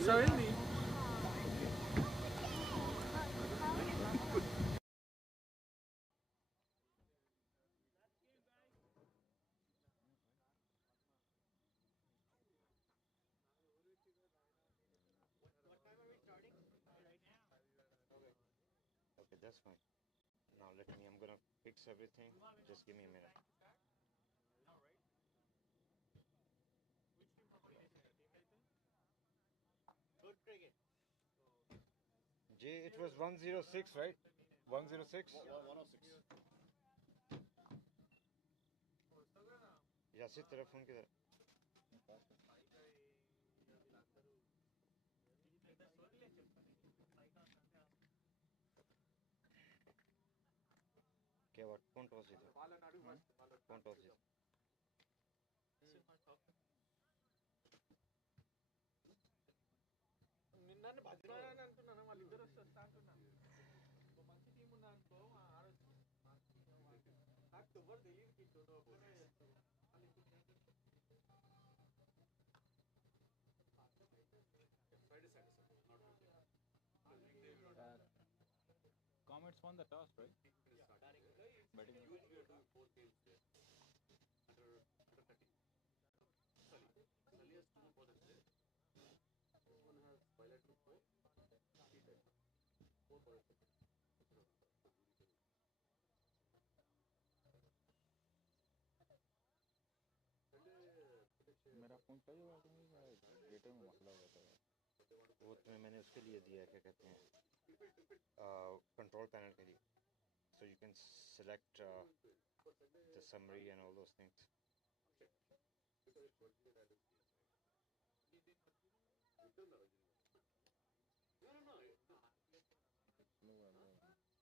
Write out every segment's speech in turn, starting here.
Sorry. Okay, that's fine. Now let me, I'm gonna fix everything. Just give me a minute. Jay, it was 106, right? 106? 106. Yasir तेरा phone किधर? क्या बात? कौन toss जीता? कौन toss जीता? నిన్ననే భద్రాయని అంటున్నాను వాళ్ళు ఇద్దరు వస్తా అంటున్నా మంచి టీం ఉన్నా అనుకో నాకు ఎవరు తెలియదు కిట్టు ఒక్కనే చేస్తావు Comets won the toss, right? Batting. मेरा फोन चाहिए डेटा में मसला होता है वो तो मैंने उसके लिए दिया है, क्या कहते हैं, कंट्रोल पैनल के लिए, so you can select the summary and all those things.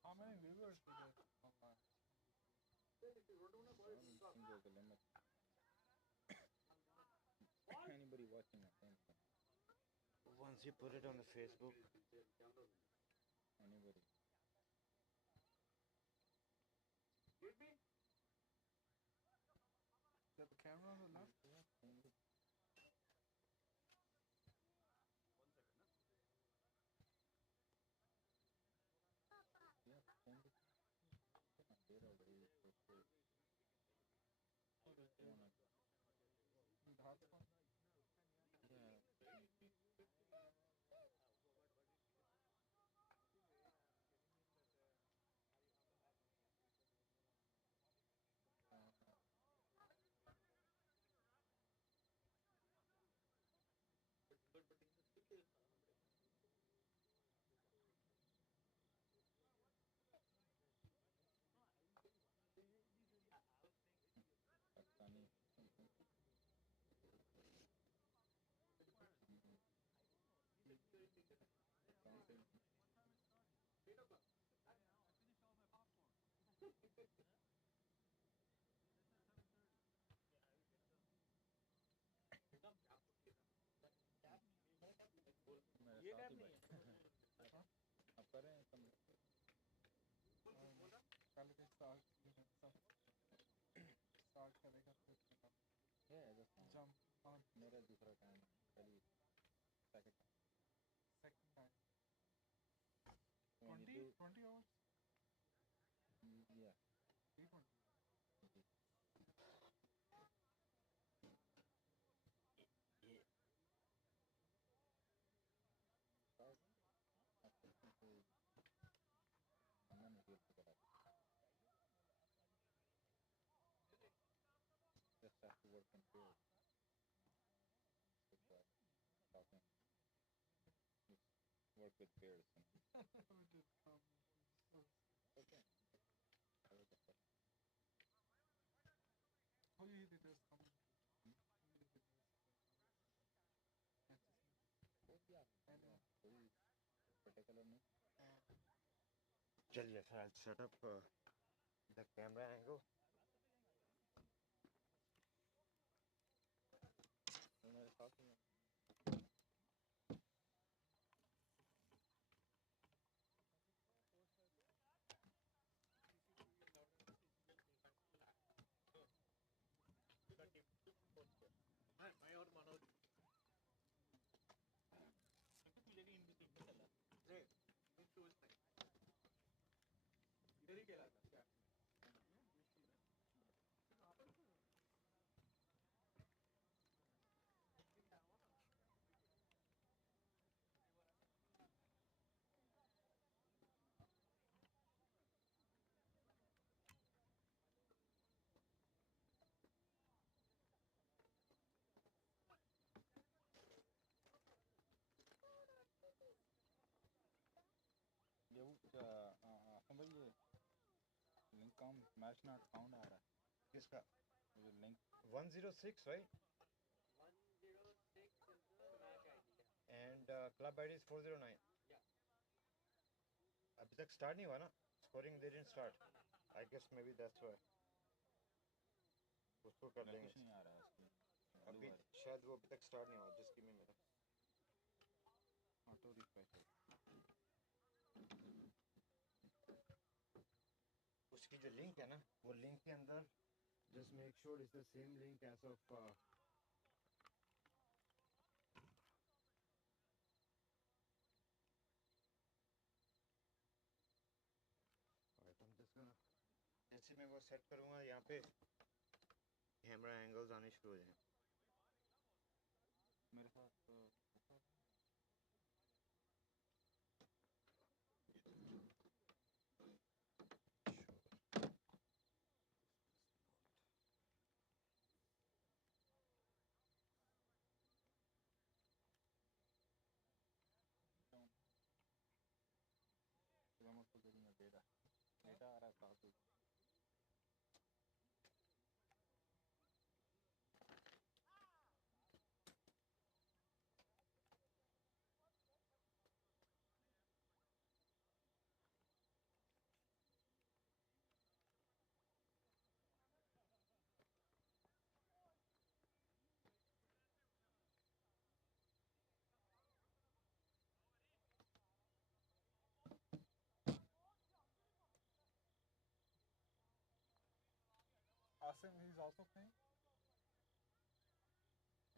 How many viewers do you get online? Anybody watching at any time? Once you put it on the Facebook, Anybody. Is that the camera on the left? Yeah, send it. The hotspot? Yeah. Sunny. ये tab नहीं है अब कर रहे हैं कम पहले तो start करेगा है जंप ऑन मेरा दूसरा टाइम कभी second time 20 hours yeah 320 just have to work in field. Talking. Work with bears. Okay. How you hit it as common? कोई particular नहीं. चलिए, I'll set up the camera angle. मेरे साथ में मैं और मनोज कम मैच नॉट फाउंड आ रहा है किसका? मुझे link 106 right? 106 is the Mac ID. And club ID is 409. Yeah. अभी तक स्टार्ट नहीं हुआ ना? Scoring they didn't start. I guess maybe that's why. उसको कर कुछ लेंगे. नहीं आ रहा है उसमें अभी शायद वो अभी तक स्टार्ट नहीं हुआ. Just give me a minute. Auto refresh उसकी जो लिंक है ना, वो लिंक के अंदर just make sure it's the same link as of alright, I'm just gonna जैसे मैं वो सेट करूँगा यहाँ पे कैमरा एंगल्स आने शुरू हो जाएंगे. मेरे साथ I'm also getting a data आ रहा है काफी Asim, he's also playing?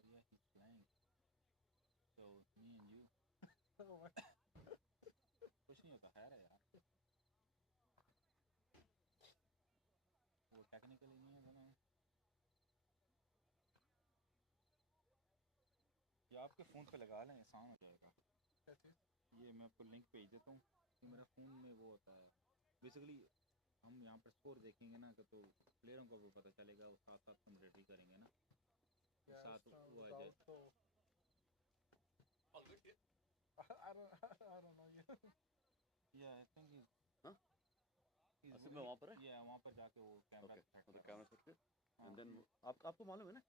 Yeah, he's playing. So, me and you. कुछ नहीं होता खैर है यार वो टेक्निकली नहीं है बना ये आपके फ़ोन पे लगा लें आसान हो जाएगा ये मैं आपको लिंक भेज देता हूँ मेरा फ़ोन में वो होता है बेसिकली हम यहाँ पर स्कोर देखेंगे ना तो प्लेयरों को भी पता चलेगा और साथ साथ हम रेडी करेंगे ना साथ वो आ जाए I don't know yet. Yeah, I think he's. Huh? असल में वहाँ पर है? Yeah, वहाँ पर जाके वो कैमरा Okay. सेट मतलब कैमरा सेट कर. And then आपको मालूम है ना?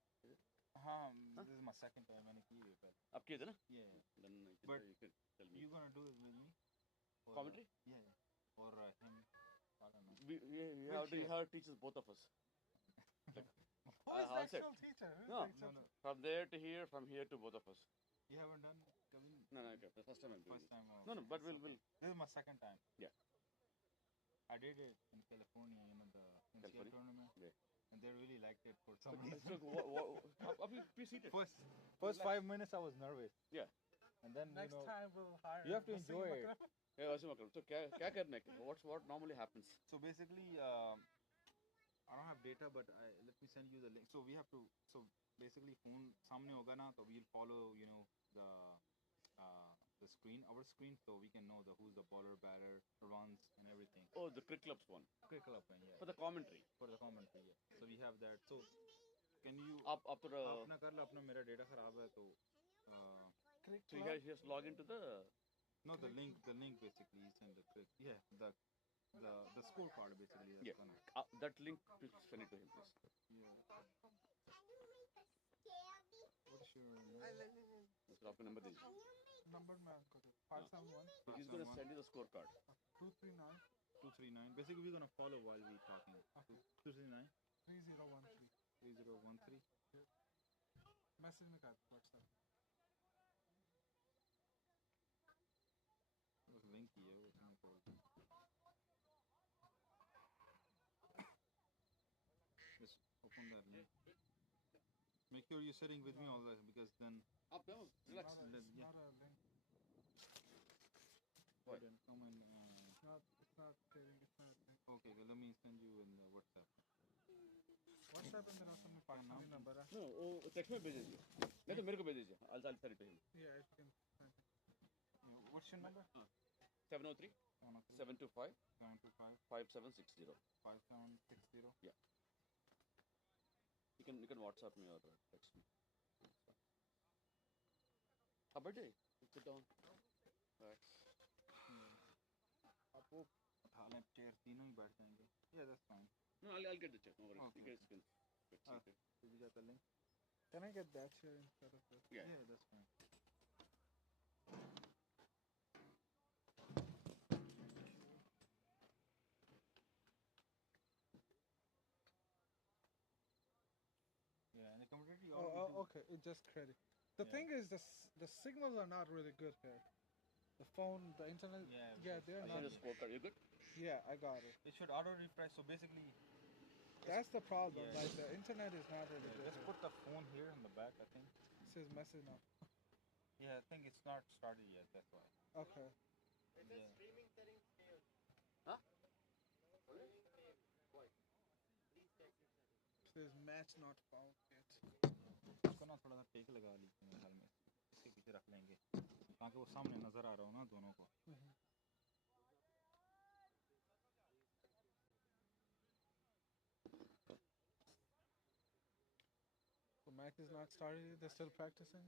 हाँ, this is my second time मैंने की है पहले. आप किए थे ना? Yeah. Then But you can tell me. You gonna do it with me? Or, Commentary? Yeah. Or him? I don't know. We have to teach both of us. Like, Who is the actual teacher? No. From there to here, from here to both of us. You haven't done Kevin? No, okay. The first time I'm doing First it. time. No, but we'll. This is my second time. Yeah. I did it in California, the NCAA tournament. Yeah. And they really liked it for some reason. So be seated. First 5 minutes I was nervous. Yeah. And then Next time we'll hire. you have to enjoy it. Yeah, so क्या करना है? What normally happens? So basically, I don't have data, but let me send you the link. So we have to. So basically, phone सामने होगा ना, तो we'll follow, the screen, our screen, so we can know who's the bowler, batter, runs, and everything. Oh, the Cricket Club's one. Cricket club one, yeah. For the commentary. For the commentary, yeah. So we have that. So can you? After अपना कर लो अपना मेरा data खराब है तो. So you guys just log into the. No, the link basically is in the yeah the scorecard basically. That's Yeah. That link, please send it to him, please. Yeah. What's your उसका आपका number दीजिए. Number man 571. So he's gonna send you the scorecard. 239. 239. Basically, we're gonna follow while we're talking. 239. 3013. 3013. Message me kat WhatsApp. बस link ही है वो इसमें call just open that link make sure you're sitting with me all that because then Up, no, relax. It's not a link. Why? then come and It's not saving. It's not a link. okay let me send you in the WhatsApp WhatsApp में मेरा अपने Pakistani number है. No, वो text में भेज दीजिए. नहीं तो मेरे को भेज दीजिए. I'll send it to him. Yeah, if you can send it. what's your number 703 725 725 5760. 5760 Yeah. You can WhatsApp me or text me. How about it? Sit down. Right. आप वो हालें चेयर तीनों ही बैठ जाएंगे. Yeah, that's fine. No, I'll get the chair. No worries. Okay. You guys can sit here. तो भी जाता लें. Can I get that chair instead of this? Yeah. Yeah, that's fine. Yeah, and the community Okay, it just credit. The Yeah. thing is, the signals are not really good here. The phone, the internet, they're I not. sent a scorecard. You good? Yeah, I got it. It should auto refresh. So basically, That's the problem. Yeah. Like the internet is not really good. let's Here. put the phone here in the back. I think. It says message now. Yeah, I think it's not started yet. That's why. Okay. Yeah. Huh? It says match not found yet. इसको ना थोड़ा सा take लगा लीजिए मेरे ख्याल में. इसके पीछे रख लेंगे ताकि वो सामने नजर आ रहा हो ना दोनों को. The match is not started yet. They're still practicing.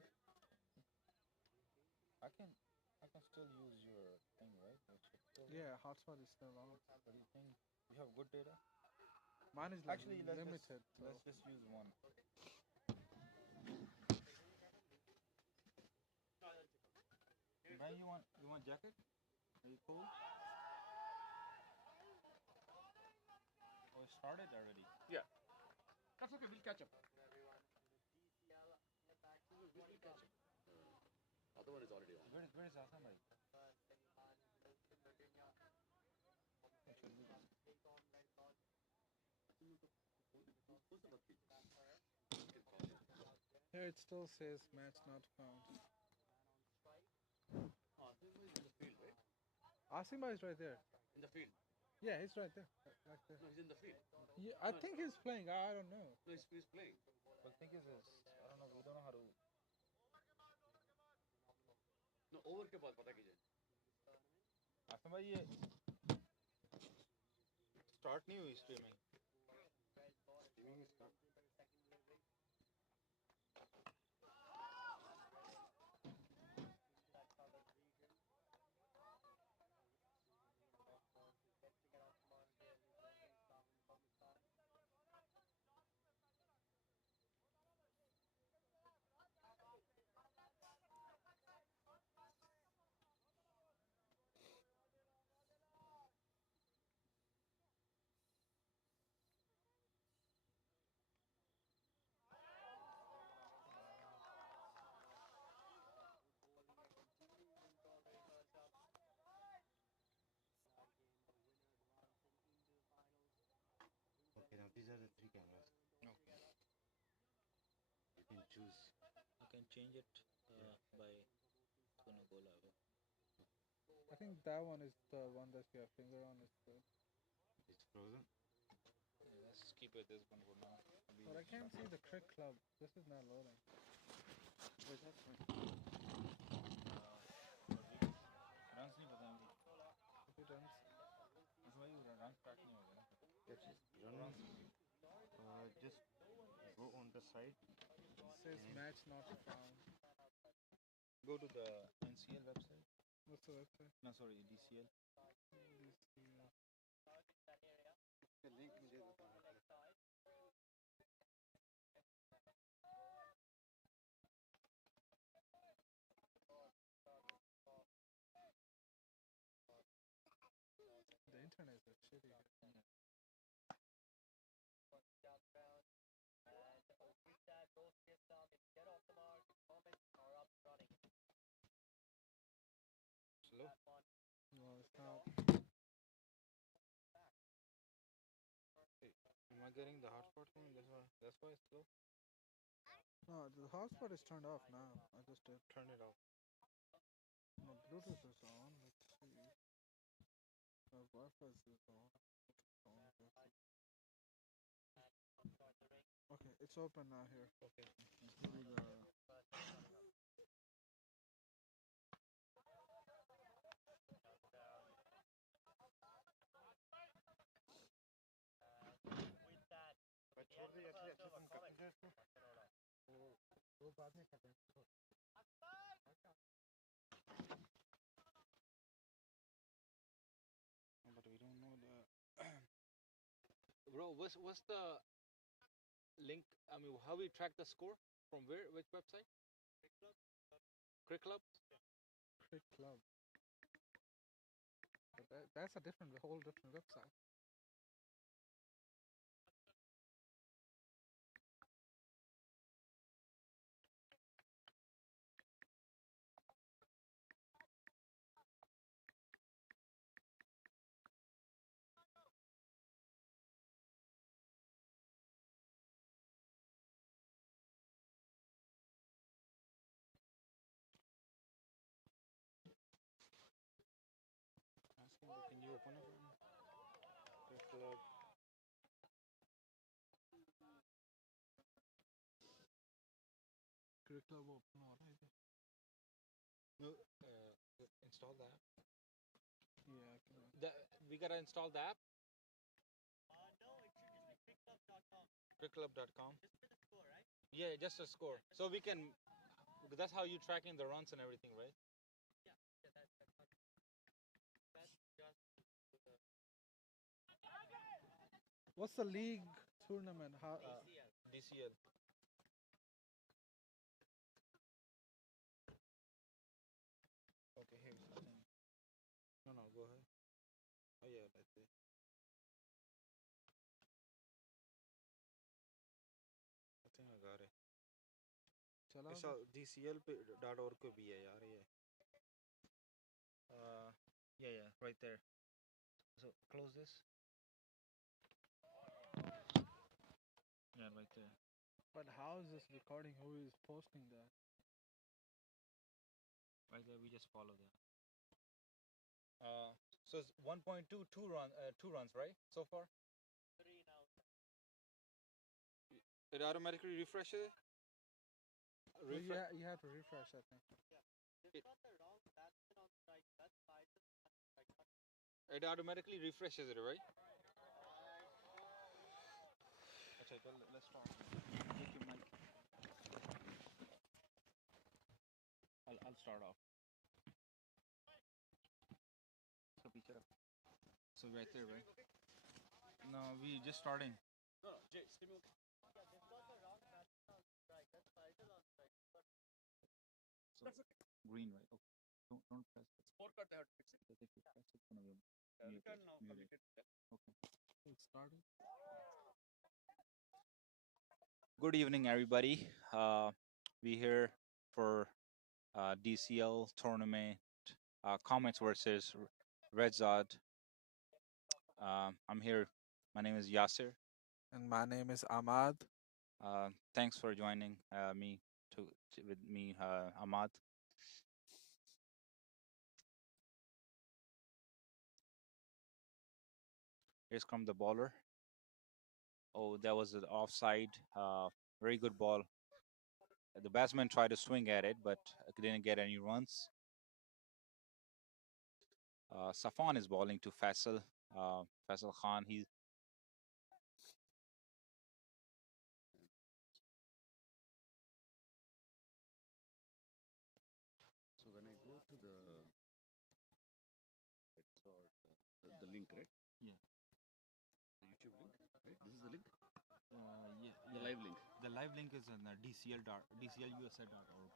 I can still use your thing, right? Yeah, hotspot is still on. What do you think? You have good data? Mine is like Actually, limited. let's just use one. Brian, you want jacket? Are you cold? Oh, it started already. Yeah. That's okay. We'll catch up. Other one is already on. Where is Hassan bhai? Here it still says match not found. Asima is right there. In the field. Yeah, he's right there. Right there. No, he's in the field. Yeah, I think he's playing. I don't know. No, he's playing. But the thing is, I don't know. We don't know how to. No, over के बाद पता कीजिए. Hassan bhai, ये start नहीं हुई streaming. Streaming is start. Okay, now these are the three cameras. Okay. You can choose. You can change it by gonna go live. I think that one is the one that your finger on is good. It's frozen. Yeah, let's keep it this one for now. But I can't see the crick club. This is not loading. But that's fine. Runs नहीं पता मुझे. It runs. इस बार ये runs track नहीं होगा ना. That's just run. Just go on the side. It says match not found. Go to the NCL website. What's the website? No, sorry, DCL. The link मुझे बताना. The internet is shitty. Slow. No, it's not. Am I getting the hotspot thing? That's why it's slow. No, the hotspot is turned off now. I just did. Turn it off. No, Bluetooth is on. Let's see. Wi-Fi is on. Okay, it's open now here. Okay. छोड़ दे ऐसे ऐसे तुम करते थे इसको. वो बाद में करते हैं. But we don't Bro, what's the link? I mean, how we track the score? From where? Which website? Crick Club? Crick Club. But that's a whole different website. Can you open it? Crick Club. Crick Club open हो रहा है इधर. No, install the app. Yeah, I can. We gotta install the app. Crickclub.com. Yeah, just a score. So we can. That's how you tracking the runs and everything, right? What's the league tournament? How? DCL. Okay, here's the thing. No, go ahead. Oh yeah, that's it. I think I got it. चला It's all DCL.org पे भी है यार ये. Yeah, right there. So close this. Yeah, right there. But how is this recording? Who is posting that? Right there, we just follow that. So it's 1.2, two runs, right? So far. 3 now. It automatically refreshes. Well, you have to refresh, I think. It automatically refreshes it, right? Okay, well, let's start. Take your mic. I'll start off. So right there, right? No, we just starting. No, Jay, so, green, right? Okay. Don't press it. Scorecard they have to fix it. If you press it, it's gonna be muted. Okay. It started. Good evening, everybody. We here for DCL tournament, Comets versus REDZod. I'm here. My name is Yasser. And my name is Ahmad. Thanks for joining me with me, Ahmad. Here's come the baller. Oh, that was an offside. Very good ball. The batsman tried to swing at it, but didn't get any runs. Safan is bowling to Faisal. Faisal Khan. So when I go to the link, right? Yeah. The YouTube link, right? This is the link. Yeah. The live link. The live link is on DCLUSA.org.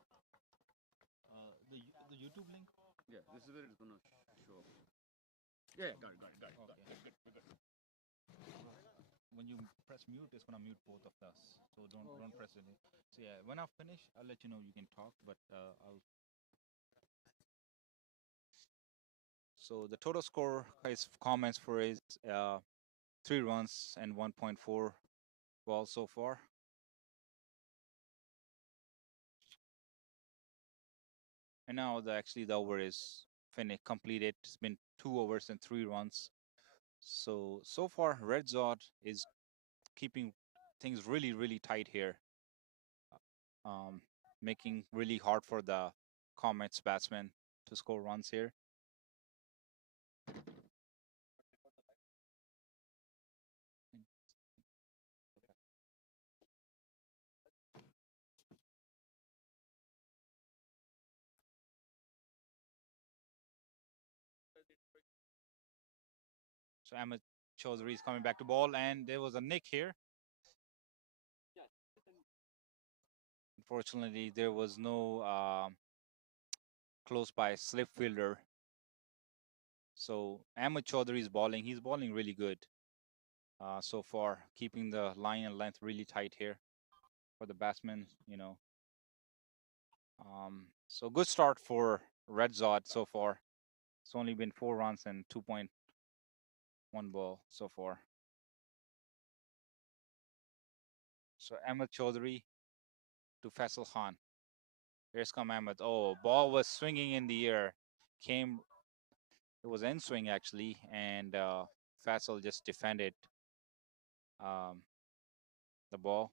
The YouTube link. Yeah, this is where it's gonna show up. Yeah, got it. Okay. Good. When you press mute, it's gonna mute both of us. So don't press it. So yeah, when I finish, I'll let you know you can talk. But I'll. So the total score is comments for is 3 runs and 1.4 balls so far. And now the over is finished, completed. It's been 2 overs and 3 runs. So far, REDZod is keeping things really tight here, making really hard for the Comets batsmen to score runs here. So Chaudhary is coming back to ball, and there was a nick here. Unfortunately, there was no close by slip fielder. So Ahmed Chaudhary is bowling. He's bowling really good so far, keeping the line and length really tight here for the batsman. So good start for REDZod so far. It's only been 4 runs and 2.1 ball so far. So Ahmed Chaudhary to Faisal Khan. Here's come Ahmed. Oh, ball was swinging in the air. It was in swing actually, and Faisal just defended the ball.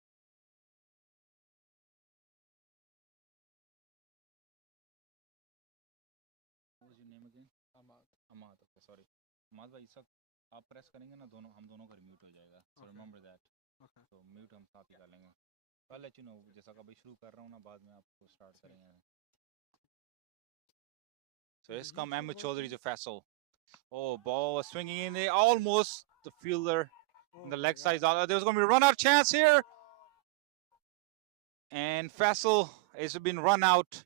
What was your name again? Ahmad. Okay, sorry. Ahmad भाई सब आप press करेंगे ना दोनों हम दोनों का mute हो जाएगा. So remember that. Okay. So mute हम साथ ही कर लेंगे. I'll let you know जैसा कभी शुरू कर रहा हूँ ना बाद में आपको start करेंगे. So here's come Ahmed Chaudhary to Faisal. Oh, ball was swinging in there, almost the fielder in the leg side. There was going to be a run out chance here. And Faisal has been run out.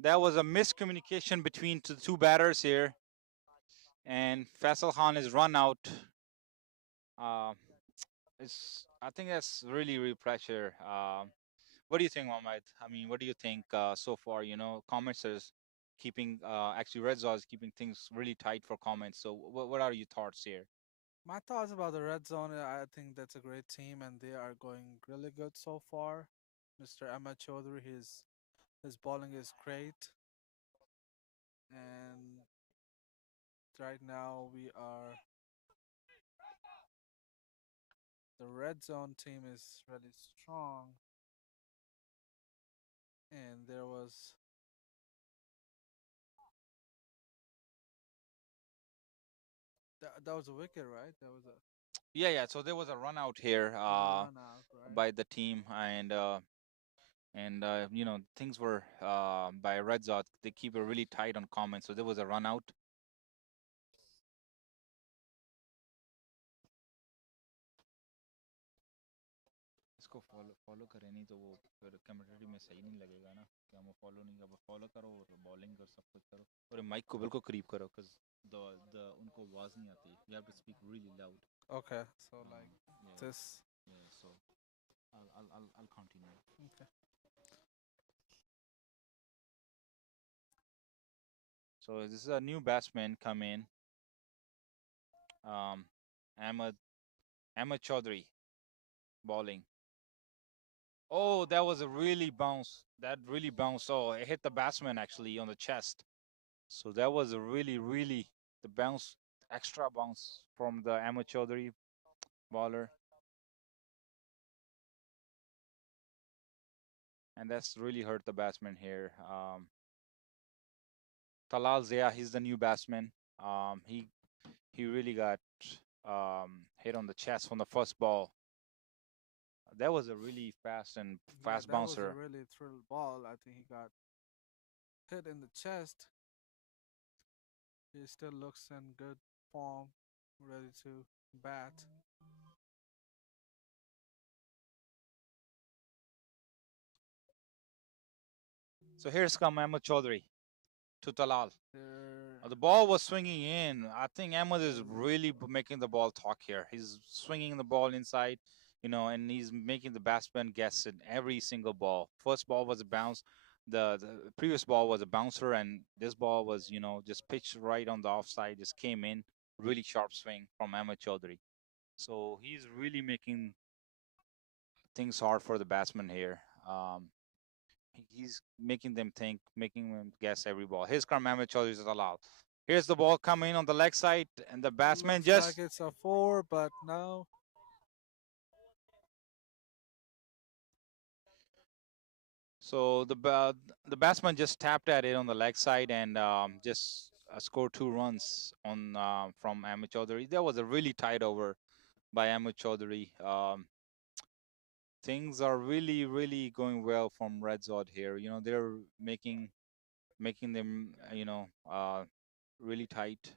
That was a miscommunication between the two batters here. And Faisal Khan is run out. I think that's really pressure. What do you think, Mohammed? I mean, what do you think so far? Comets is keeping, actually REDZod is keeping things really tight for Comets. So what are your thoughts here? My thoughts about the Red Zone, I think that's a great team and they are going really good so far. Mr. Ahmed Chaudhary, his bowling is great. And right now the Red Zone team is really strong. And that was a wicket, right? That was a Yeah. So there was a run out here run out, right? by the team, and things were by REDZod. They keep it really tight on comments, so there was a run out. इसको follow करें नहीं तो वो फिर commentary में सही नहीं लगेगा ना कि हम फॉलो नहीं कर फॉलो करो और बॉलिंग कर सब कुछ करो और माइक को बिल्कुल करीब करो cuz the उनको आवाज नहीं आती. You have to speak really loud. Okay, so like yeah. this. Yeah, so I'll continue. Okay. So this is a new batsman come in. Ahmed Chaudhary bowling. Oh, that was a really bounce. That really bounced. Oh, it hit the batsman actually on the chest. So that was a really the bounce, extra bounce from the Ahmed Chaudhary bowler. And that's really hurt the batsman here. Talal Zia, he's the new batsman. He really got hit on the chest from the first ball. That was a really fast bouncer. That was a really thrill ball. I think he got hit in the chest. He still looks in good form, ready to bat. So here's come Ahmed Chaudhary to Talal. The ball was swinging in. I think Ahmed is really making the ball talk here. He's swinging the ball inside, and he's making the batsman guess in every single ball. First ball was a bounce. The previous ball was a bouncer, and this ball was, just pitched right on the offside, just came in. Really sharp swing from Ahmed Chaudhary. So he's really making things hard for the batsman here. He's making them think, making them guess every ball. Here's Ahmed Chaudhary is allowed. Here's the ball coming on the leg side, and the batsman Looks just. like it's a 4, but no. So the batsman just tapped at it on the leg side and just scored 2 runs on from Ahmed Chaudhary. That was a really tight over by Ahmed Chaudhary. Things are really going well from REDZod here. They're making them really tight.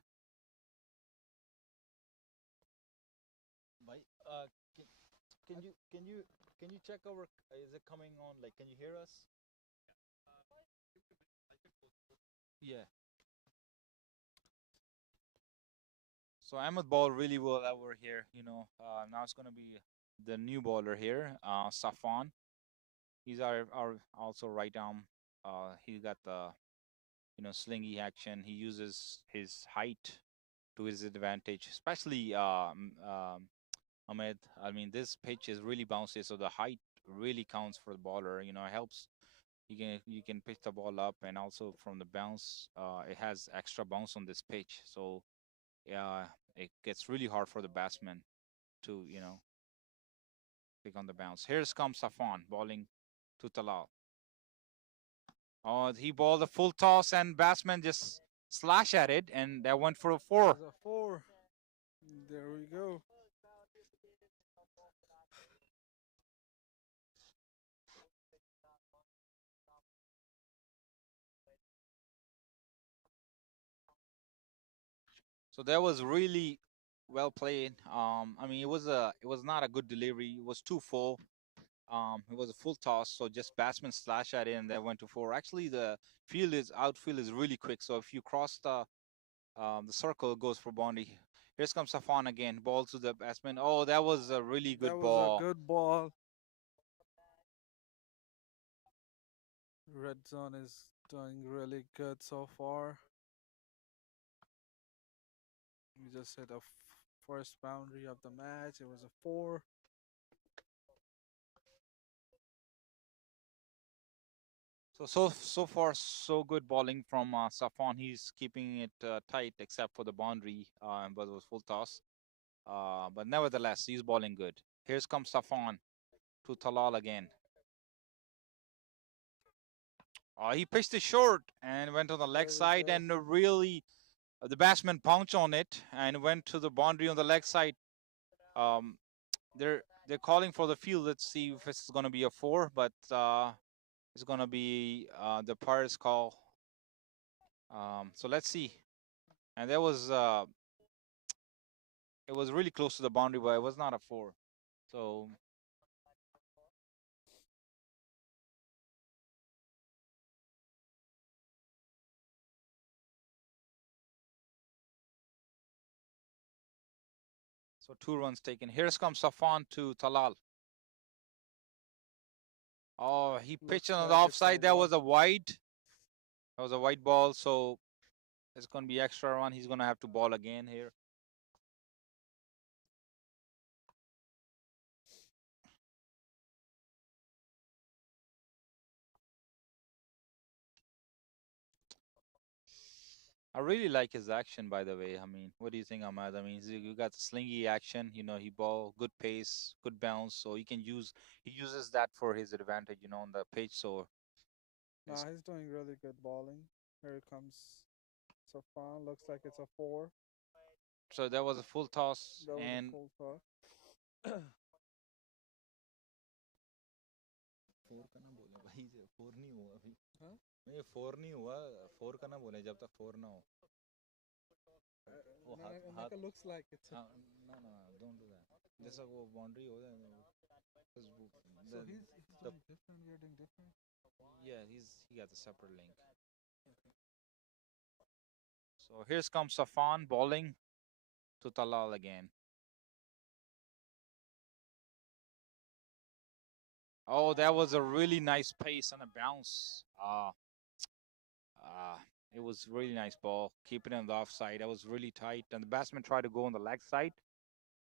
Can you check our? Is it coming on? Like, can you hear us? Yeah. So Ahmed ball really well over here. You know, now it's gonna be the new bowler here, Safan. He's our also right arm. He got the slingy action. He uses his height to his advantage, especially Ahmed. I mean, this pitch is really bouncy, so the height really counts for the bowler. You know, it helps. You can pitch the ball up, and also from the bounce, it has extra bounce on this pitch. So yeah, it gets really hard for the batsman to pick on the bounce. Here's comes Safan bowling to Talal. Oh, he bowled a full toss, and batsman just slash at it, and that went for a 4. There's a 4. There we go. So that was really well played. I mean, it was not a good delivery. It was too full. It was a full toss, so just batsman slash at it, and that went to 4. Actually, the outfield is really quick. So if you cross the circle, it goes for boundary. Here comes Safan again, ball to the batsman. Oh, that was a really good That was ball. a good ball. Red Zone is doing really good so far. We just hit a first boundary of the match. It was a 4. So far so good bowling from Safan. He's keeping it tight except for the boundary, but it was full toss. But nevertheless, he's bowling good. Here's comes Safan to Talal again. He pitched it short and went on the leg side, and really the batsman pounced on it and went to the boundary on the leg side. They're calling for the field. Let's see if it's going to be a 4, but it's going to be the Pirates call. So let's see. And that was it was really close to the boundary, but it was not a 4. So so 2 runs taken. Here's comes Safan to Talal. Oh, he pitched on the offside. That was a wide. That was a wide ball. So it's going to be extra run. He's going to have to ball again here. I really like his action, by the way. I mean, what do you think, Ahmad? I mean, you got the slingy action. You know, he ball, good pace, good bounce. So he uses that for his advantage. You know, on the pitch. So Nah, he's doing really good bowling. Here comes Safan. Looks like it's a 4. so that was a full toss, That was and a full toss. 4 का ना बोले भाई, 4 नहीं हुआ अभी. Huh? नहीं 4 नहीं हुआ, 4 का ना बोले जब तक 4 ना हो. वो हाथ It looks like it's. no, don't do that. जैसा वो boundary हो जाए. So he's doing different. You're doing different. Yeah, he got the separate link. So here's comes Safan bowling to Talal again. Oh, that was a really nice pace and a bounce. It was really nice ball. Keeping it on the offside. That was really tight. And the batsman tried to go on the leg side,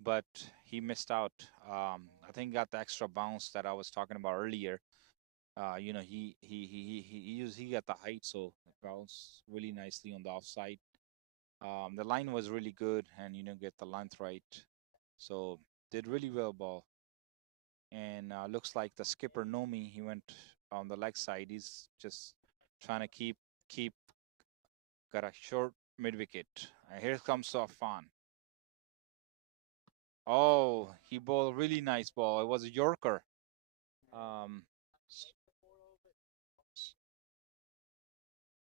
but he missed out. I think he got the extra bounce that I was talking about earlier. You know, he got the height, so it bounced really nicely on the offside. The line was really good, and get the length right. So did really well ball. And looks like the skipper Nomi, he went on the leg side. He's just trying to keep got a short mid wicket. Here comes Safan. Oh, he bowled really nice ball. It was a Yorker.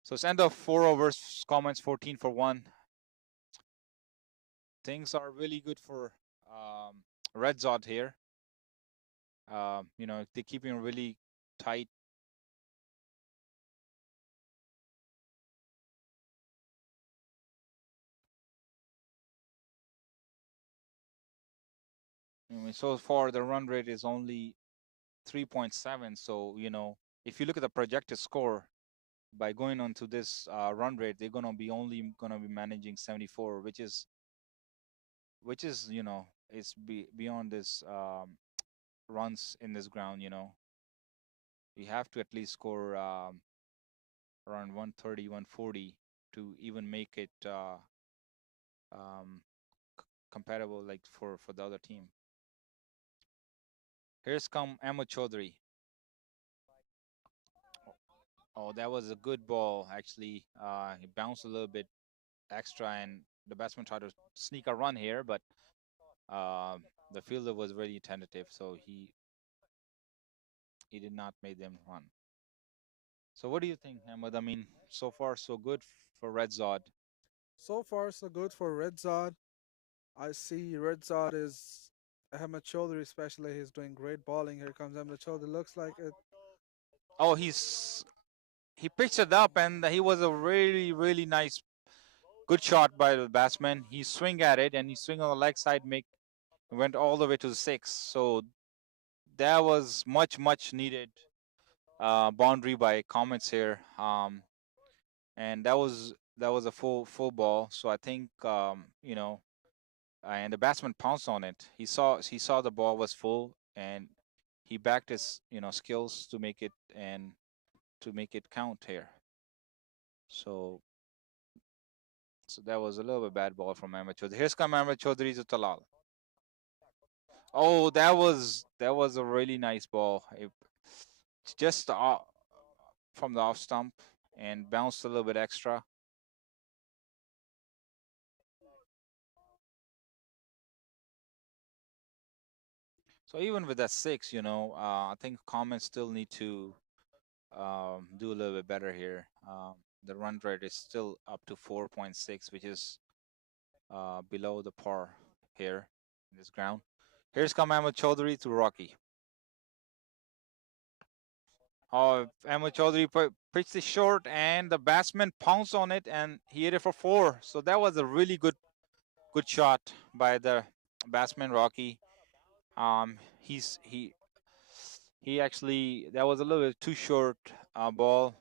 So it's end of 4 overs. Comets 14 for 1. Things are really good for REDZod here. You know, they're keeping really tight. I mean, so far the run rate is only 3.7. So, you know, if you look at the projected score, by going on to this run rate, they're only gonna be managing 74, which is you know, it's beyond this runs in this ground. You know, you have to at least score around 130, 140 to even make it um, compatible, like for the other team. Here's come Ahmed Chaudhary. Oh, that was a good ball actually. He bounced a little bit extra, and the batsman tried to sneak a run here, but the fielder was very tentative, so he did not make them run. So what do you think, Ahmed? I mean, so far so good for REDZod. So far, so good for REDZod. I see REDZod is Ahmed Chaudhary, especially. He's doing great bowling. Here comes Ahmed Chaudhary. Looks like it. Oh, he pitched it up, and he was a really nice, good shot by the batsman. He swing at it, and he swing on the leg side, went all the way to the six. So that was much needed boundary by Comets here. And that was a full ball. So I think you know, and the batsman pounced on it. He saw the ball was full, and he backed his skills to make it count here. So that was a little bit bad ball from Ahmed Chaudhary. Here's come Ahmed Chaudhary to Talal. Oh, that was a really nice ball. It's just from the off stump and bounced a little bit extra. So even with that six, I think Comets still need to do a little bit better here. The run rate is still up to 4.6, which is below the par here in this ground. Here's come Ahmed Chaudhary to Rocky. Oh, Ahmed Chaudhary pitched it short, and the batsman pounced on it, and he hit it for four. So that was a really good shot by the batsman Rocky. He actually, that was a little bit too short ball.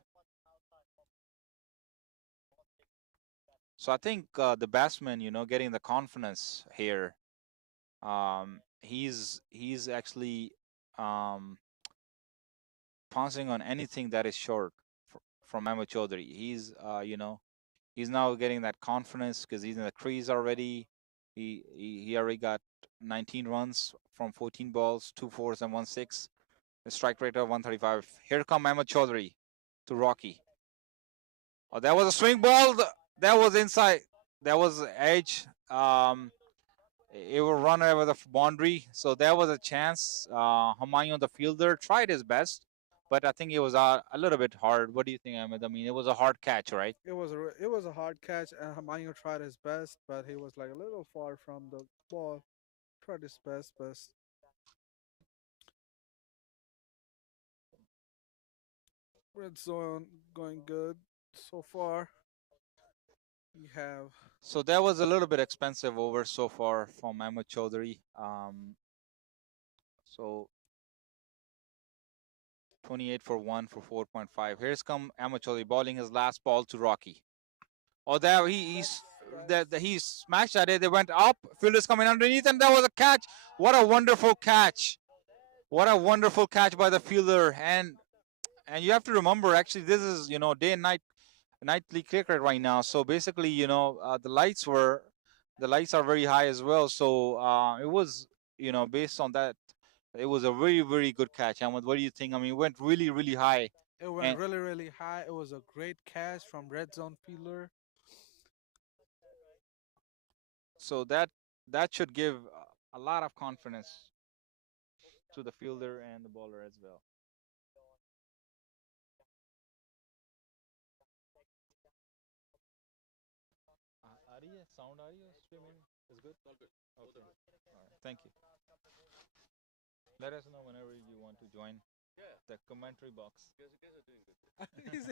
So I think the batsman, getting the confidence here. He's actually pouncing on anything that is short from Ahmed Chaudhary. He's now getting that confidence because he's in the crease already. He already got 19 runs from 14 balls, 2 fours and 1 6. A strike rate of 135. Here come Ahmed Chaudhary to Rocky. Oh, that was a swing ball. That was inside. That was edge. It will run over the boundary, so there was a chance. Humayun, the fielder, tried his best, but I think it was a little bit hard. What do you think, Ahmed? I mean, it was a hard catch, right? It was a hard catch, and Humayun tried his best, but he was like a little far from the ball. Tried his best, but red zone going good so far. We have So that was a little bit expensive over so far from Ahmed Chaudhary. So 28 for 1 for 4.5. Here's come Ahmed Chaudhary bowling his last ball to Rocky. Oh, there he smashed at it. They went up. Fielder's coming underneath, and that was a catch. What a wonderful catch! What a wonderful catch by the fielder. And you have to remember, actually, this is day and night nightly cricket right now. So basically, the lights are very high as well. So it was based on that, it was a very good catch. And what do you think? I mean, it went really high, it went and really high. It was a great catch from red zone fielder. so that should give a lot of confidence to the fielder and the bowler as well. आ रही है sound आ रही है उसपे मेरी It's good? All good. Okay. All right. Thank you. Let us know whenever you want to join the commentary box. You guys are doing good.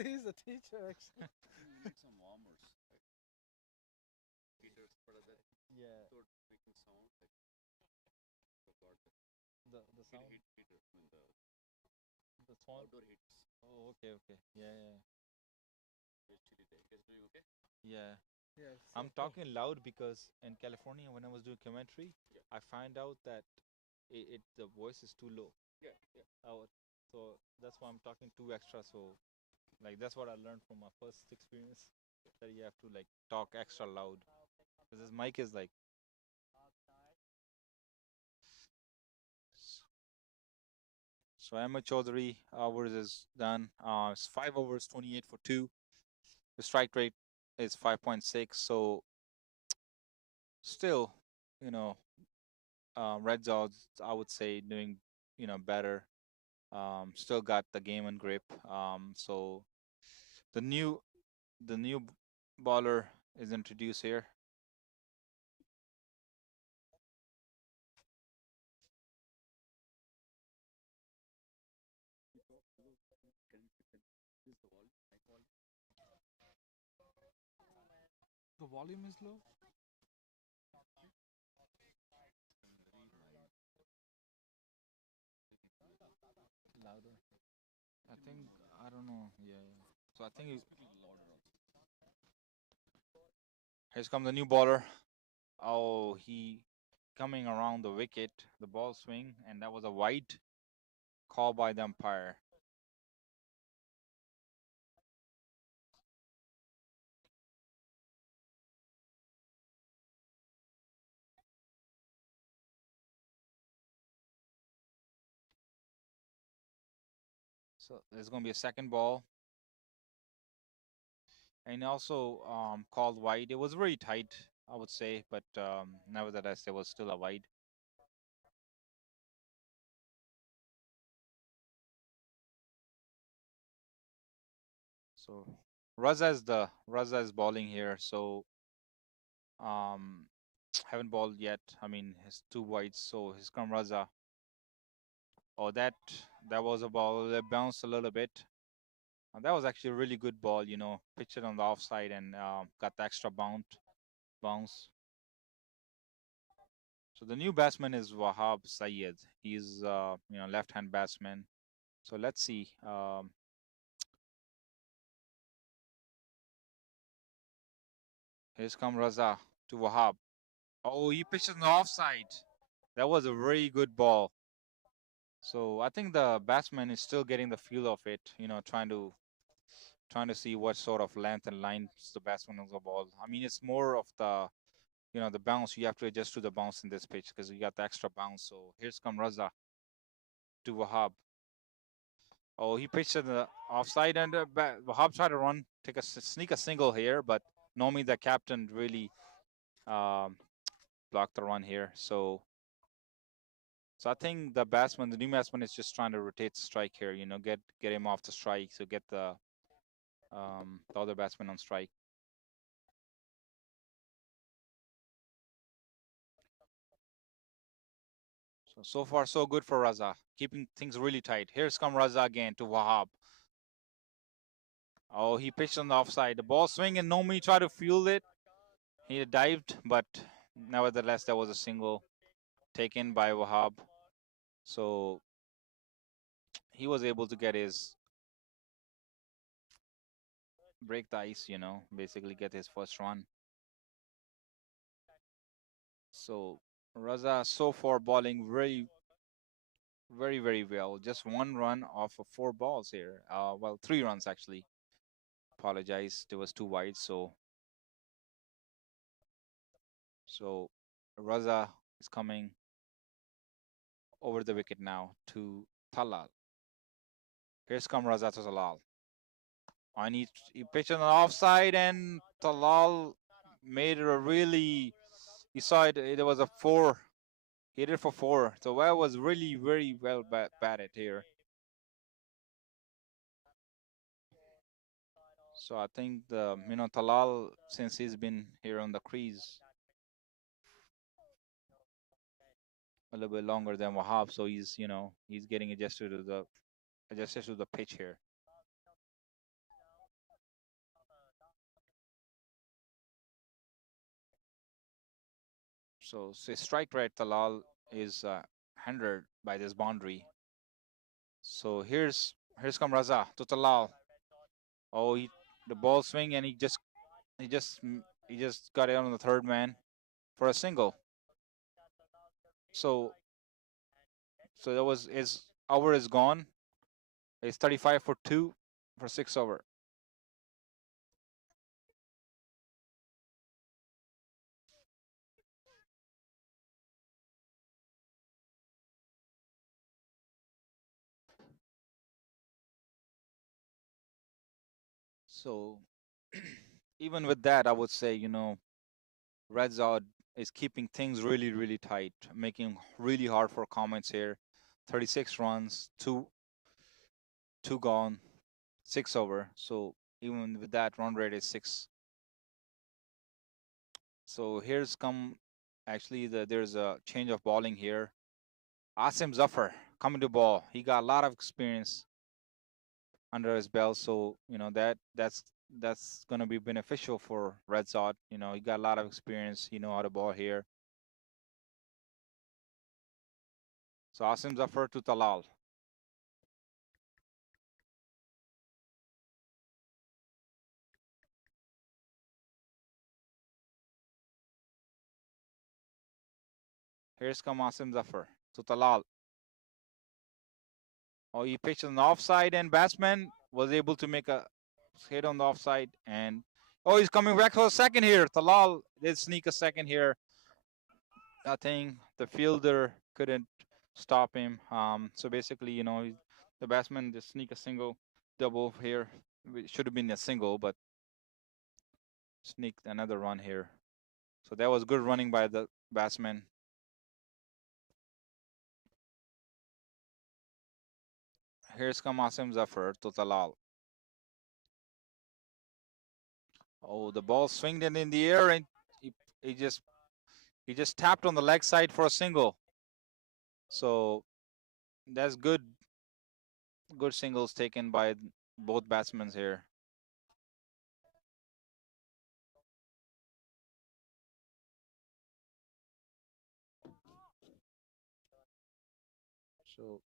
He's a teacher, actually. You need some warmers. Like heaters for a bit. Yeah. Without making sound. Like forgot that. The sound. Heater. I mean The small. outdoor heaters. Oh, okay, okay. Yeah, yeah. It's chilly day. You guys doing okay? Yeah. Yes. I'm talking loud because in California, when I was doing commentary, Yeah. I find out that the voice is too low. Yeah, yeah. So that's why I'm talking too extra. So, like, that's what I learned from my first experience, that you have to like talk extra loud because this mic is like. So Ahmed Chaudhary hours is done. It's 5 overs, 28 for two. The strike rate is 5.6. So still, you know, REDZod, I would say, doing better. Still got the game and grip. So the new baller is introduced here. The volume is low. Louder. I think I don't know. Yeah. So I think here's come the new baller. Oh, he coming around the wicket, the ball swing, and that was a wide call by the umpire. So there's gonna be a second ball, and also called wide. It was very tight, I would say, but nevertheless, it was still a wide. So Raza is balling here. So um, haven't balled yet. I mean, his two wides. So he's come Raza. Oh, that was a ball that bounced a little bit. That was actually a really good ball. Pitched it on the offside and got the extra bounce. So the new batsman is Wahab Sayed. He's left-hand batsman. So let's see. Here's come Raza to Wahab. Oh, he pitched on the offside. That was a very good ball. So I think the batsman is still getting the feel of it. Trying to see what sort of length and lines the batsman of the ball. I mean, it's more of the bounce. You have to adjust to the bounce in this pitch because you got the extra bounce. So here's come Raza to Wahab. Oh, he pitched to the offside, and Wahab tried to run, sneak a single here, but Nomi, the captain, really um, blocked the run here. So I think the new batsman, is just trying to rotate the strike here. Get him off the strike, so get the other batsman on strike. So far so good for Raza, keeping things really tight. Here's come Raza again to Wahab. Oh, he pitched on the offside. The ball swing and Nomi tried to field it. He dived, but nevertheless, there was a single taken by Wahab. So he was able to break the ice, basically get his first run. So Raza so far balling very, very, very well. Just one run off of four balls here. Well, 3 runs actually. Apologize, there was two wide. So Raza is coming over the wicket now to Talal. Here's come Raza to Talal. He pitched on the offside and Talal made it a really. You saw it. It was a four. He hit it for four. So that was really very well batted here. So I think Talal, since he's been here on the crease a little bit longer than Wahab, so he's he's getting adjusted to the pitch here. So say strike rate Talal is hindered by this boundary. So here's come Raza to Talal. Oh, the ball swing and he just he just got it on the third man for a single. So that was his over is gone. It's 35 for 2 for 6 over. So even with that, I would say, REDZod is keeping things really, really tight, making really hard for Comets here. 36 runs, two gone, 6 over. So even with that, run rate is 6. So here's come actually there's a change of balling here. Asim Zafar coming to ball. He got a lot of experience under his belt, so that's gonna be beneficial for REDZod. He got a lot of experience. He know how to ball here. So Asim Zafar to Talal. Here's come Asim Zafar to Talal. Oh, he pitched on the offside, and batsman was able to make a hit on the offside. And oh, he's coming back for a second here. Talal did sneak a second here. I think the fielder couldn't stop him. So basically, the batsman just sneak a single, double here. It should have been a single, but sneaked another run here. So that was good running by the batsman. Here's come Asim Zafar to Talal. Oh, the ball swinged in the air, and he, he just he just tapped on the leg side for a single. So that's good singles taken by both batsmen here. So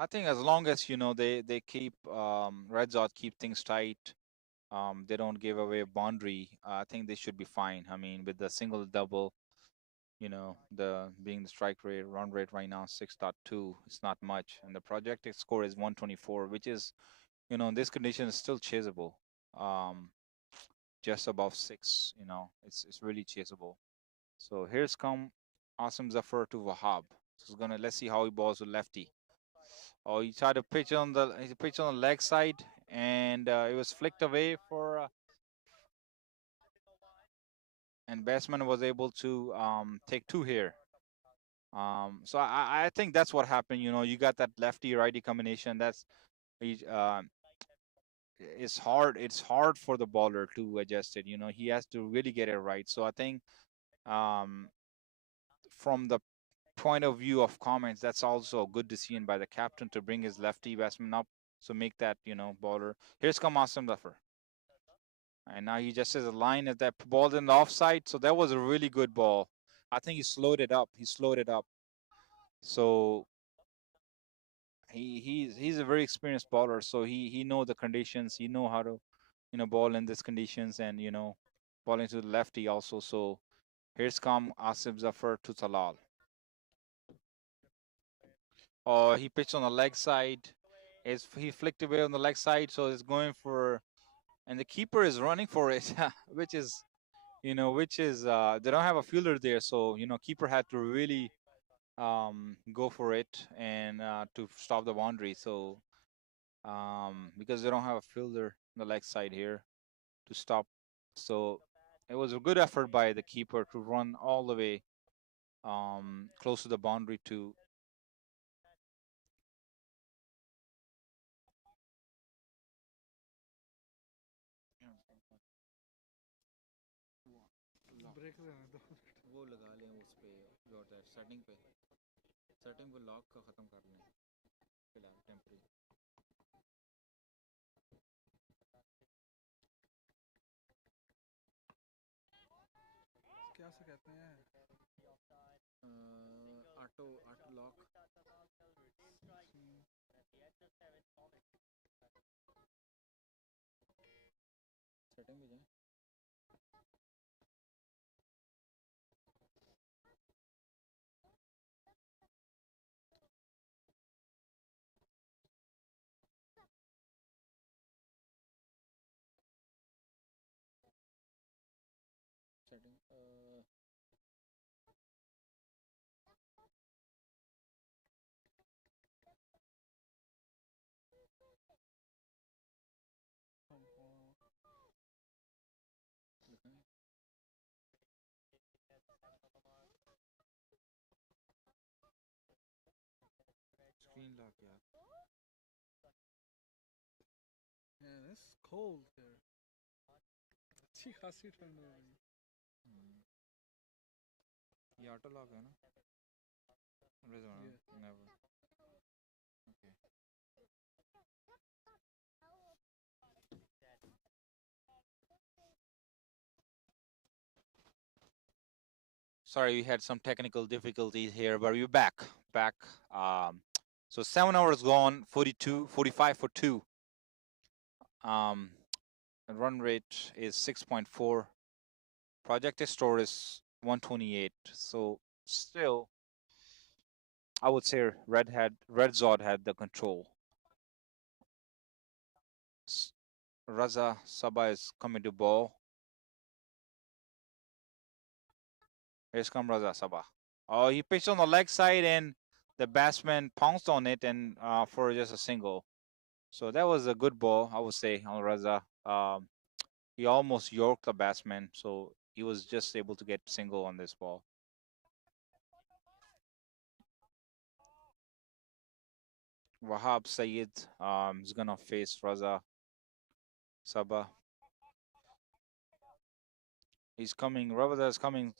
I think as long as they keep REDZod keep things tight, they don't give away a boundary. I think they should be fine. I mean, with the single double, the being the strike rate run rate right now 6.2, it's not much, and the projected score is 124, which is in this condition is still chaseable. Just above 6. It's really chaseable. So here's come Asim Zafar to Wahab. So let's see how he balls with lefty. Oh, he tried to pitch on the leg side, and it was flicked away and batsman was able to take 2 here. So I think that's what happened. You got that lefty righty combination. That's uh, it's hard. It's hard for the bowler to adjust it. He has to really get it right. So I think um, from the point of view of Comets, that's also a good decision by the captain to bring his lefty batsman up. So make that bowler. Here's come Asim Zafar. And now he just has a line at that ball in the offside. So that was a really good ball. I think he slowed it up. So he's a very experienced bowler. So he know the conditions. He know how to ball in these conditions, and ball into the lefty also. So here's come Asif Zafar to Talal. Oh, he pitched on the leg side. He flicked away on the leg side, so it's going for, and the keeper is running for it, which is they don't have a fielder there, so keeper had to really go for it and to stop the boundary. So because they don't have a fielder on the leg side here to stop, so it was a good effort by the keeper to run all the way close to the boundary to. Setting पे setting को lock का ख़त्म कर लें फिलहाल temporary क्या से कहते हैं ऑटो ऑटो लॉक सेटिंग में जाएं सेटिंग स्क्रीन लॉक यार Man, it's cold here. अच्छी खासी ठंड हो रही है. ये ऑटो लॉक है ना Yeah. Never okay Sorry, we had some technical difficulties here, but we're back. So 7 hours gone, 42, 45 for 2. The run rate is 6.4. Projected store is 128. So still, I would say REDZod had the control. Raza Saba is coming to ball. Here's come Raza Saba. Oh, he pitched on the leg side and the batsman pounced on it and for just a single. So that was a good ball, I would say, on Raza. He almost yorked the batsman, so he was just able to get single on this ball. Wahab Sayed is gonna face Raza Saba. He's coming. Raza is coming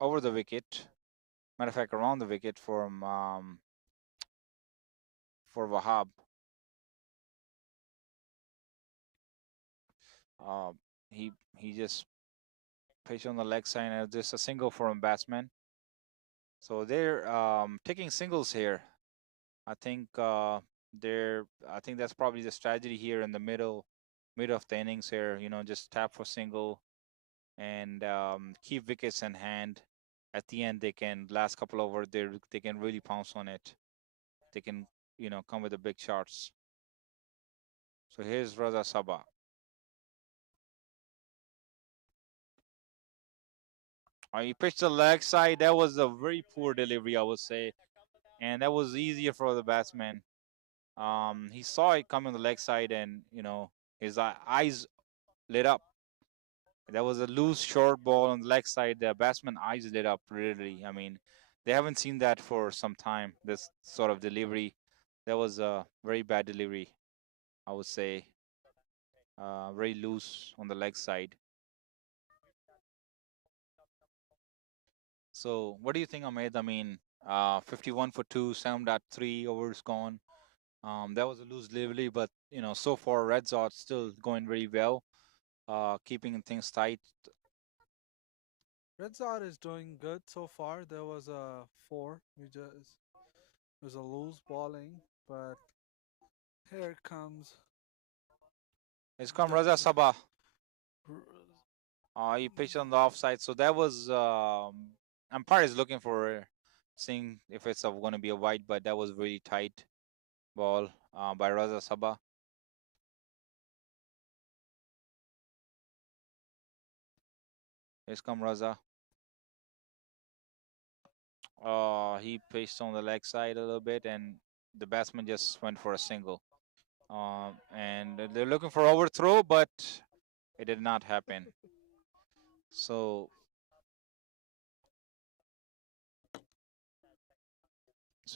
over the wicket. Matter of fact, around the wicket for Wahab. He just pitched on the leg side and just a single for a batsman. So they're taking singles here. I think I think that's probably the strategy here in the mid of the innings here. You know, just tap for single and keep wickets in hand. At the end, they can last couple over. They can really pounce on it. They can come with the big shots. So here's Raza Saba. He pitched the leg side. That was a very poor delivery, I would say, and that was easier for the batsman. He saw it coming on the leg side, and his eyes lit up. That was a loose short ball on the leg side. The batsman eyes lit up really. I mean, they haven't seen that for some time. This sort of delivery, that was a very bad delivery, I would say. Very loose on the leg side. So, what do you think, Ahmed? I mean, 51 for 2, 7.3 overs gone. That was a loose delivery, but so far REDZod still going very well, keeping things tight. REDZod is doing good so far. There was a 4. It was a loose bowling, but here comes It's come the Raza Sabah. He pitched on the offside, so that was umpire is looking for seeing if it's going to be a wide, but that was really tight ball by Raza Sabah. Here's come Raza. He pitched on the leg side a little bit, and the batsman just went for a single. And they're looking for overthrow, but it did not happen. So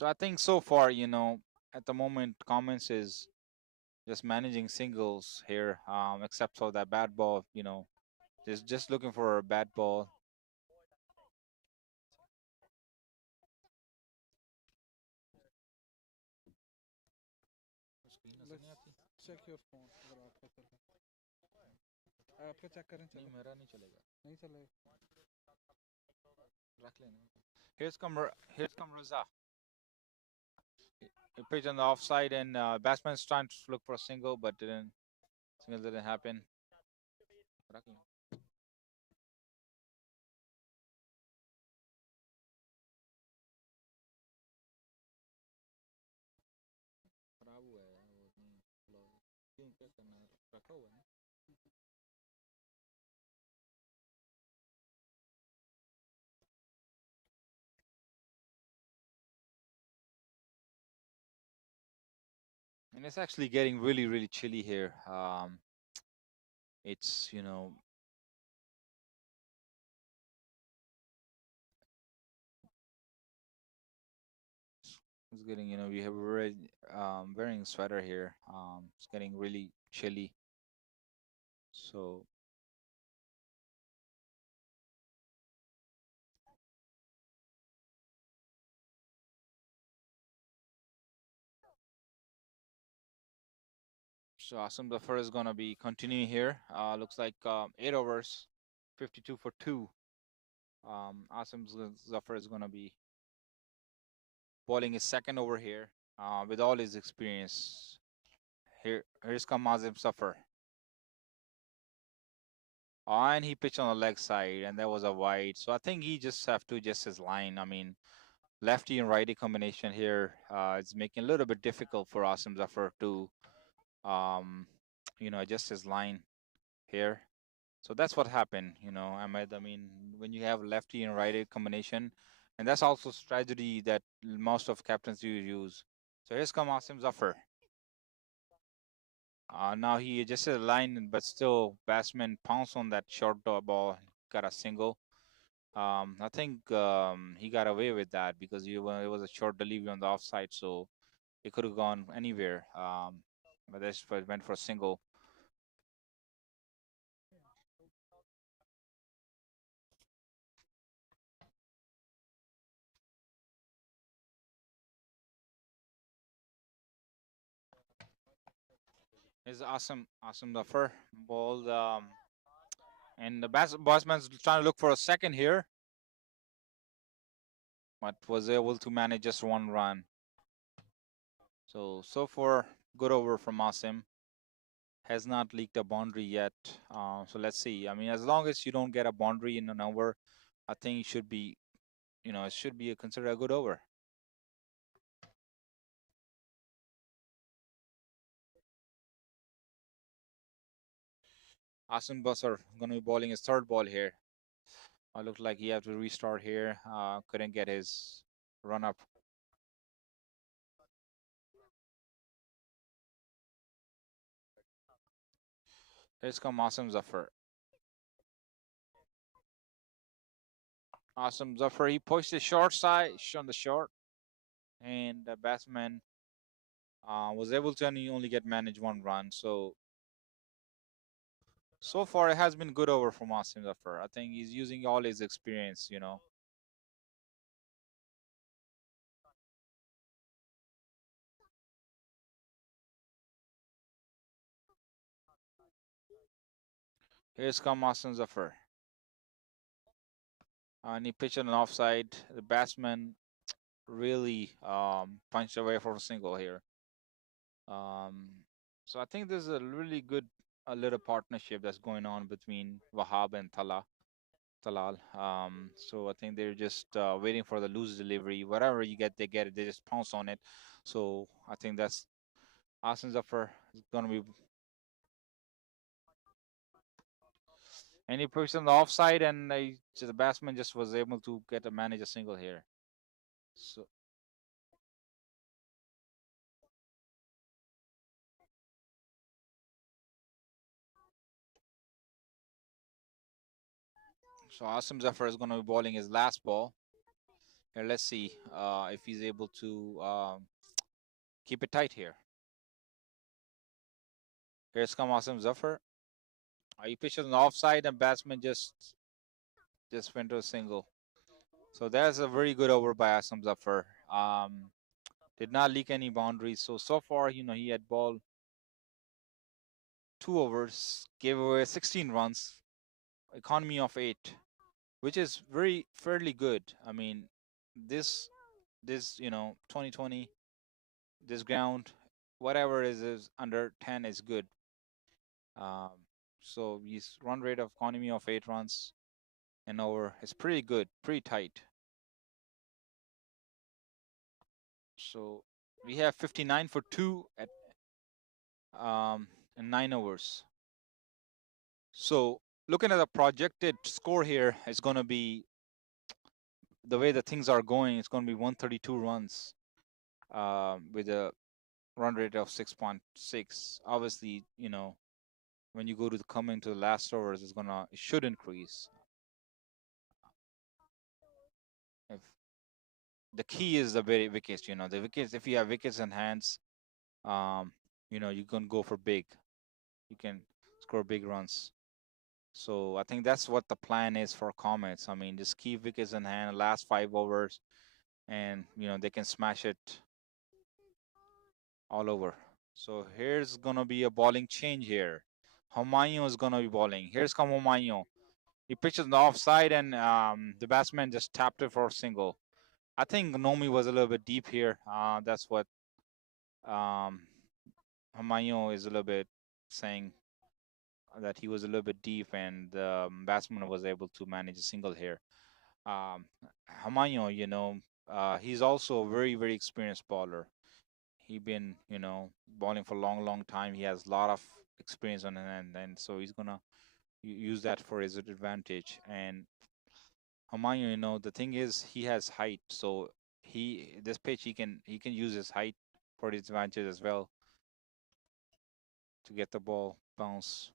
I think so far, at the moment, Comets is just managing singles here, except for that bad ball, just looking for a bad ball. let's check your phone अगर आपका चल रहा है आपका check करें नहीं चलो मेरा नहीं चलेगा नहीं चलेगा रख लेना here's come Raza. He pitched on the offside and batsman's trying to look for a single but single didn't happen. रख लेना खराब हुआ है वो क्यों क्या करना है रखा हुआ है ना and it's actually getting really chilly here. It's it's getting we have already wearing a sweater here. It's getting really chilly. So Asim Zafar is gonna be continuing here. Looks like 8 overs, 52 for 2. Asim Zafar is gonna be bowling his second over here with all his experience. Here's come Asim Zafar. And he pitched on the leg side, and that was a wide. So I think he just have to adjust his line. I mean, lefty and righty combination here is making a little bit difficult for Asim Zafar to, adjust his line here. So that's what happened, Ahmed. I mean, when you have lefty and righty combination, and that's also strategy that most of captains do use. So here's come Asim Zafar. Now he adjusted the line, but still batsman pounced on that short ball, got a single. I think he got away with that because it was a short delivery on the offside, so it could have gone anywhere. But this went for a single. Is Asim Zafar ball, and the batsman's trying to look for a second here, but was able to manage just one run. So far, good over from Asim. Has not leaked a boundary yet. So let's see. I mean, as long as you don't get a boundary in an over, I think it should be, it should be considered a good over. Asim Basar going to be bowling his third ball here. Looked like he had to restart here. Couldn't get his run up. Here's come Asim Zafar. Asim Zafar, he pushed the short side, on the short, and the batsman was able to only get managed one run. So far it has been good over from Asim Zafar. I think he's using all his experience, Here's come Asim Zafar. And he pitched an offside. The batsman really punched away for a single here. So I think there's a really good little partnership that's going on between Wahab and Talal. So I think they're just waiting for the loose delivery. Whatever you get, they get it. They just pounce on it. So I think that's Asim Zafar is going to be. And he pushed on the offside, and the batsman just was able to manage a single here. So Asim Zafar is going to be bowling his last ball. Here, let's see if he's able to keep it tight here. Here's come Asim Zafar. He pitched on the offside, and batsman just went to a single. So that's a very good over by Asim Zafar. Did not leak any boundaries. So far, he had ball 2 overs, gave away 16 runs, economy of 8, which is very fairly good. I mean, this 2020, this ground, whatever is under 10 is good. Um, so his run rate of economy of 8 runs and over is pretty good, pretty tight. So we have 59 for 2 at in 9 overs. So looking at the projected score here, it's going to be, the way the things are going, it's going to be 132 runs with a run rate of 6.6. Obviously, when you go to coming to the last overs, it should increase. If the key is the very wickets, the wickets. If you have wickets in hands, you can go for big. You can score big runs. So I think that's what the plan is for Comets. I mean, just keep wickets in hand, last 5 overs, and they can smash it all over. So here's gonna be a bowling change here. Humayun is gonna be bowling. Here's come Humayun. He pitches the offside, and the batsman just tapped it for a single. I think Nomi was a little bit deep here. That's what Humayun is a little bit saying, that he was a little bit deep, and the batsman was able to manage a single here. Humayun, he's also a very, very experienced bowler. He been, bowling for a long, long time. He has a lot of experience on it, and so he's gonna use that for his advantage. And Humayun, the thing is, he has height, so this pitch he can use his height for his advantage as well to get the ball bounce.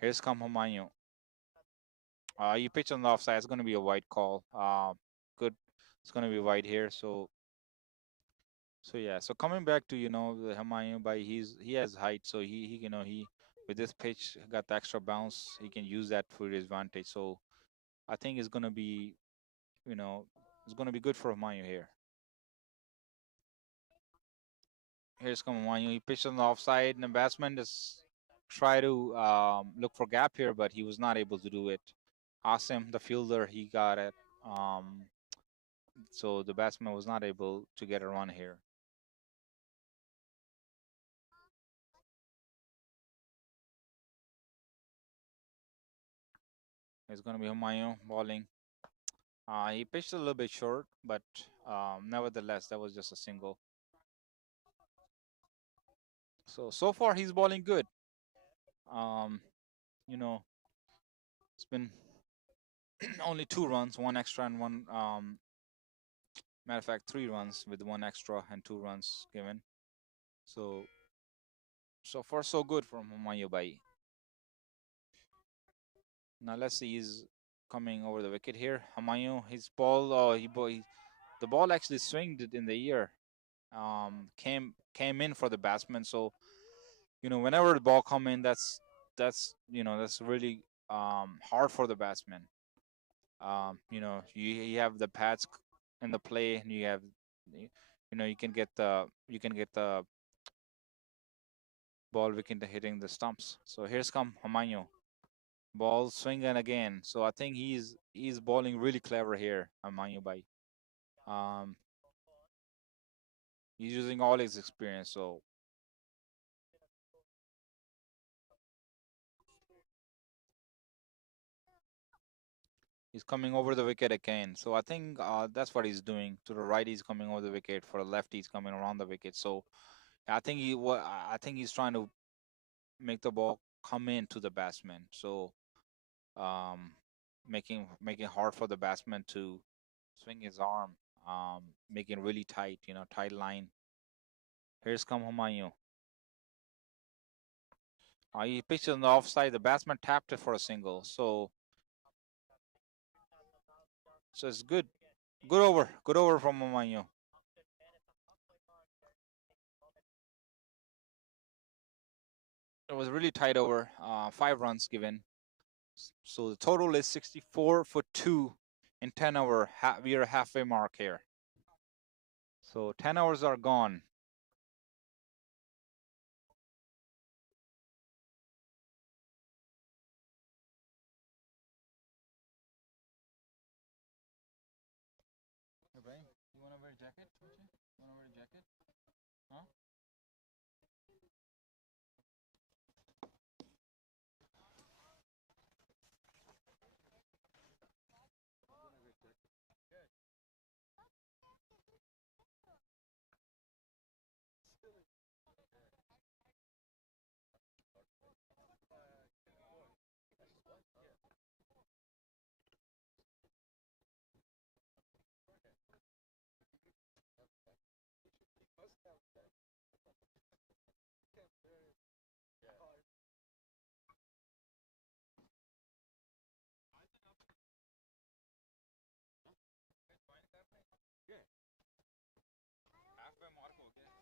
Here's come Humayun. You pitch on the offside. It's gonna be a wide call. Good. It's gonna be wide here. So yeah. So coming back to the Humayun, he has height, so he with this pitch got the extra bounce. He can use that for his advantage. So I think it's gonna be good for Humayun here. Here's come Humayun. He pitched on the offside, and the batsman just try to look for gap here, but he was not able to do it. Asim, the fielder, he got it. So the batsman was not able to get a run here. It's going to be Humayun bowling. He pitched a little bit short, but nevertheless, that was just a single. So far he's bowling good. It's been only 2 runs, 1 extra and 1 matter of fact 3 runs with 1 extra and 2 runs given. So far so good from Humayun Bhai. Now let's see, he's coming over the wicket here. Humayun, his ball, the ball actually swinged it in the air. Came in for the batsman. So whenever the ball come in, that's really hard for the batsman. You have the pads in the play, and you have you can get the ball wicket hitting the stumps. So here's come Humayun. Ball swinging again. So I think he's bowling really clever here, Humayun Bhai. He's using all his experience. So he's coming over the wicket again. So I think that's what he's doing. To the right, he's coming over the wicket. For the left, he's coming around the wicket. So I think he's trying to make the ball come into the batsman. So making hard for the batsman to swing his arm, making really tight, tight line. Here's come Humayun. He pitched on the offside. The batsman tapped it for a single. So it's good. Good over from Humayun. It was really tight over. 5 runs given. So the total is 64 for 2 in 10 hour. We are halfway mark here. So 10 hours are gone. Huh?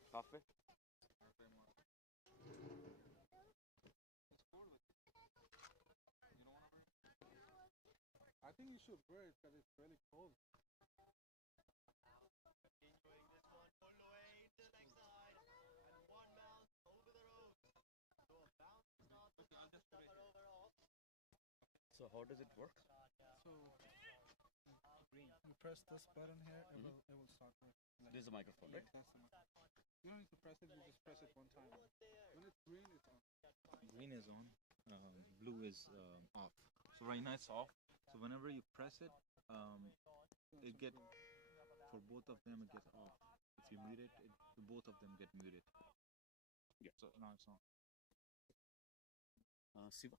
Halfway? I think you should wear it because it's really cold. So how does it work? So you press this button here, it will start with. This is a microphone, Yeah, right? that's the microphone. You don't need to press it. You just press it one time. When it's green, it's on. Green is on, blue is off. So right now it's off. So whenever you press it, it get for both of them it gets off. If you mute it, both of them get muted. Yeah. So now it's on. Siva?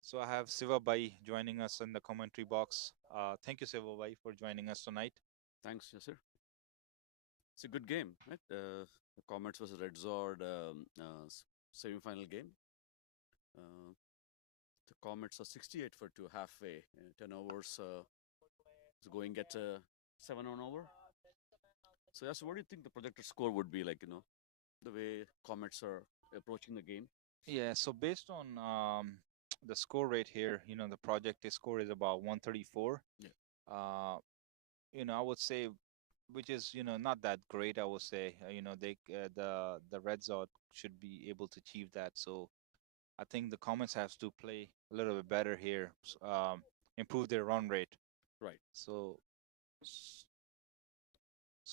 So I have Siva Bhai joining us in the commentary box. Thank you, Siva Bhai, for joining us tonight. Thanks, Yasir. It's a good game, right? The Comets versus REDZod semi-final game. The Comets are 68 for 2 halfway. 10 overs. It's going at 7 on over. So, yes, what do you think the projected score would be like, the way Comets are approaching the game? Yeah, so based on the score rate here, the projected score is about 134. Yeah. I would say, which is not that great. I would say, the REDZod should be able to achieve that. So I think the Comets have to play a little bit better here, improve their run rate. Right.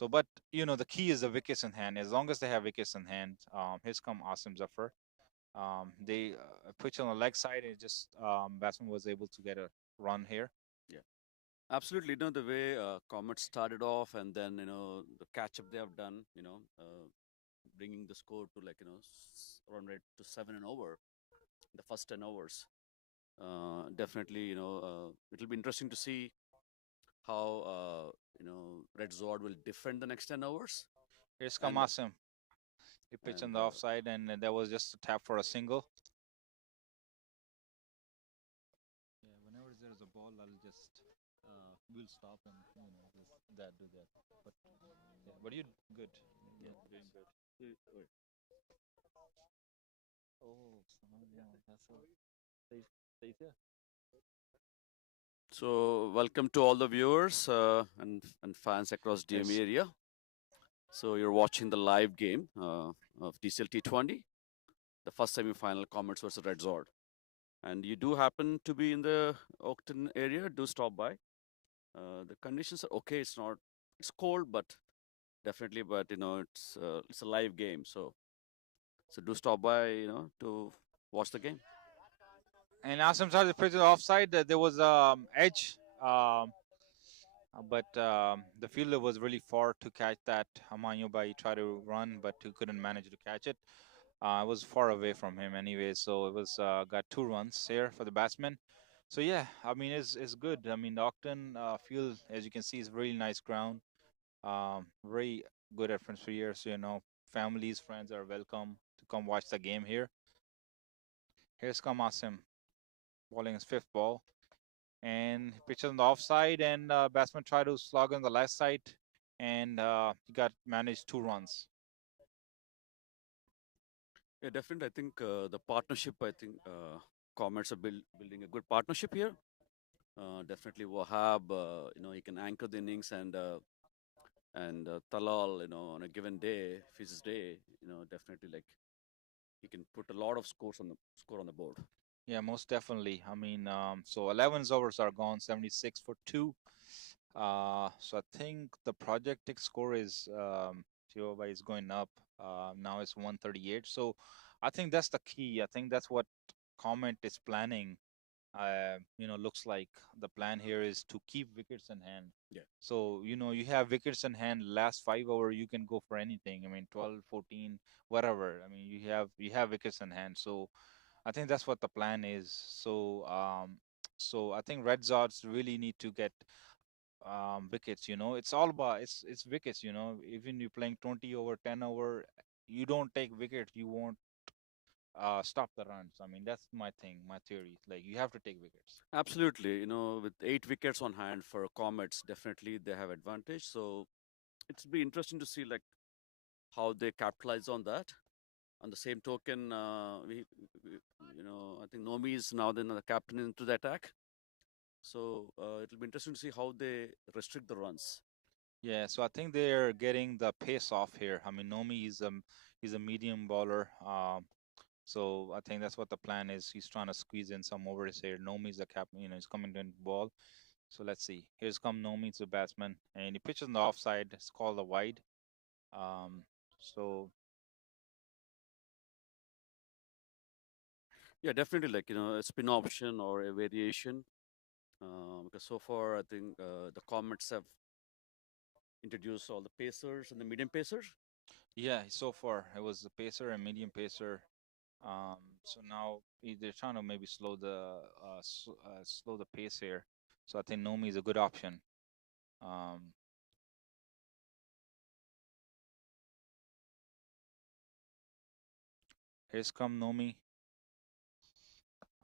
But the key is the wickets in hand. As long as they have wickets in hand, here's come Asim Zafar. They pitch on the leg side, and just batsman was able to get a run here. Yeah, absolutely. The way Comets started off, and then the catch up they have done, bringing the score to run rate to 7 and over in the first 10 overs. Definitely, it'll be interesting to see how REDZod will defend the next 10 overs. Here's come Asim. He pitched on the offside, and that was just a tap for a single. Yeah, whenever there's a ball, I'll just we'll stop and just do that. But you good. Yeah, doing good. So, welcome to all the viewers and fans across DME area. So, you're watching the live game of DCL T20, the first semi-final, Comets versus REDZod. And you do happen to be in the Oakton area, do stop by. The conditions are okay. It's cold, but definitely, but it's a live game. So do stop by, to watch the game. And Asim tried to pitch the offside. There was edge, but the fielder was really far to catch that. Amayubai tried to run, but he couldn't manage to catch it. It was far away from him anyway, so it was got 2 runs here for the batsman. So yeah, I mean it's good. I mean the Oakton field, as you can see, is really nice ground. Very good atmosphere. So families, friends are welcome to come watch the game here. Here's Kamasim bowling his 5th ball, and he pitches on the offside, and batsman tried to slog on the left side, and he managed 2 runs. Yeah, definitely. I think the partnership. I think Comets are building a good partnership here. Definitely, Wahab. He can anchor the innings, and Talal. On a given day, if it's his day, definitely he can put a lot of score on the board. Yeah, most definitely. I mean, so 11 overs are gone, 76 for 2. So I think the projected score is Chihuahua is going up. Now it's 138. So I think that's the key. I think that's what Comet is planning. Looks like the plan here is to keep wickets in hand. Yeah. So, you have wickets in hand last 5 hours, you can go for anything. I mean, 12, 14, whatever. I mean, you have wickets in hand. So I think that's what the plan is. So I think REDZods really need to get wickets. It's all about it's wickets. Even you playing 20 over 10 over, you don't take wickets, you won't stop the runs. I mean, that's my thing, my theory. Like, you have to take wickets. Absolutely. With 8 wickets on hand for Comets, definitely they have advantage. So it'll be interesting to see like how they capitalize on that. On the same token, I think Nomi is now the captain into the attack. So it'll be interesting to see how they restrict the runs. Yeah, so I think they're getting the pace off here. I mean, Nomi is a medium bowler. So I think that's what the plan is. He's trying to squeeze in some overs here. Nomi's the captain, he's coming to ball. So let's see. Here's come Nomi, it's a batsman, and he pitches on the offside. It's called a wide. So Yeah, definitely like a spin option or a variation. Because so far I think the Comets have introduced all the pacers and the medium pacers. yeah, so far it was the pacer and medium pacer. So now they're trying to maybe slow the pace here. So I think Nomi is a good option. Um, Here's come Nomi,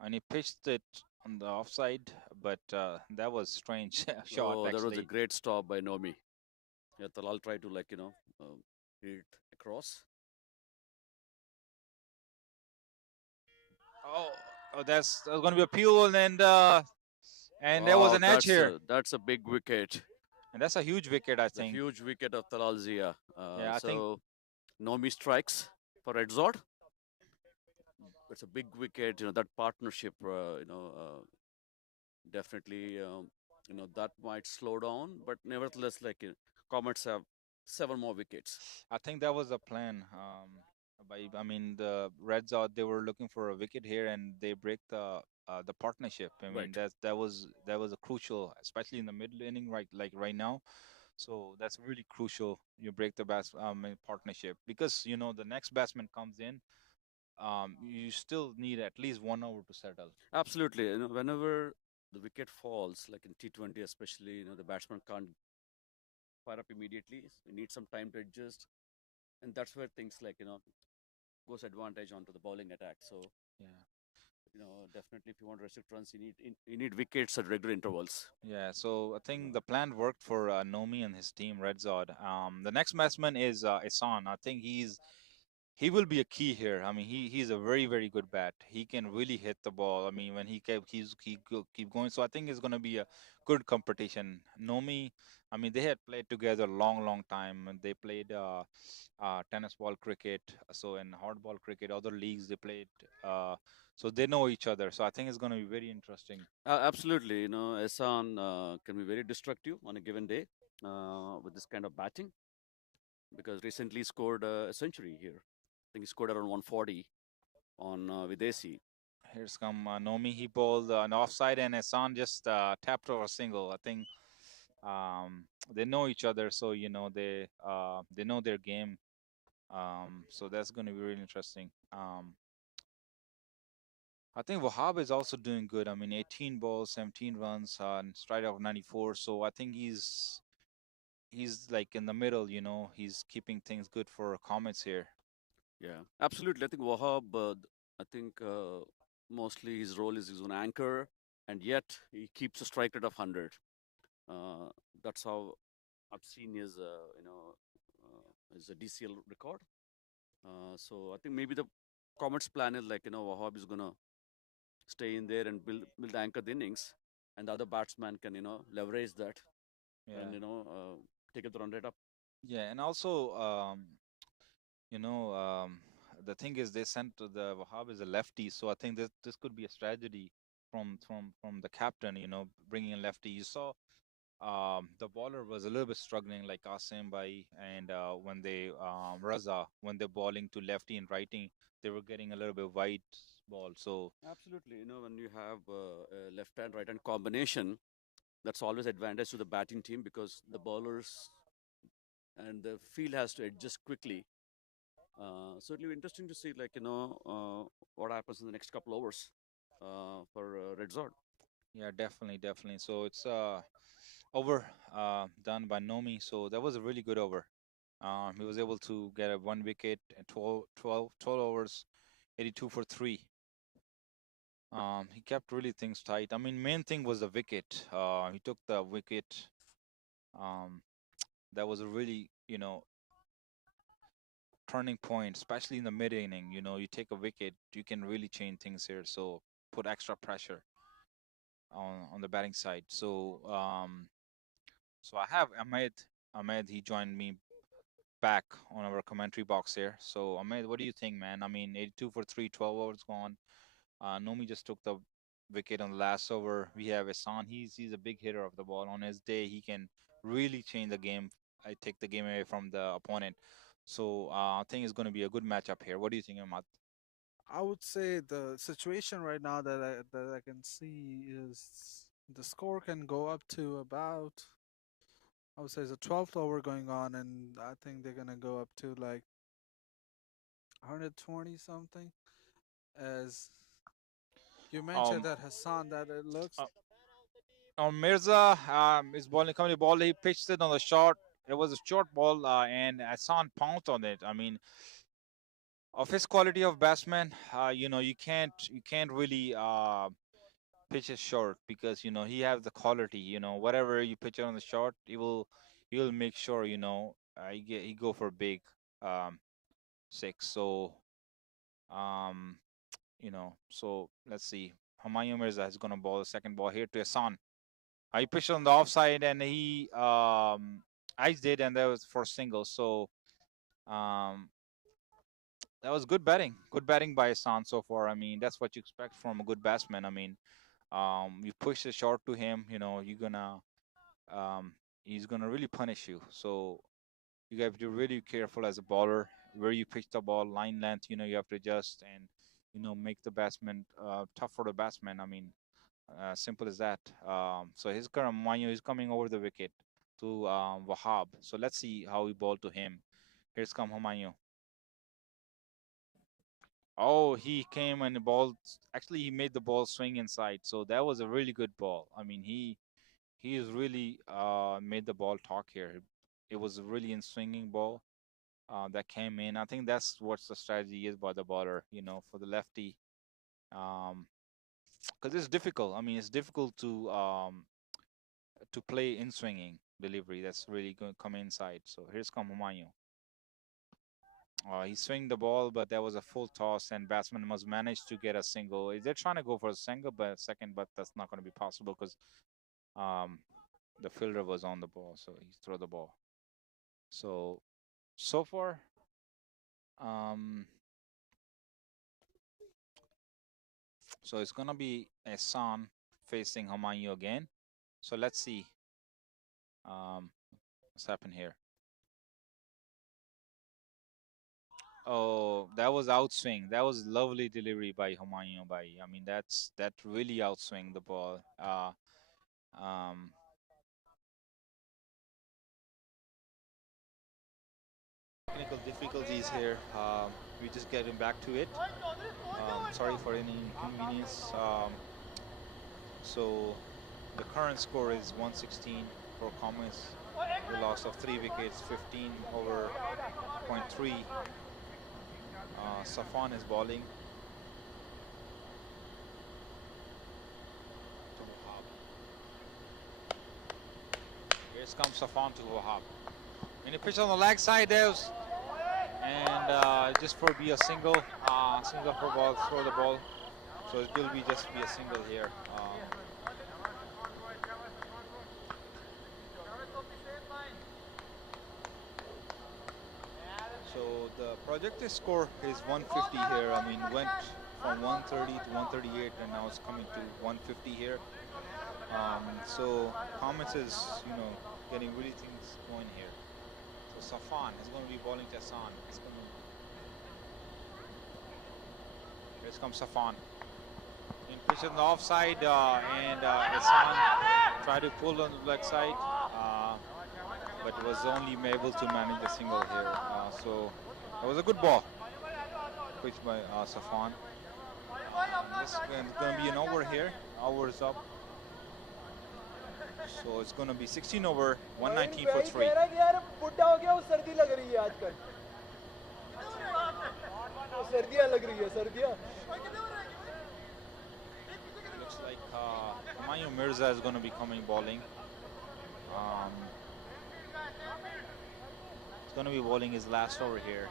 and he pitched it on the offside, but that was strange shot Oh, that was a actually. great stop by Nomi. Yeah, Talal tried to hit across. Oh, that's going to be a pure, and there was Wow, an edge here, that's a big wicket. and that's a huge wicket, I The think. huge wicket of Talal Zia. Yeah, I think. So Nomi strikes for REDZod. It's a big wicket. That partnership. Definitely. That might slow down, but nevertheless, like Comets have 7 more wickets. I think that was the plan. I mean, the Reds out. They were looking for a wicket here, and they break the partnership. I mean, Right. that was a crucial, especially in the middle inning, right now. So that's really crucial. You break the partnership, because the next batsman comes in. You still need at least 1 hour to settle. Absolutely. Whenever the wicket falls, like in T20 especially, the batsman can't fire up immediately. So you need some time to adjust, and that's where things like goes advantage onto the bowling attack. So Yeah. definitely if you want to restrict runs, you need wickets at regular intervals. Yeah, so I think the plan worked for Nomi and his team, REDZod. The next batsman is Ihsan. I think he will be a key here. I mean, he's a very very good bat. He can really hit the ball. I mean, when keep going. So I think it's gonna be a good competition. Nomi, I mean, they had played together a long time, and they played tennis ball cricket. So in hardball cricket, other leagues they played. So they know each other. So I think it's gonna be very interesting. Absolutely. Ehsan can be very destructive on a given day with this kind of batting, because recently he scored a century here. I think he scored around 140 on Videsi. Here's come Nomi. He bowled an offside, and Ehsan just tapped over a single. I think they know each other, so they know their game. So that's going to be really interesting. I think Wahab is also doing good. I mean, 18 balls, 17 runs, and strike out of 94. So I think he's like in the middle. He's keeping things good for Comets here. Yeah, absolutely. I think Wahab, I think mostly his role is he's an anchor, and yet he keeps a strike rate of 100. That's how I've seen his DCL record. So I think maybe the Comets plan is like Wahab is gonna stay in there and build anchor the innings, and the other batsman can leverage that and Yeah, take up the run rate up. yeah, and also you know, the thing is they sent the Wahab is a lefty, so I think this could be a strategy from the captain. Bringing in lefty. You saw the bowler was a little bit struggling, like Asim Bhai, and when they Raza, when they're bowling to lefty and righty, they were getting a little bit wide ball. So Absolutely. You know, when you have a left hand, right hand combination, that's always advantage to the batting team because the bowlers and the field has to adjust quickly. So it'll be interesting to see, like, what happens in the next couple hours for REDZod. yeah, definitely, definitely. So it's over done by Nomi. So that was a really good over. He was able to get a 1 wicket and 12 overs, 82 for 3. He kept really things tight. I mean, main thing was the wicket. He took the wicket. Um, that was a really, turning point, especially in the mid inning. You take a wicket, you can really change things here. So put extra pressure on the batting side. So I have Ahmed. Ahmed, he joined me back on our commentary box here. So Ahmed, what do you think, man? I mean, 82 for 3, 12 overs gone. Nomi just took the wicket on the last over. We have Ehsan. He's a big hitter of the ball. On his day, he can really change the game. I take the game away from the opponent. So I think it's going to be a good matchup here. What do you think, Ahmad? I would say the situation right now that I can see is the score can go up to about, I would say, it's a 12th over going on, and I think they're gonna go up to like 120 something. As you mentioned Um, that Hassan, that it looks. uh, Mirza is bowling coming to ball. He pitched it on the short. It was a short ball, and Hassan pounced on it. I mean, of his quality of batsman, you can't really pitch it short because he has the quality. Whatever you pitch it on the short, he will make sure he go for big um, six. So so let's see. Humayun Mirza is gonna bowl the second ball here to Hassan. He pitched on the offside and he iced it, and that was for single. So um, that was good batting. Good batting by Hassan so far. I mean, that's what you expect from a good batsman. I mean, you push the short to him, you're gonna um, he's gonna really punish you. So you have to be really careful as a bowler where you pitch the ball, line length. You have to adjust and make the batsman tough for the batsman. I mean, simple as that. So his current Manyu is coming over the wicket to Wahab. So let's see how we bowl to him. Here's come Humayun. Oh, he came and the ball. Actually, he made the ball swing inside. So that was a really good ball. I mean, he is really made the ball talk here. It was a really in swinging ball that came in. I think that's what the strategy is by the bowler. For the lefty, because it's difficult. I mean, it's difficult to play in swinging delivery. That's really going to come inside. So here's come Humayun. He swung the ball, but that was a full toss, and batsman must manage to get a single. They're trying to go for a single, but second, but that's not going to be possible because um, the fielder was on the ball, so he threw the ball. So far, um, so it's gonna be Ehsan facing Humayun again. So let's see what's happened here. Oh, that was outswing. That was lovely delivery by Humayun Bhai. I mean, that really outswing the ball. Um, Technical difficulties here. We just getting back to it. Sorry for any inconvenience. So the current score is 116 for Comets. The loss of 3 wickets, 15 over 0.3. Safan is bowling. To Wahab. Here comes Safan to Wahab. And he pitched on the leg side there, and just for be a single for ball, throw the ball. So it will be just be a single here. So the projected score is 150 here. I mean, went from 130 to 138, and now it's coming to 150 here. So Comets is, getting really things going here. So Safan is going to be bowling to Hassan. Here comes Safan. In pitch on the offside, and Hassan tried to pull on the leg side, but was only able to manage the single here. So it was a good ball pitched by Safan. This is going to be an over here. Over is up. So it's going to be 16 over, 119 for 3. Looks like Humayun Mirza is going to be coming bowling. He's going to be bowling his last over here.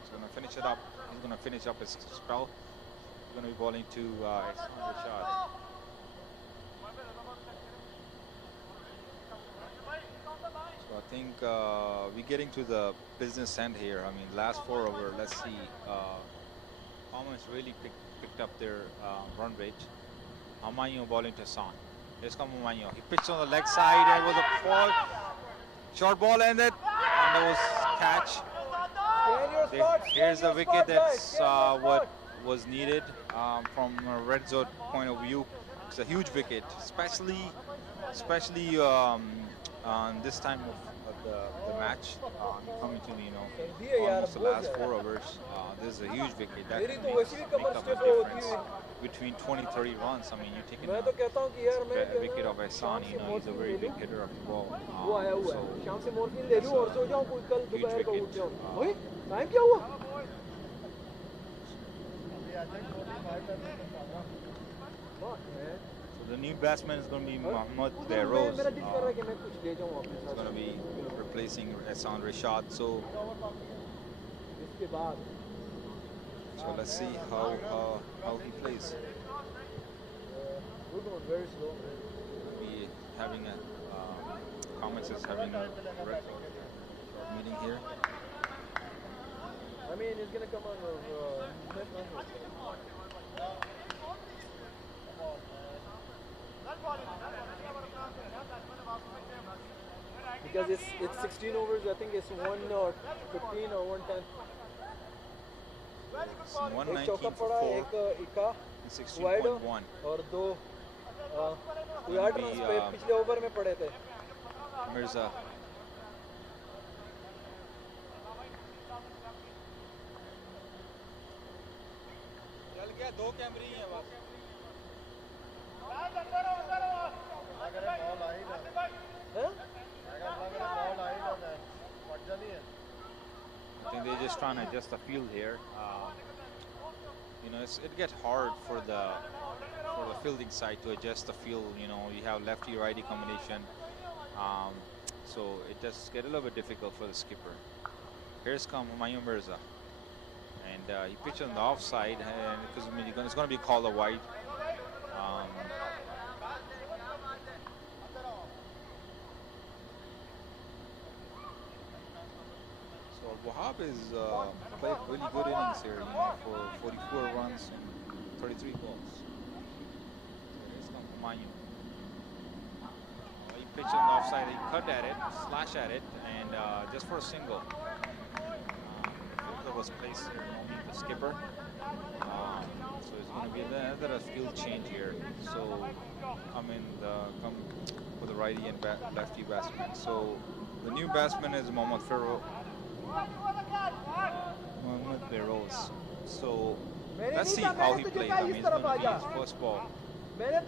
He's going to finish it up. He's going to finish up his spell. He's going to be bowling to REDZod. So I think we're getting to the business end here. I mean, last 4 over. Let's see. Comets really picked up their run rate. Humayun bowling to Hassan. Here's come Humayun. He pitched on the leg side. It was a ball. Short ball ended. And there was catch. Here's the wicket. That's what was needed from a REDZod point of view. It's a huge wicket, especially on this time of the match, coming to almost the last 4 overs. This is a huge wicket that can make up a difference between 20-30 runs. I mean, you're taking a wicket of Hassan. He's a very big hitter of the ball. So huge wicket. So the new batsman is going to be Mohammad Behrouz. He's going to be replacing Hassan Rashad. So let's see how he plays. Very slow. Be having a Comets is having a meeting here. I mean, it's gonna come out of because it's 16 overs. I think it's 1 or 15 or 110. It's 119 for 4 and 16.1. और 2 8 run पे पिछले over में पड़े थे. Mirza. चल गया 2 कैमरे ही हैं बस. I think they're just trying to adjust the field here. It gets hard for the fielding side to adjust the field. You have lefty righty combination, so it does get a little bit difficult for the skipper. Here's come Humayun Mirza, and he pitched on the offside, and because it's going to be called a wide. Wahab is played really good innings here, for 44 runs and 33 balls. Here's come Humayun. He pitched on the offside, he cut at it, slash at it, and just for a single. Fielder was placed here, the skipper. So it's going to be another field change here. So come for the righty and lefty batsman. So the new batsman is Mohammad Behrouz. So let's see how he plays. I mean, it's going to be his first ball. There's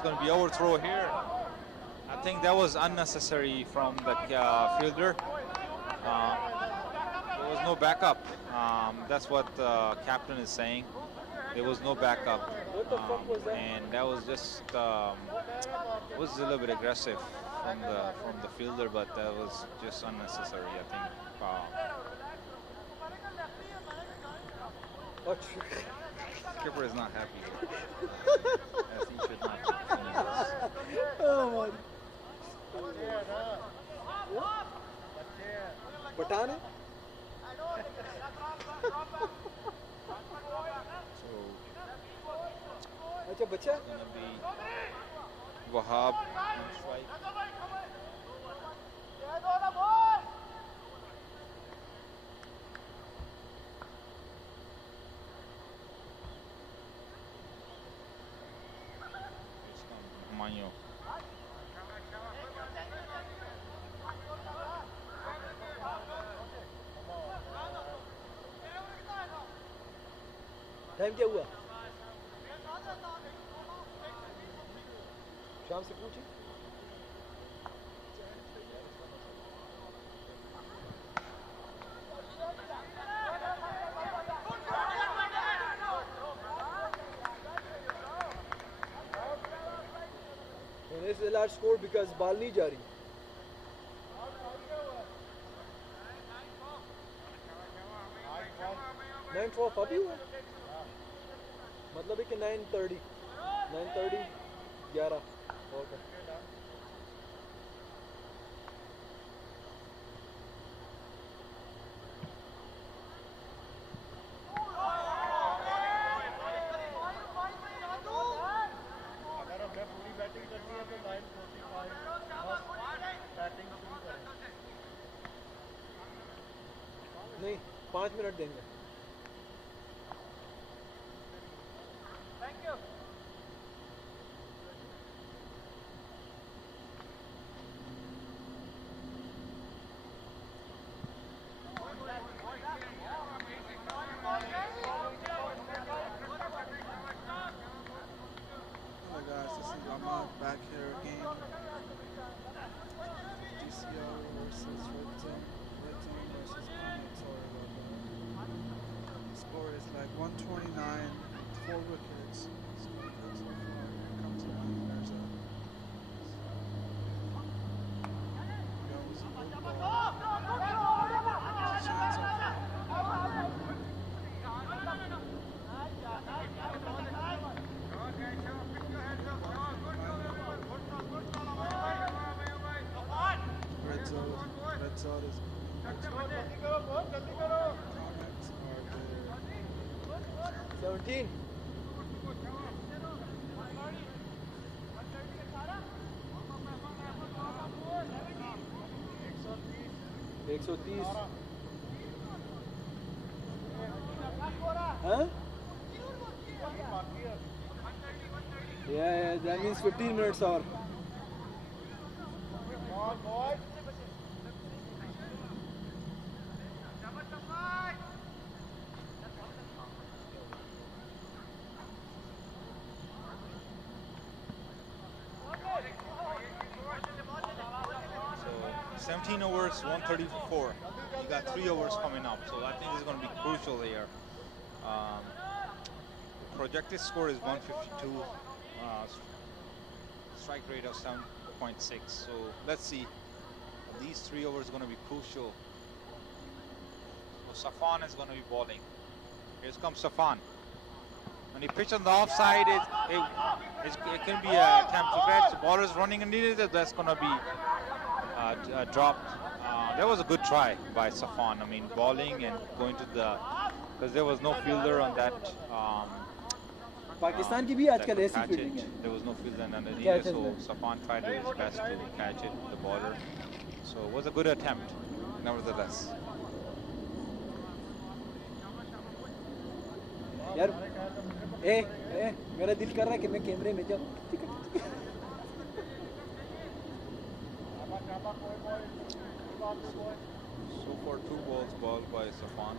going to be overthrow here. I think that was unnecessary from the fielder. There was no backup. That's what the captain is saying. There was no backup, and that was just was a little bit aggressive from the fielder, but that was just unnecessary. I think. Skipper is not happy, as he should not be. Pathan है? So अच्छा बच्चा है? gonna be Wahab on strike. It's Manyo. Time क्या हुआ? शाम से पूछी? And this is a large score because ball नहीं जा रही. 9-12 अभी हुआ? मतलब है कि 9:30 11 ओके नहीं 5 मिनट देंगे Hello guys, this is Ahmad back here again. DCL versus REDZod versus Comets. Sorry about that. The score is like 129, 4 wickets. So that's so far. Here comes the line. There's a goes a good ball. Chance of REDZod is Comets are there. 17 130 huh? Yeah, that means 15 minutes or So 17 overs, 134. You got 3 overs coming up, so I think this is going to be crucial here. Projected score is 152, strike rate of 7.6. So let's see. These 3 overs are going to be crucial. So Safan is going to be bowling. Here comes Safan. When he pitched on the offside, it can be a attempt to catch. The ball is running underneath it. That's going to be dropped. That was a good try by Safan. I mean, bowling and going to the, because there was no fielder on that. Pakistan की भी आजकल ऐसी fielding है There was no fielder underneath it, so Safan tried his best to catch it, the bowler. So it was a good attempt, nevertheless. यार मेरा दिल कर रहा है कि मैं कैमरे में जाऊं So far 2 balls bowled by Safan.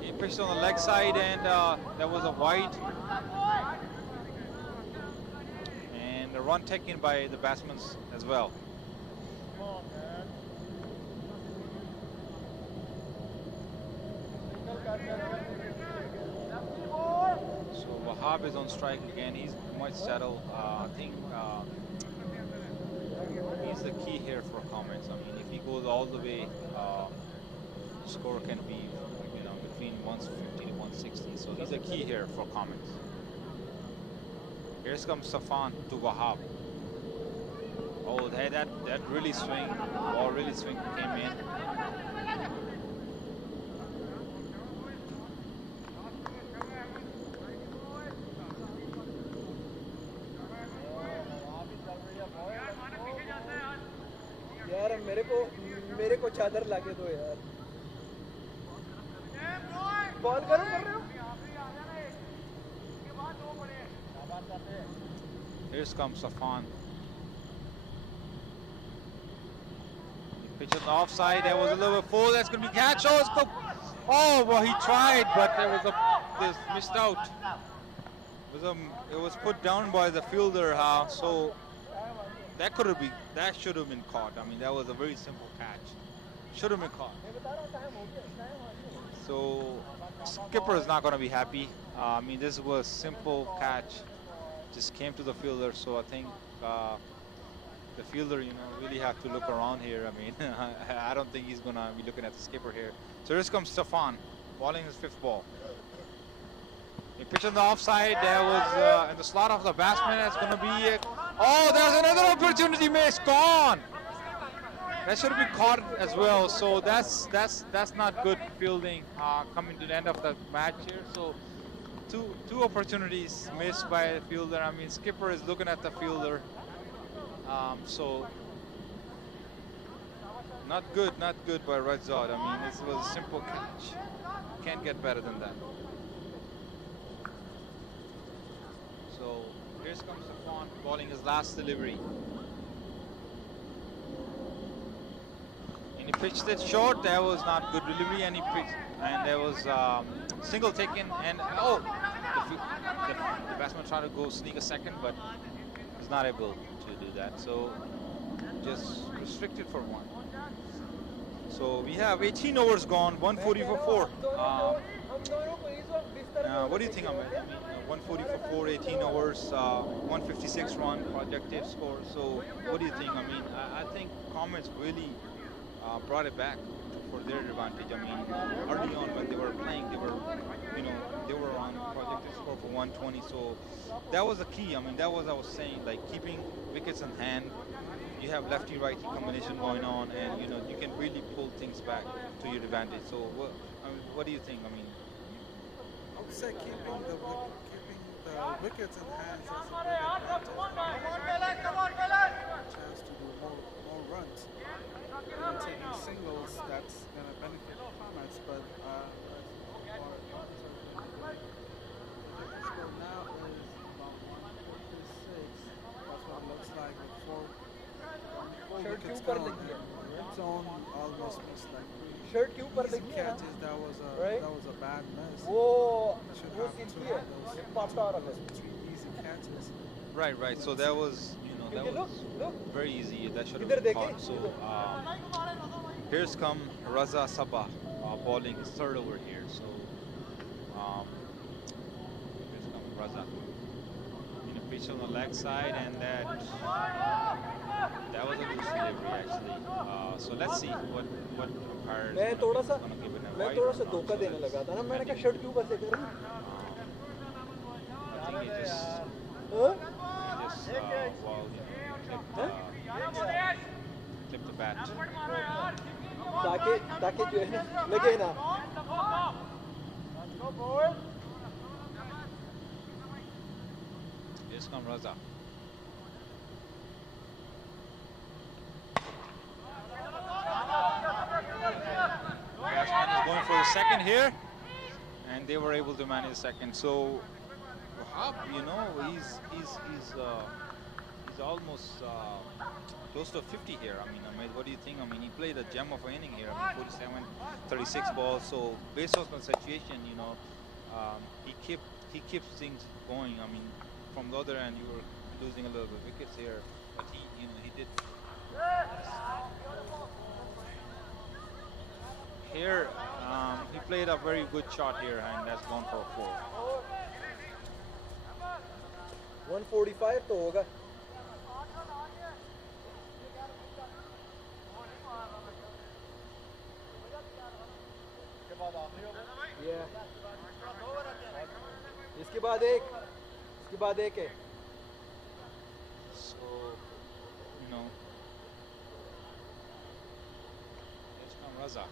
He pitched on the leg side and there was a wide. And a run taken by the batsmen as well. So Wahab is on strike again. He's much settled. I think he's the key here for Comets. I mean, if he goes all the way, score can be, between 150 to 160. So he's a key here for Comets. Here comes Safan to Wahab. Oh, that really swing, ball really swing came in. यार मेरे को चादर लाके दो यार ball कर रहे हो Here comes Safan. Pitch on the offside. That was a little bit full. That's going to be catch. Oh, it's go. Oh, well, he tried, but there was this missed out. It was put down by the fielder. So that should have been caught. I mean, that was a very simple catch. Should have been caught. So skipper is not going to be happy. I mean, this was simple catch. Just came to the fielder, so I think the fielder, really have to look around here. I mean, I don't think he's gonna be looking at the skipper here. So here comes Stefan, bowling his 5th ball. He pitched on the offside. There was in the slot of the batsman. That's gonna be oh, there's another opportunity missed, gone. That should have been caught as well. So that's not good fielding coming to the end of the match here. So. Two opportunities missed by the fielder. I mean, skipper is looking at the fielder. So not good by REDZod. I mean, this was a simple catch. Can't get better than that. So here comes Safan bowling his last delivery. And he pitched it short. That was not good delivery, and he pitched, and there was single taken, and oh, the batsman tried to go sneak a second, but he's not able to do that. So just restricted for 1. So we have 18 overs gone, 140 for 4. What do you think, Ahmed? I mean, 140 for 4, 18 overs, 156 run projected score. So what do you think? I mean, I think Comets really brought it back for their advantage. I mean, early on when they were playing, they were on projected score for 120. So that was the key. I mean, that was I was saying, like keeping wickets in hand. You have lefty-righty combination going on, and you can really pull things back to your advantage. So what do you think? I mean, I would say keeping the wickets in hand is a big advantage. Chance to do more runs. Taking singles, that's going to benefit the Comets, but the score now is about 146. That's what it looks like with four wickets gone. Red zone almost missed like 3 easy catches. That was a bad miss. Should have 2 of those 3 easy catches. Right. So that was that was very easy. That should have been caught. So here's come Raza Sabah bowling his 3rd over here. So here's come Raza in a pitch on the leg side, and that was a loose delivery actually. So let's see what umpires मैं थोड़ा सा gonna धोखा देने लगा था ना मैंने कहा शर्ट क्यों बसे कर I think he just clip the bat. ताकि जो है लगे ना Here's come Raza. Batsman is going for the second here, and they were able to manage the second. So Wahab, he's almost close to 50 here. I mean, what do you think? I mean, he played a gem of an inning here. I mean, 47, 36 balls. So based on the situation, he keeps things going. I mean, from the other end, you were losing a little bit of wickets here, but he did. Here, he played a very good shot here, and that's gone for a 4. 145 तो होगा Yeah. इसके बाद एक है. So, you know, here's come Raza.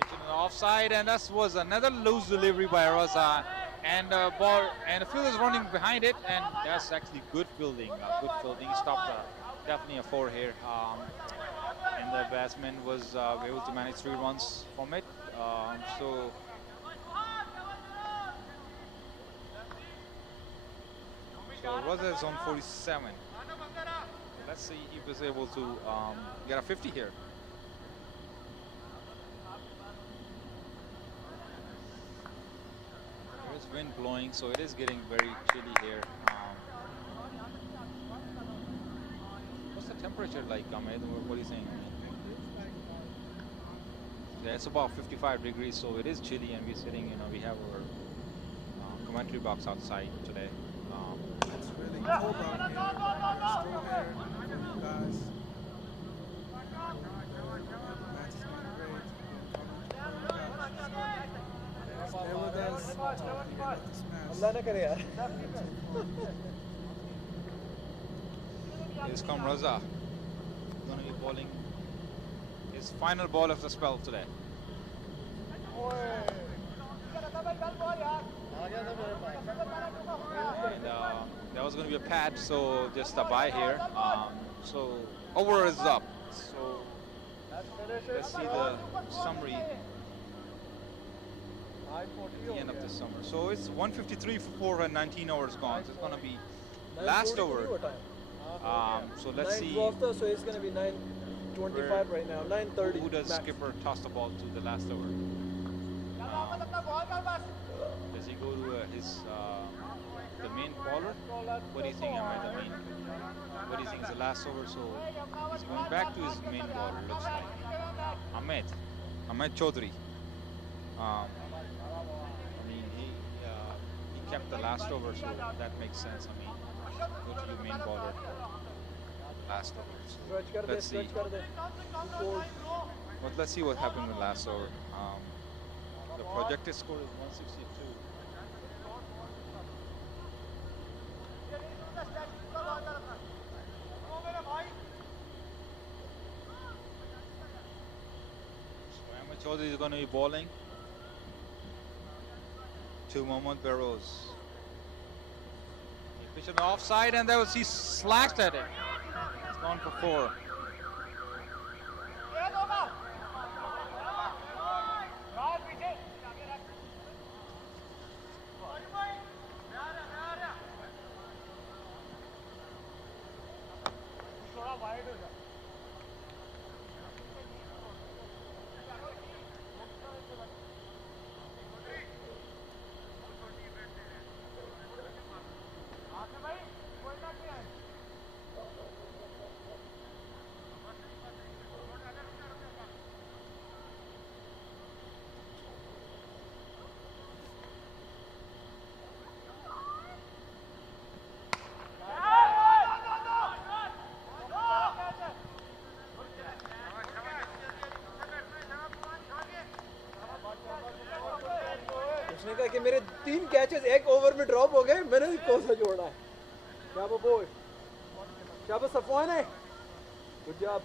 Pitching an offside, and that was another loose delivery by Raza. And ball, and the field is running behind it, and that's actually good fielding. Good fielding. He stopped definitely a 4 here. And the batsman was able to manage 3 runs from it. So Raza is on 47. Let's see if he was able to get a 50 here. There is wind blowing, so it is getting very chilly here. What's the temperature like, Ahmed? What are you saying? Yeah, it's about 55 degrees, so it is chilly, and we're sitting, we have our commentary box outside today. It's really cold out here. We're still here for you guys. The match is going great. Stay with us until the end of this match. अल्लाह ना करे यार. Here's come Raza. Going to be bowling his final ball of the spell today. And that was going to be a pad, so just a bye here. So over is up. So let's see the summary at the end of this summer. So it's 153 for 4 and 19 overs gone. So it's going to be last over. So let's see. So it's going to be 9:25 right now. 9:30. Who does skipper toss the ball to the last over? Does he go to the main bowler? What do you think, Ahmed? What do you think is the last over? So he's going back to his main bowler, looks like. Ahmed Chaudhary. He kept the last over, so that makes sense. Go to your main bowler. Last over. So let's see. But let's see what happened with last over. The projected score is 162. So Ahmed Chaudhary is going to be bowling to Mohammad Barrows. He pitched an offside, and there was he slashed at it. It's gone for 4. उसने कहा कि मेरे 3 catches एक over में drop हो गए, मैंने कौन सा जोड़ा है. शाबाश बॉय, शाबाश सफवान है, गुड जॉब.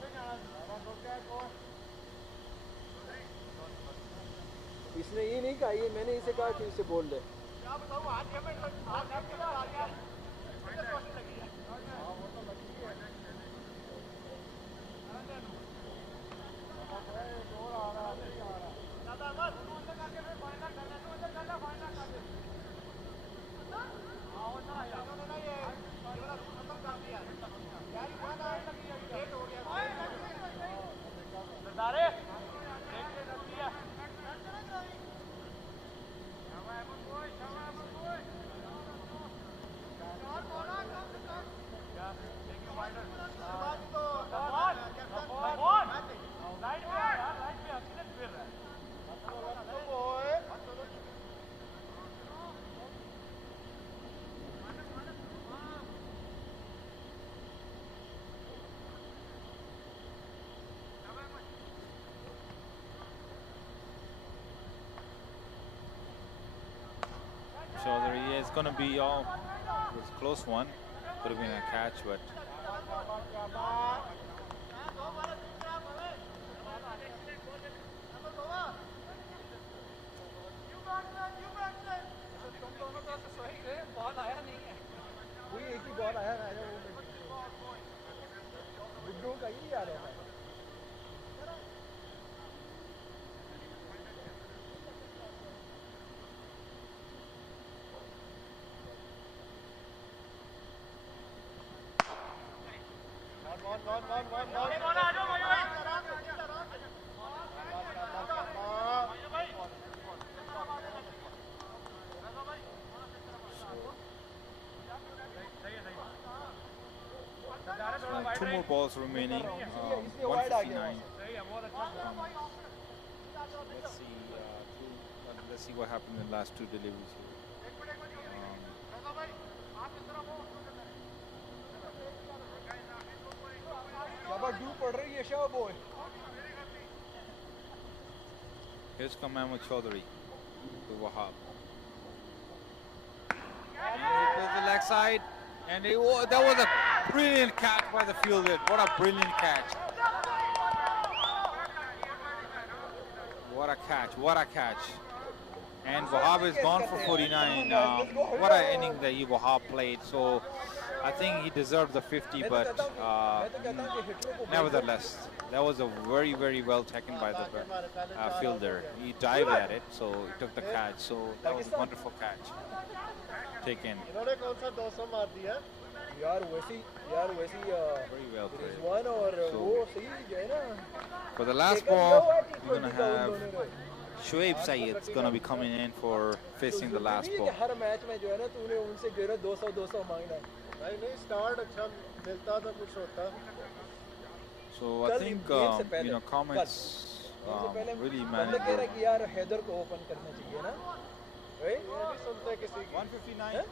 इसने ये नहीं कहा, ये मैंने इसे कहा कि इसे बोल दे. going to be all. It was a close one. Could have been a catch, but. Two more balls remaining. 159. Let's see what happened in the last two deliveries here. Here's Comets Chaudhary to Wahab. And he plays the leg side, and that was a brilliant catch by the fielder. What a brilliant catch! What a catch! What a catch! And Wahab is gone for 49. What an inning that Wahab played. So I think he deserved the 50, but nevertheless, that was a very, very well taken by the fielder. He dived at it, so he took the catch. So that was a wonderful catch taken. Very well played. So, for the last ball, we're going to have Shoaib Sayed's going to be coming in for facing the last ball. So I think Comets really managed it. 159.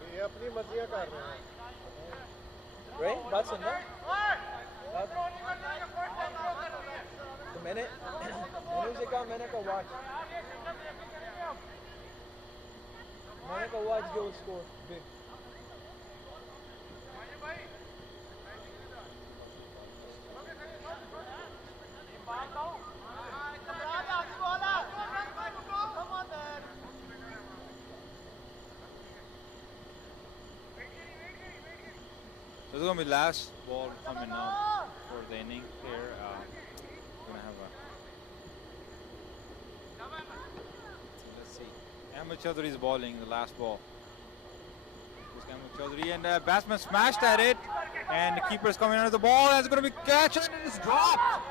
बात सुनना तो मैंने उसे कहा मैंने कहा watch जो उसको big So this is going to be last ball coming up for the inning here. We're going to have a. Let's see. Ahmed Chaudhary is bowling the last ball. Ahmed Chaudhary, and batsman smashed at it, and the keeper is coming under the ball, and it's going to be catched, and it's dropped.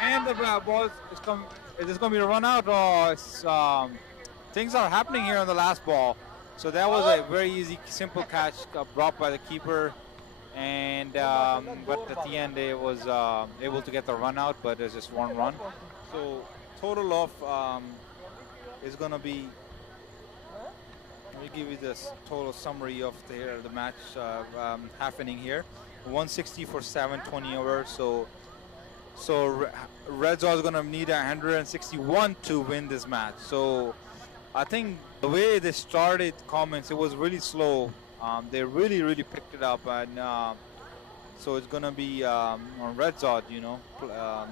And the ball is coming. Is this going to be a run out? Or things are happening here on the last ball. So that was a very easy, simple catch brought by the keeper. And but at the end it was able to get the run out, but it's just one run. So total of is going to be. Let me give you this total summary of the match happening here. 160 for 720 overs. So REDZod is going to need 161 to win this match. So I think the way they started Comets, it was really slow. They really picked it up, and so it's gonna be on REDZod.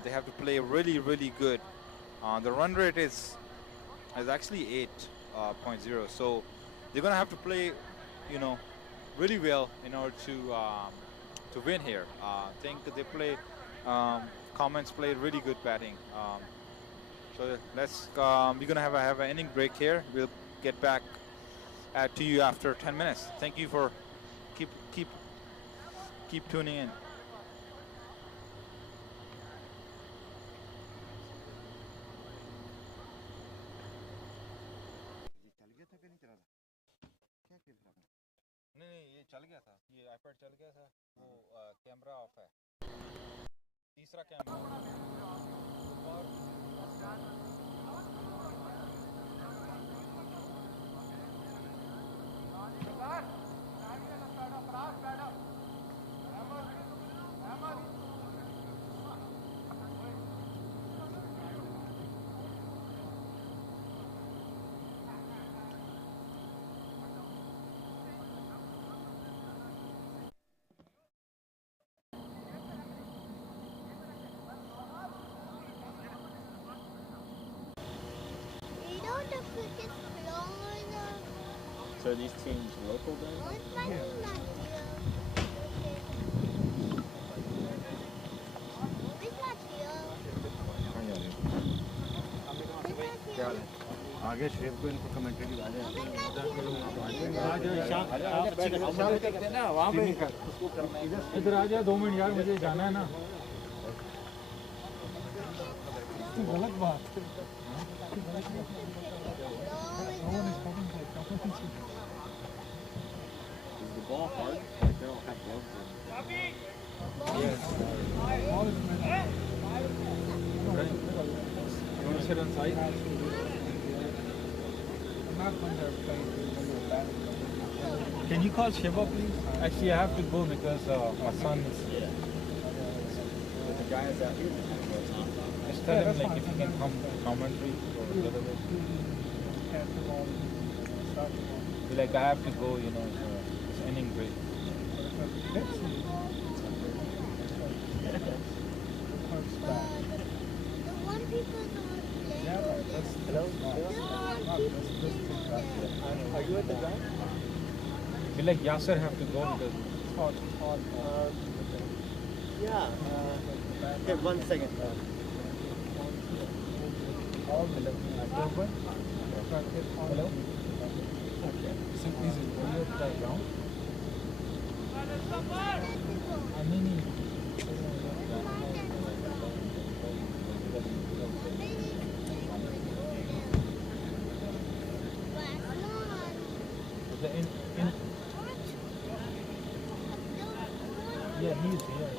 They have to play really good. The run rate is actually 8.0. So they're gonna have to play, really well in order to win here. I think they play. Comets played really good batting. So let's. We're gonna have an inning break here. We'll get back to you after 10 minutes. Thank you for keep tuning in. नहीं ये चल गया था, ये iPad चल गया था, वो कैमरा ऑफ है, तीसरा कैमरा और are these teams local then? क्या हाल है? आगे शेफ को इनको कमेंट्री की बात है। इधर आ जा 2 मिनट यार, मुझे जाना है ना। गलत बात। Is the ball hard? Like they don't have gloves on. Yes. Ball is meant. You want to sit on side? I'm not going to play when you're bad. Can you call Shiva, please? Actually, I have to go because my son is. But the guy is out here. Just tell him like if he can come commentary or a little bit. Like I have to go, you know, it's inning break. Are you at the ground? Feel like Yasser have to go because Yeah. Okay, 1 second. Hello? Okay. So is it really at the ground? I mean, yeah, he is here.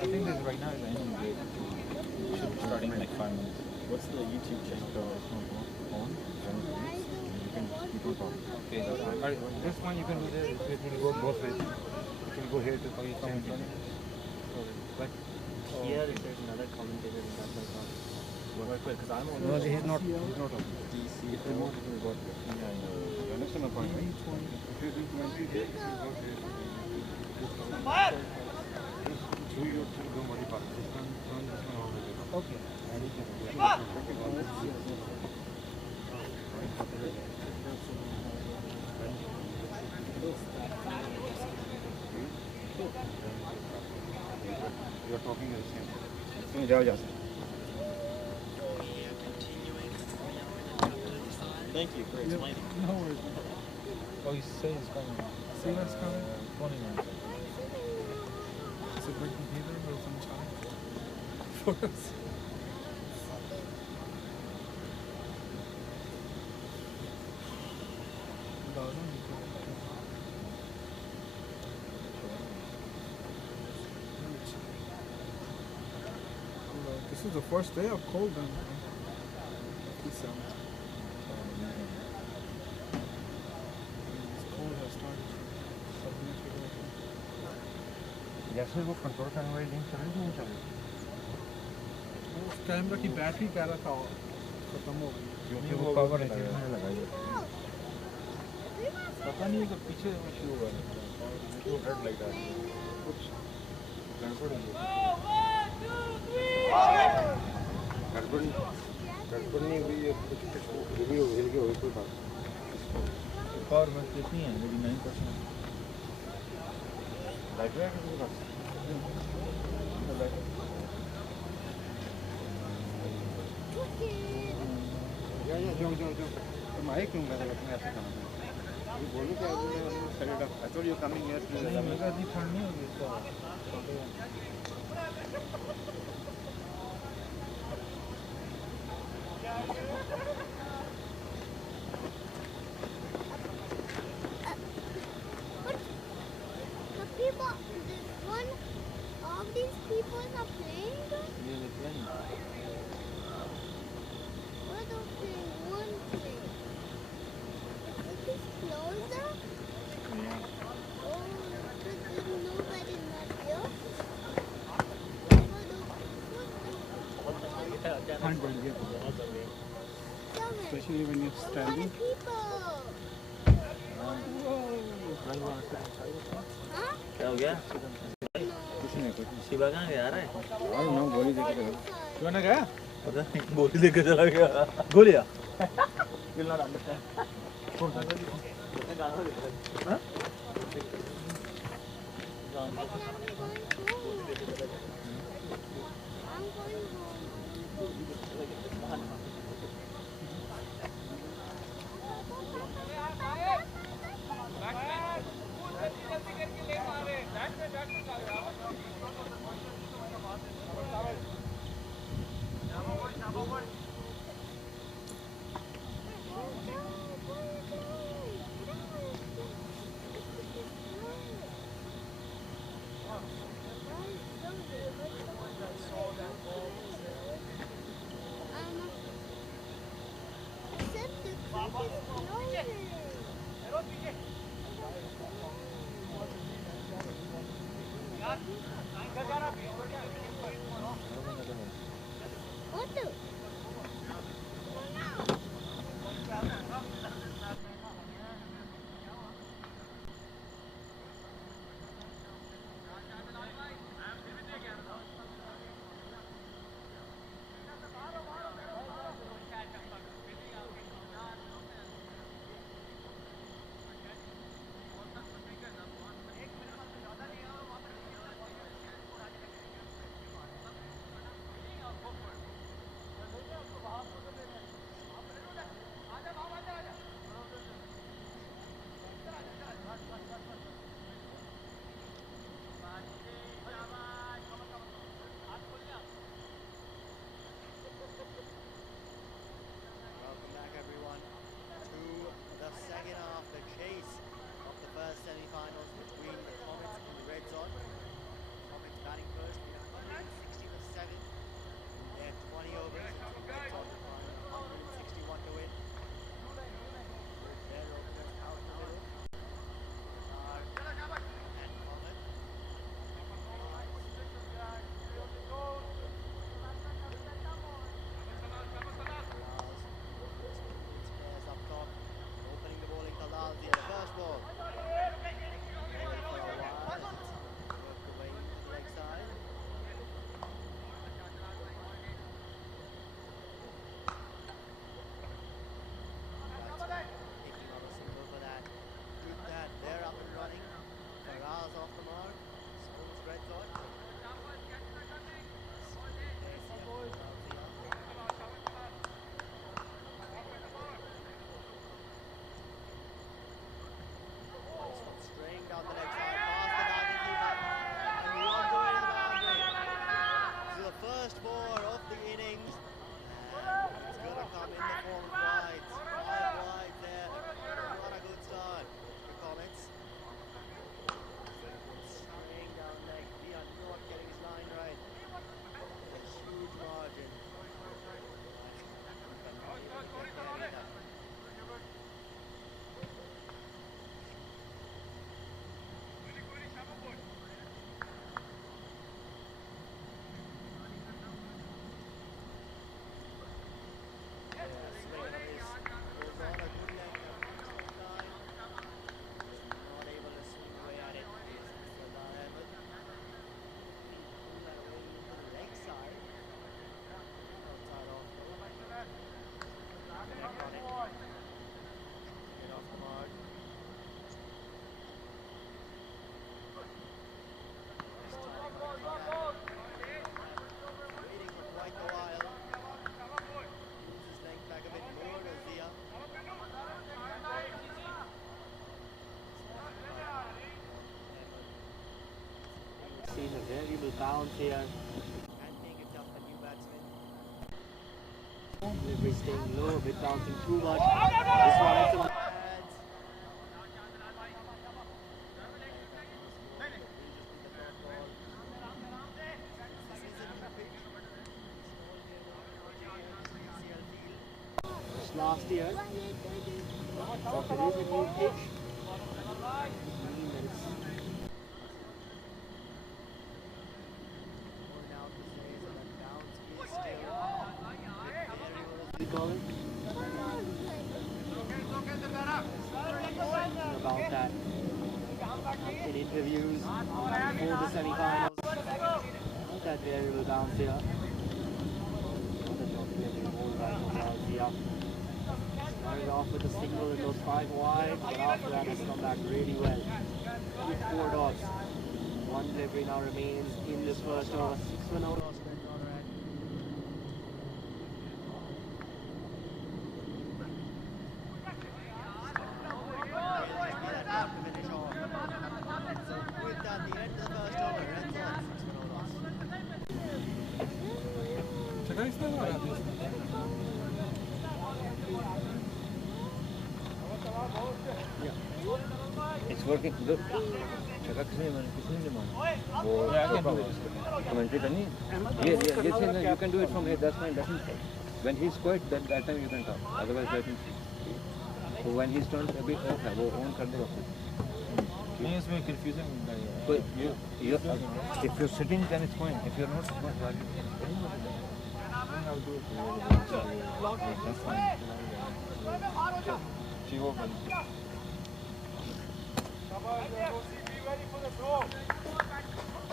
I think this right now is the ending grade. Should be starting in like 5 minutes. What's the YouTube channel? On? You can talk. Okay, this one you can do this. It will go both ways. You can go here to comment on it. But Here if there's another commentator in that like because I'm on. no, he's not on. DC. If remote, it will go there. Yeah, you understand my point, right? If you do commentary there, it will go here. Okay. You are talking at the same time. Thank you for explaining. No worries. Oh, you say it's coming. See what's coming? 20 minutes. It's a great computer with some time for us. This is the first day of cold then. This cold has started. जैसे वो control करने वाली link चल रही थी, नहीं चल रही? उस कैमरा की बैटरी कह रहा था खत्म हो गई क्योंकि वो पावर लगाई पता नहीं तो पीछे इशू हुआ है तो रेड लाइट आ रही है कुछ गड़बड़ है गड़बड़ नहीं हुई है, कुछ हिल गई हुई कोई बात। पावर बस कितनी है मेरी 9%। लाइट है किसी के पास? जो तो मैं क्यों मैं अपने ऐसे करना ये बोलूं क्या set up I thought you coming here to मेरा दी ठंड नहीं होगी इसका especially when you're standing. क्या हो गया कुछ नहीं शिवा कहाँ गया रहा है और ना गोली देख रहे शिवा ने गया पता नहीं गोली लेके चला गया गोलियां will not understand कौन सा गाना हाँ Welcome back everyone to the second half, the chase of the first semi-finals between the Comets and the REDZod. Comets batting first with 160 for 7 in their 20 overs. It's REDZod requiring 161 to win. With their openers out the middle are and Comet. Players up top, opening the bowling Talal here. The first ball. Away for a while as it's worked away into the leg side. Taking on a single for that. With that, they're up and running. Faraz off the mark. So is REDZod. Straying down the leg side, past the boundary keeper, and beyond the way to the boundary. This is the first four of the innings, and it's going to come in the form of wides. 5 wide there. Not a good start for Comets. Straying down leg, Dia not getting his line right. A huge margin. But not able to get there either. Seen a variable bounce here. And make it tough for new batsmen. Delivery staying low, a bit bouncing too much. This one is some last year. So it is a new pitch. Meaning that it's going out to say so that bounce is still we call it. About that in interviews for the semi-finals. That variable bounce here. India. Started off with a single in those 5 wide, but after that has come back really well. With 4 dots. 1 delivery now remains in this first over. 6 1 out. It's working good. जगह किसने माना वो commentary करनी है ये you can do it from here, that's fine, that's fine. When he's quiet, that time you can talk, otherwise that means so when he's turned a bit off है वो on कर देगा नहीं इसमें confusing so if you're sitting then it's fine, if you're not I'll do it. That's fine. She will.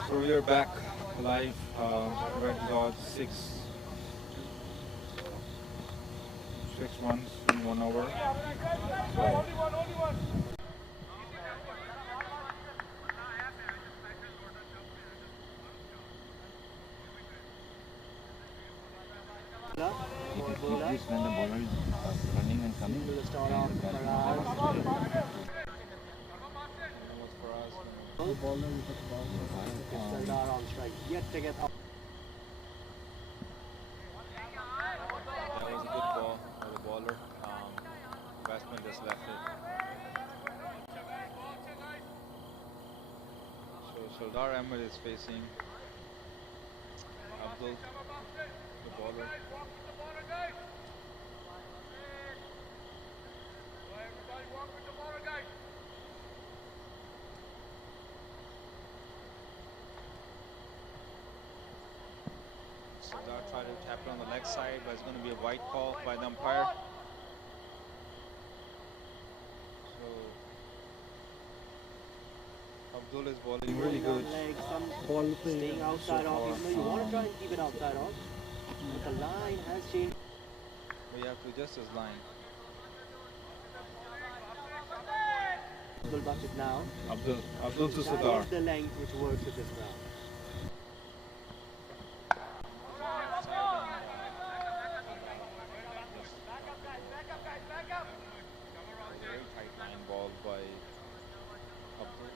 So we are back live, REDZod 6 runs in 1 hour. just when the bowler is running and coming Start off Sardar on strike, yet to get up. That was a good ball by the bowler. Batsman just left it. So Sardar Ahmed is facing Abdul, the bowler. Sardar tried to tap it on the leg side, but it's going to be a white call by the umpire. So Abdul is bowling really good. Ball staying outside off, even though you want to try and keep it outside off. But the line has changed. We have to adjust his line. Abdul bucket now. Abdul to Sardar. That is the length which works with this ground. Very tight line ball by Abdul.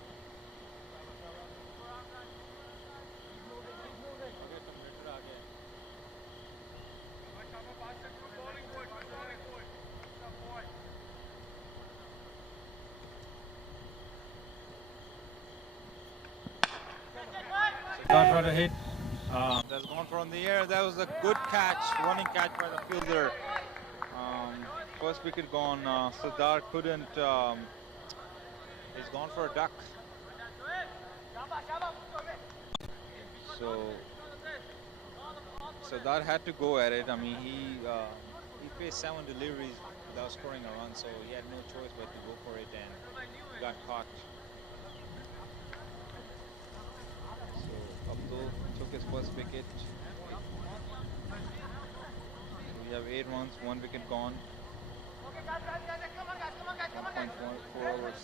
Sardar tried to hit. That's gone from the air. That was a good catch, running catch by the fielder. First wicket gone. Sardar couldn't. He's gone for a duck. So Sardar had to go at it. I mean, he faced 7 deliveries without scoring a run, so he had no choice but to go for it, and got caught. So Abdul took his first wicket. We have 8 runs, 1 wicket gone. 1.4 overs.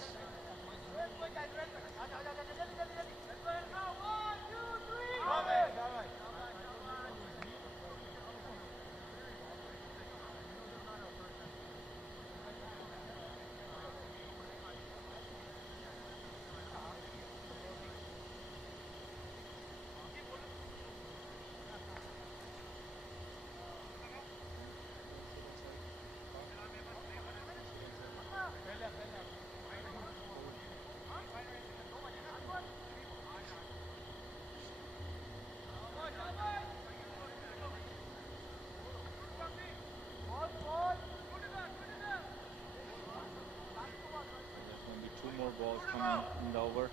More balls coming in the over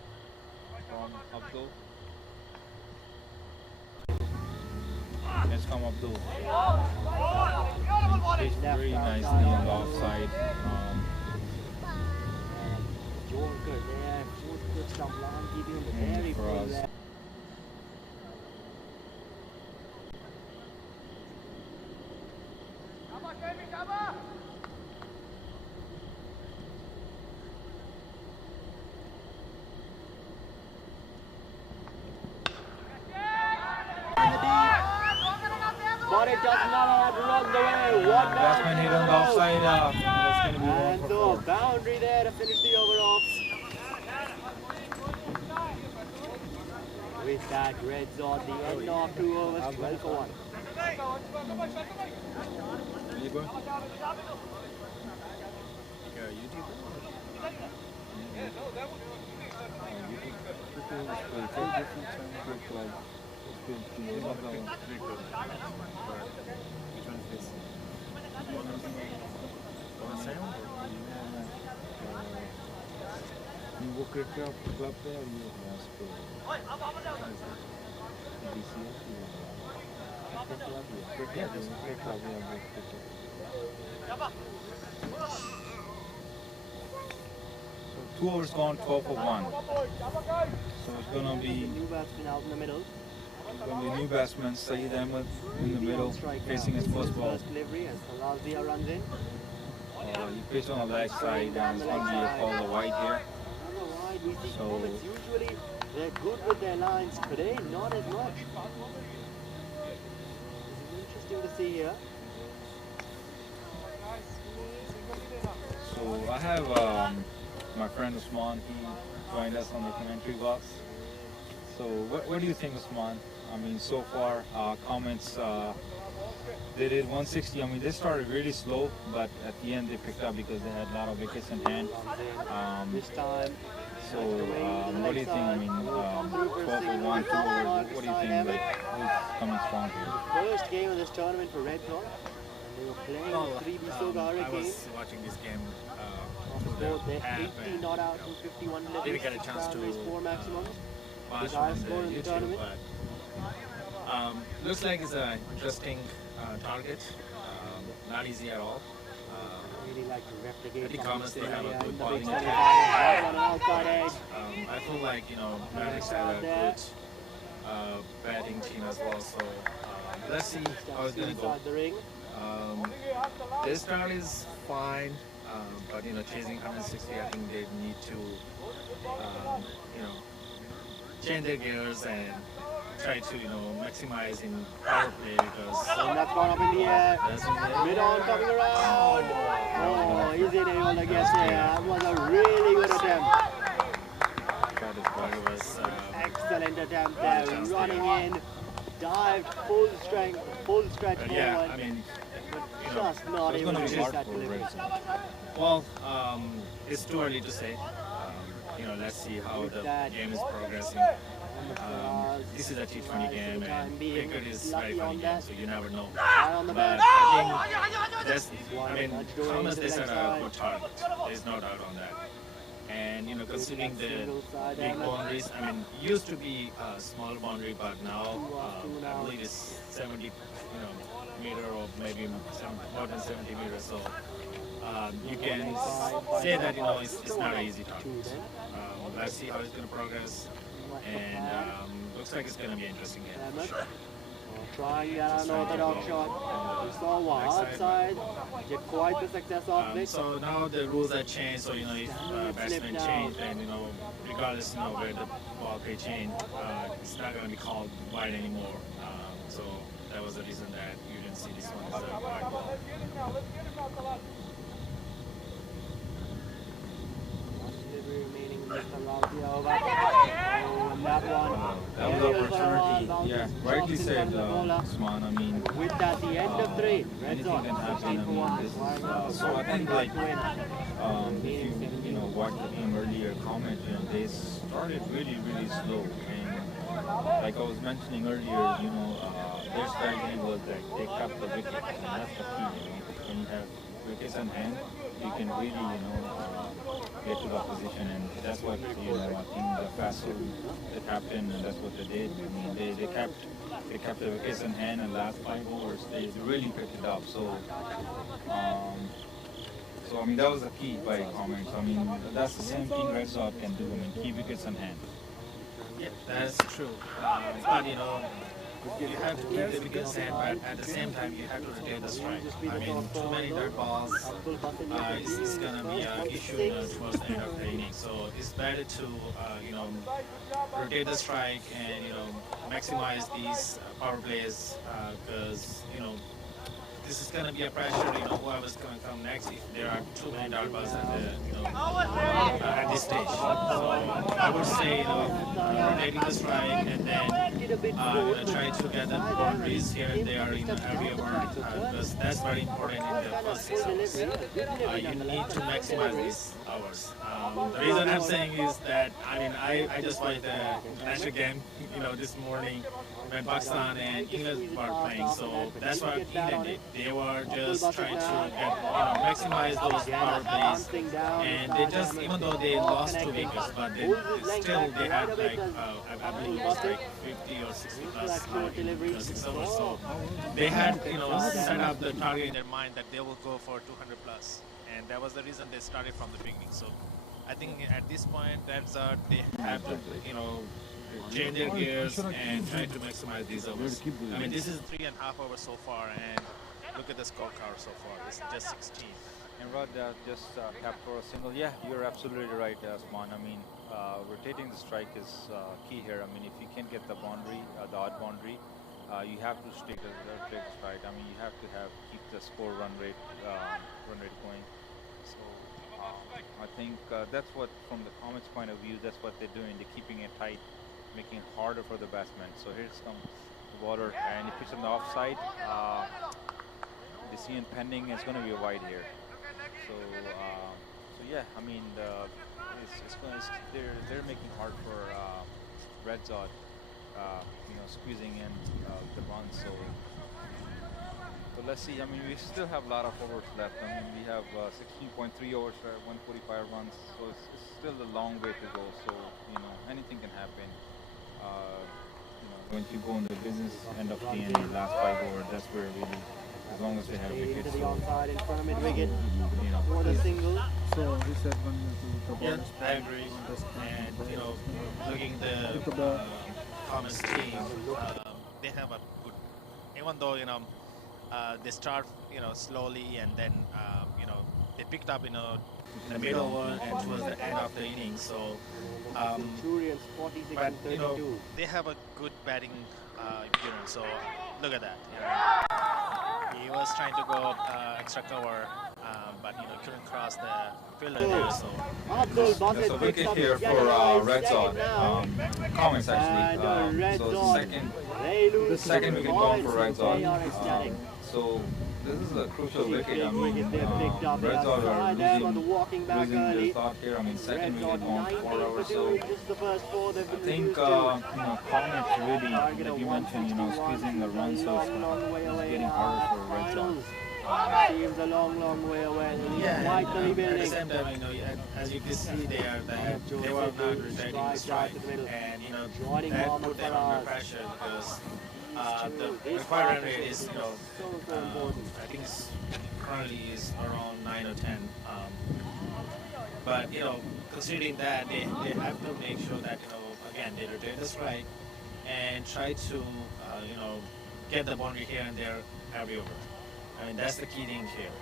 from Abdul. Let's come Abdul. Pitched very nicely on the offside. Yorker there, good stump line, keeping him very For full us. there. But it does not have to run the way. What Batsman hit on the offside. That's going to be one and for so 4. boundary there to finish the over off. With that, REDZod the end of 2 overs, 12 for 1. Are you going? YouTube? वो cricket club पे और ये match पे BCS cricket club So 2 overs gone, 12 for 1. So it's going to be New batsman out in the middle. new batsman Saeed Ahmed in the middle, facing his first ball. First delivery as Salazia runs in. He pitched on the leg side and it's going to be a call the wide here. On the wide, we see So- Comets usually they're good with their lines. Today, not as much. This is interesting to see here. So I have my friend Usman, he joined us on the commentary box. So what do you think, Usman? I mean, so far, Comets, they did 160. I mean, they started really slow, but at the end they picked up because they had a lot of wickets in hand. This time, So what do you think? I mean, 12 for 1, 2 overs, what do you think? Like, who's coming strong here? first game of this tournament for REDZod. And they were playing 3 Bisoga I Hurricanes. was watching this game Both their app 80 and not out and 51 living. didn't get a chance to, Boundaries, 4 maximums. watch His highest on score the in the YouTube, tournament. but looks like it's an interesting target. Not easy at all. Really like to replicate I think something Comets, they have a similar good in the bowling big attack. semi-finals. Right on an outside edge. I feel like, Mavericks have a good batting team as well. So let's see how it's going to go. Inside the ring. This start is fine, but chasing 160, I think they need to, change their gears and try to, maximize in power play because And that's gone up in the air. that's what Mid on coming around. Oh, is it able to get there? That was a really good attempt. it was. Excellent attempt there. Running in. Dived full strength, full stretch But forward. yeah, I mean, Just not It's able going to to be get hard that for delivery. REDZod. well, it's too early to say. Let's see how the game is progressing. This is a T20 game and cricket is very funny game, so you never know. Right on the But back. I think Thomas, they set a good target. There's no doubt on that. And considering the big boundaries, I mean, used to be a small boundary, but now I believe it's 70, meter or maybe more than 70 meters. So you can say that it's not an easy target. Let's see how it's going to progress, and looks like it's going to be an interesting game for sure. Trying that unorthodox shot. We saw one outside. Get quite the success of it. So now the rules are changed. So if batsmen change, then regardless where the ball play change, it's not going to be called wide anymore. So that was the reason that you didn't see this one as a wide ball. Remaining with Salazia over. And that one. That was opportunity. Yeah, rightly said, Usman. I mean, With that, the end of 3. anything can happen. I mean, this is, so I think like if you watch the game earlier, comment, they started really slow, and like I was mentioning earlier, their strategy was that they kept the wickets, and that's the key. When you have wickets in hand, you can really get to the position, and that's what I think the Faisal, the captain, and that's what they did. I mean, they kept the wickets in hand, and last 5 overs they really picked it up. So I mean that was the key by comments. I mean that's the same thing REDZod can do. I mean keep wickets in hand. Yeah, that's true. But you have to keep the wickets in, but at the same time you have to retain the strike. I mean, too many dirt balls is going to be an issue towards the end of the inning. So it's better to rotate the strike and maximize these power plays because this is going to be a pressure, whoever's going to come next if there are too many dart balls at this stage. So I would say, rotating the strike and then try to get the boundaries here and there in every over because that's very important in the first 6 hours. You need to maximize these hours. The reason I'm saying is that, I just watched the international game, this morning when Pakistan and England were playing, so that's what England did. They were just trying to get, maximize those power plays, and they just, even though they lost 2 wickets, but still they had like, I believe it was like 50 or 60 plus in 6 overs. So they had, set up the target in their mind that they will go for 200 plus, and that was the reason they started from the beginning. So I think at this point, REDZod, they have to, change their gears and try to maximize these overs. I mean, this is 3.5 overs so far, and look at the scorecard so far. This is just 16. And Rod, just cap for a single. Yeah, you're absolutely right, Asman. I mean, rotating the strike is key here. I mean, if you can't get the boundary, the odd boundary, you have to stick the strike. I mean, you have to keep the score run rate going. So I think that's what, from the Comets' point of view, that's what they're doing. They're keeping it tight, making it harder for the batsman. So here's the bowler, and if it's on the offside, the CN pending is going to be a wide here. So yeah, I mean, they're making hard for REDZod, squeezing in the runs. So let's see. I mean, we still have a lot of overs left. I mean, we have 16.3 overs for 145 runs. So it's still a long way to go. So anything can happen. When you go in the business end of the inning, last 5 overs, that's where really, as long as they have wickets. To the onside in front of mid-wicket. For the single. So he said when the Yeah, I agree. And looking at the Comets team, they have a good. Even though they start slowly and then they picked up in the middle and towards the end of the inning. So but they have a good batting unit. So look at that. He was trying to go extra cover, but couldn't cross the fielder there. So there's a wicket here for REDZod. Comets actually. So the second wicket gone for REDZod. So this is a crucial wicket. I mean, REDZod are losing their thought here. I mean, second wicket gone 4 hours. So I think Comets really, like you mentioned, squeezing the run, so it's getting harder for REDZod. Seems a long way away. Yeah, at the same time, as you can see, they were not rotating the strike, and that put them under pressure because the required run rate is, I think it's currently is around 9 or 10. But considering that, they have to make sure that again they rotate the strike and try to get the boundary here and there every over. I mean, that's the key thing here.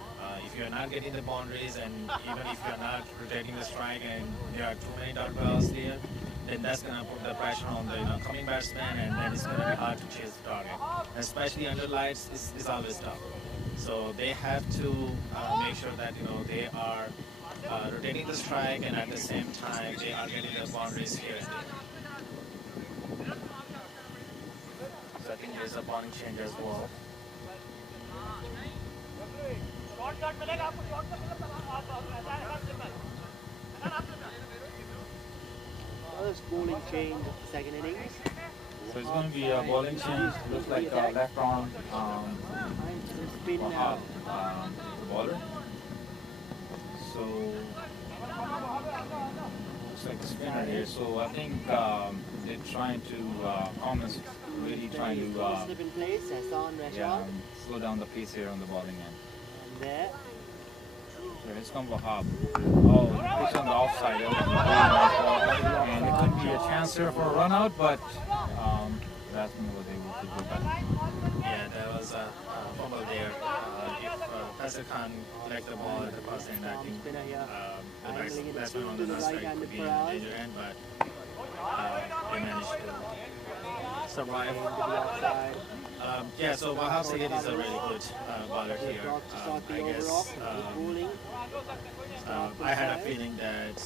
If you're not getting the boundaries, and even if you're not rotating the strike and there are too many dot balls here, then that's going to put the pressure on the coming batsman, and then it's going to be hard to chase the target. And especially under lights, is always tough. So they have to make sure that they are rotating the strike, and at the same time they are getting the boundaries here and there. So I think there's a bowling change as well. Another bowling change of the second innings. So it's going to be a bowling change. Looks like left arm Spin now. The bowler. So looks like a spinner here. So I think they're trying to Comets really trying to Slip in place, Hassan Rashad. slow down the pace here on the bowling end. And there. So here's come Wahab. Oh, pitch on the offside. That was a very nice ball. And it could be a chance here for a run out, but batsman was able to go back. Yeah, there was a fumble there. If Faisal Khan let the ball at the first end, I think the batsman on the last strike could be in the danger end, but they managed to survive. Yeah, so Wahab Sayed is a really good bowler here. I guess I had a feeling that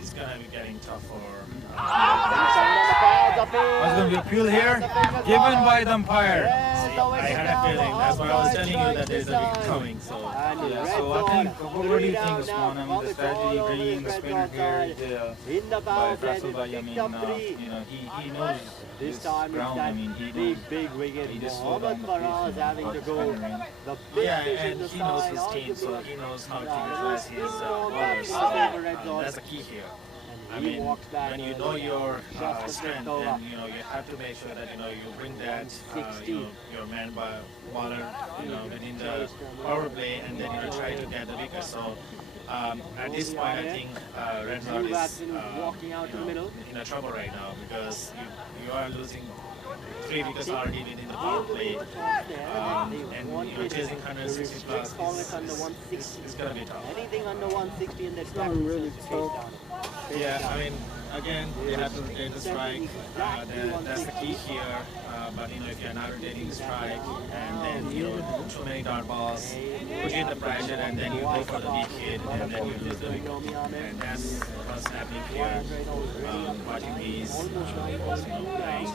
it's going to be getting tough for... What's going to be appeal here? Given by the umpire. See, I had a feeling. That's why I was telling you that there's a wicket coming. So, yeah, so I think, what do you think, Usman? I mean, the strategy bringing the spinner here by Faisal Bhai, I mean, you know, he knows this ground. I mean, he knows, he just slowed down the pace having to go. Yeah, and he knows his team, so he knows how to utilize his bowlers. So, that's the key here. I mean, when you know your strength, then you know you have to make sure that you bring that your man bowler within the power play, and then try to get the wicket. So at this point, I think REDZod is in a trouble right now because you are losing 3 wickets already within the power play, and chasing 160 plus is going to be tough. Anything under 160 and that's not really tough. Yeah, I mean, again, you have to rotate the strike. That's the key here. But if you're not rotating the strike, and then too many dart balls, push in the pressure, and then you go for the wicket, and then you lose the wicket. And that's what's happening here. Watching these, playing.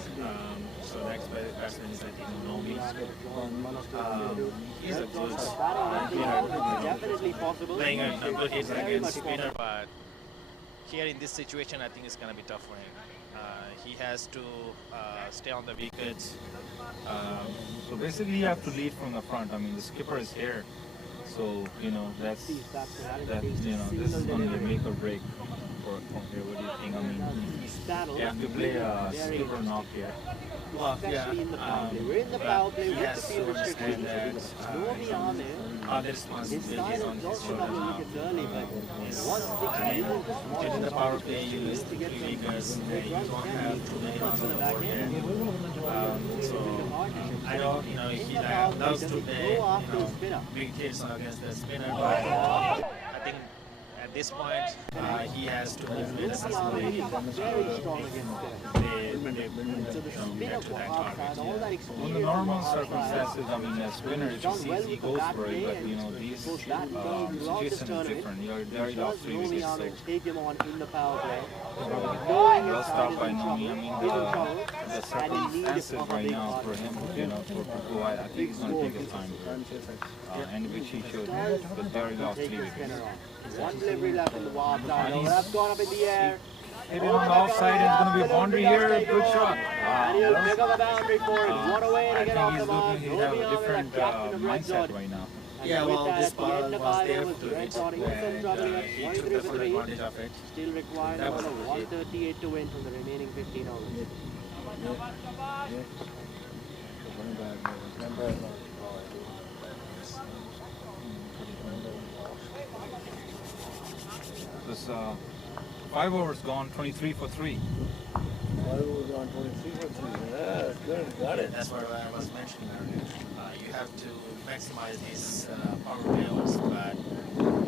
So the next batsman is, I think, Nomi. He's a good playing a good hit against spinner, but here in this situation, I think it's going to be tough for him. He has to stay on the wickets. So basically, you have to lead from the front. I mean, the skipper is here, so that's this is going to be make or break for here. What do you think? I mean, you have to play a skipper knock here. Well, yeah, we're in the power play with the field restriction that all the responsibilities on his shoulders now. Getting the power play, you lose 3 wickets, and you don't have too many runs on the board there. So I know he loves to play big hits against the spinner, but I think at this point he has to move it successfully when they get to that target. Under normal circumstances, I mean, a spinner, if he sees, he goes for it, but these situation is different. They lost 3 wickets, so well stopped by Nomi. I mean, the circumstances right now for him, for go, I think he's going to take his time, and which he should, but they already lost 3 wickets. One delivery left in the wild side. That's gone up in the air. Hit it on the offside, it's going to be a boundary here. Good shot. And he'll pick up a boundary for it. What a way to get off the mark. He's looking to have a different mindset right now. Yeah, well, this ball was there to it, and he took the full advantage of it. Still required another 138 to win from the remaining 15 overs. This 5 overs gone, 23 for 3. 5 overs gone, 23 for 3. Yeah, good, got it. That's what I was mentioning earlier. You have to maximize these power play overs, but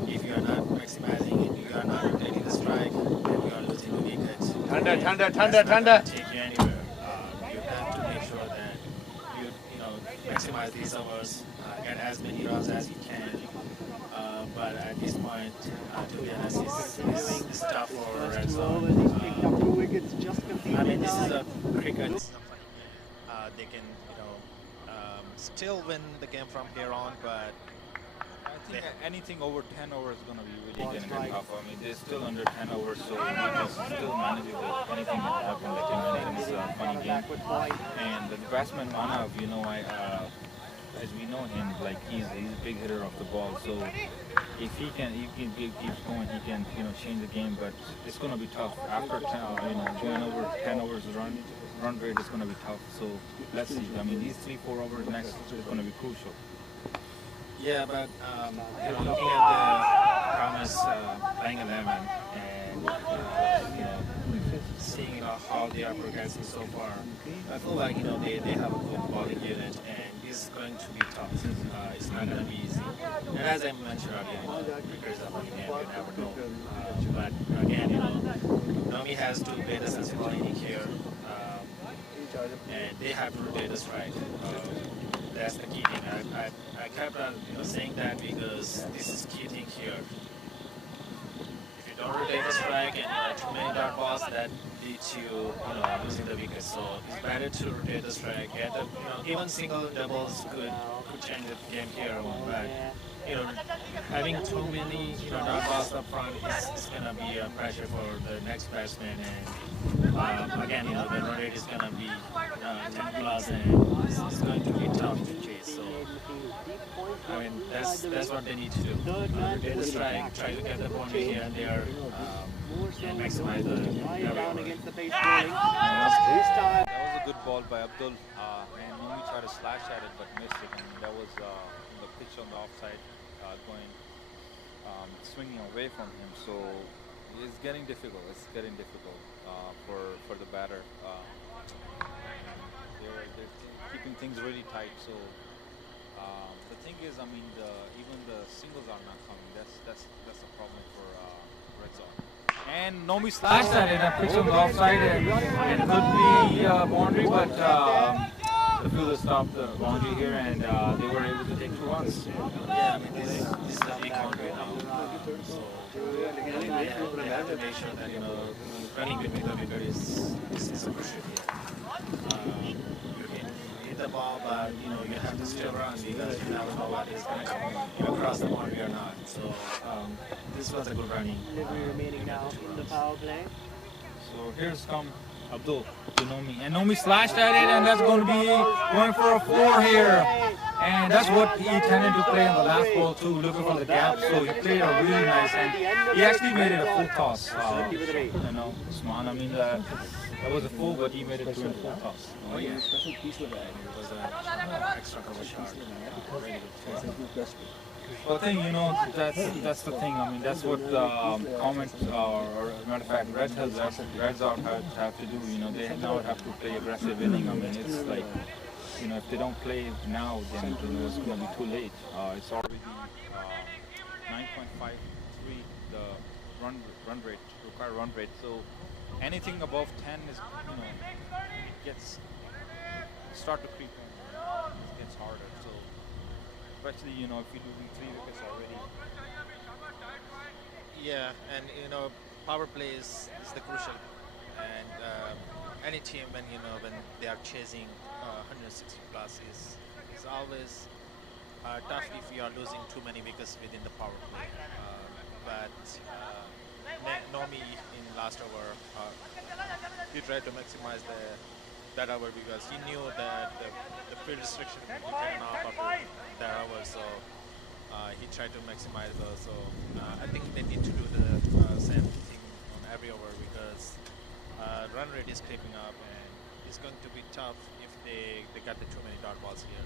if you are not maximizing it, you are not rotating the strike, then you are losing the wickets. Thunder. Take you anywhere. You have to make sure that you maximize these overs, get as many runs as you can. But at this point, to be honest, it's tough for REDZod. I mean, this is a cricket. They can, still win the game from here on, but I think anything over 10 overs is going to be really going to be tough. I mean, they're still under 10 overs, so it's still manageable. Anything can happen. It's a funny game. And the batsman Manav, as we know him, like he's a big hitter of the ball. So if he keeps going, he can change the game. But it's going to be tough after going over 10 overs run rate is going to be tough. So let's see. I mean, these 3-4 overs next is going to be crucial. Yeah, but looking at the Comets playing 11 and seeing how they are progressing so far, I feel like they have a good bowling unit, and this is going to be tough. It's not going to be easy. And as I mentioned earlier, cricket is a funny game. You never know. But again, Nomi has to play the sensibility here, and they have to rotate the strike. That's the key thing. I kept on saying that because this is key thing here. If you don't rotate the strike and too many dot balls, that leads to losing the wicket. So it's better to rotate the strike. Get the even single doubles could change the game here. But having too many dot balls up front is gonna be a pressure for the next batsman. And again, the run rate is gonna be 10 plus, and it's going to be tough to chase. So I mean that's what they need to do. Rotate the strike, try to get the boundary here and there, and maximize the every over. That was a good ball by Abdul, and Nomi tried to slash at it but missed it, and that was the pitch on the offside going swinging away from him. So it's getting difficult. It's getting difficult for the batter. They're keeping things really tight. So the thing is, I mean, even the singles are not coming. That's a problem for REDZod. And Nomi slashed at it and pitched on the offside, and it could be a boundary, but the fielder stopped the boundary here, and they were able to take 2 runs. Yeah, I mean this is a big boundary now. So they have to make sure that running between the wicket is a crucial here. You can hit the ball, but you have to still run because you never know what is going to come across the boundary or not. So this was a good running. Remaining now in the power play. So here's come Abdul to Nomi, and Nomi slashed at it, and that's going to be going for a 4 here. And that's what he tended to play on the last ball too, looking for the gap. So he played a really nice, and he actually made it a full toss. Usman, I mean, that was a full, but he made it to a full toss. Oh yeah, special piece with that. It was an extra cover shot. Really good. Well, I think that's the thing. I mean, that's what Comets or matter of fact, REDZod have to do. They now have to play aggressive inning. I mean, it's like if they don't play now, then it's going to be too late. It's already 9.53 the run rate, required run rate. So anything above 10 is gets start to creep in. It gets harder. So especially if you're losing 3 wickets already. Yeah, and power play is the crucial, and any team when they are chasing 160 plus is always tough if you are losing too many wickets within the power play. But Nomi in last over, he tried to maximize that over because he knew that the field restriction would be taken off after that over, so he tried to maximize those. So I think they need to do the same thing on every over because run rate is creeping up, and it's going to be tough if they got the too many dot balls here.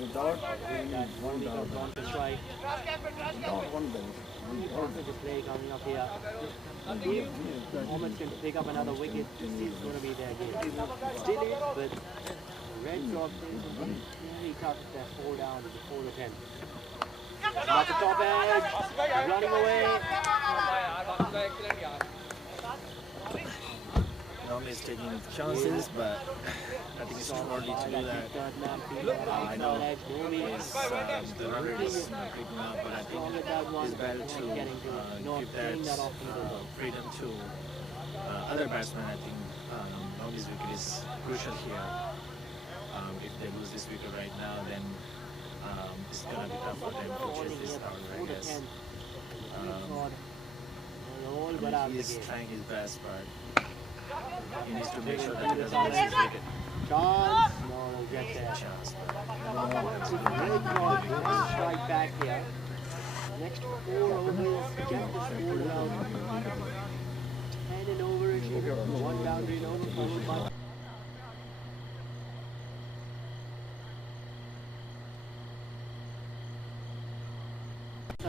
Without one down, Strike. Just play coming up here. If Comets can pick up another wicket, this is going to be their game. Still is, but REDZod is very tough if they fall down to the 4 to 10. Not the top edge, running away. Nomi is taking chances, but I think it's too early to do that. I know the run rate is creeping up, but I think it's better to give that freedom to other batsmen. I think Nomi's wicket is crucial here. If they lose this wicket right now, then it's going to be tough for them to chase this out, I guess. He is trying his best, but he needs to make sure that he doesn't lose his wicket. Chance. No, get there. REDZod strike back here. Next 4 overs, get the score down. 10 and over achievement. 1 boundary note followed by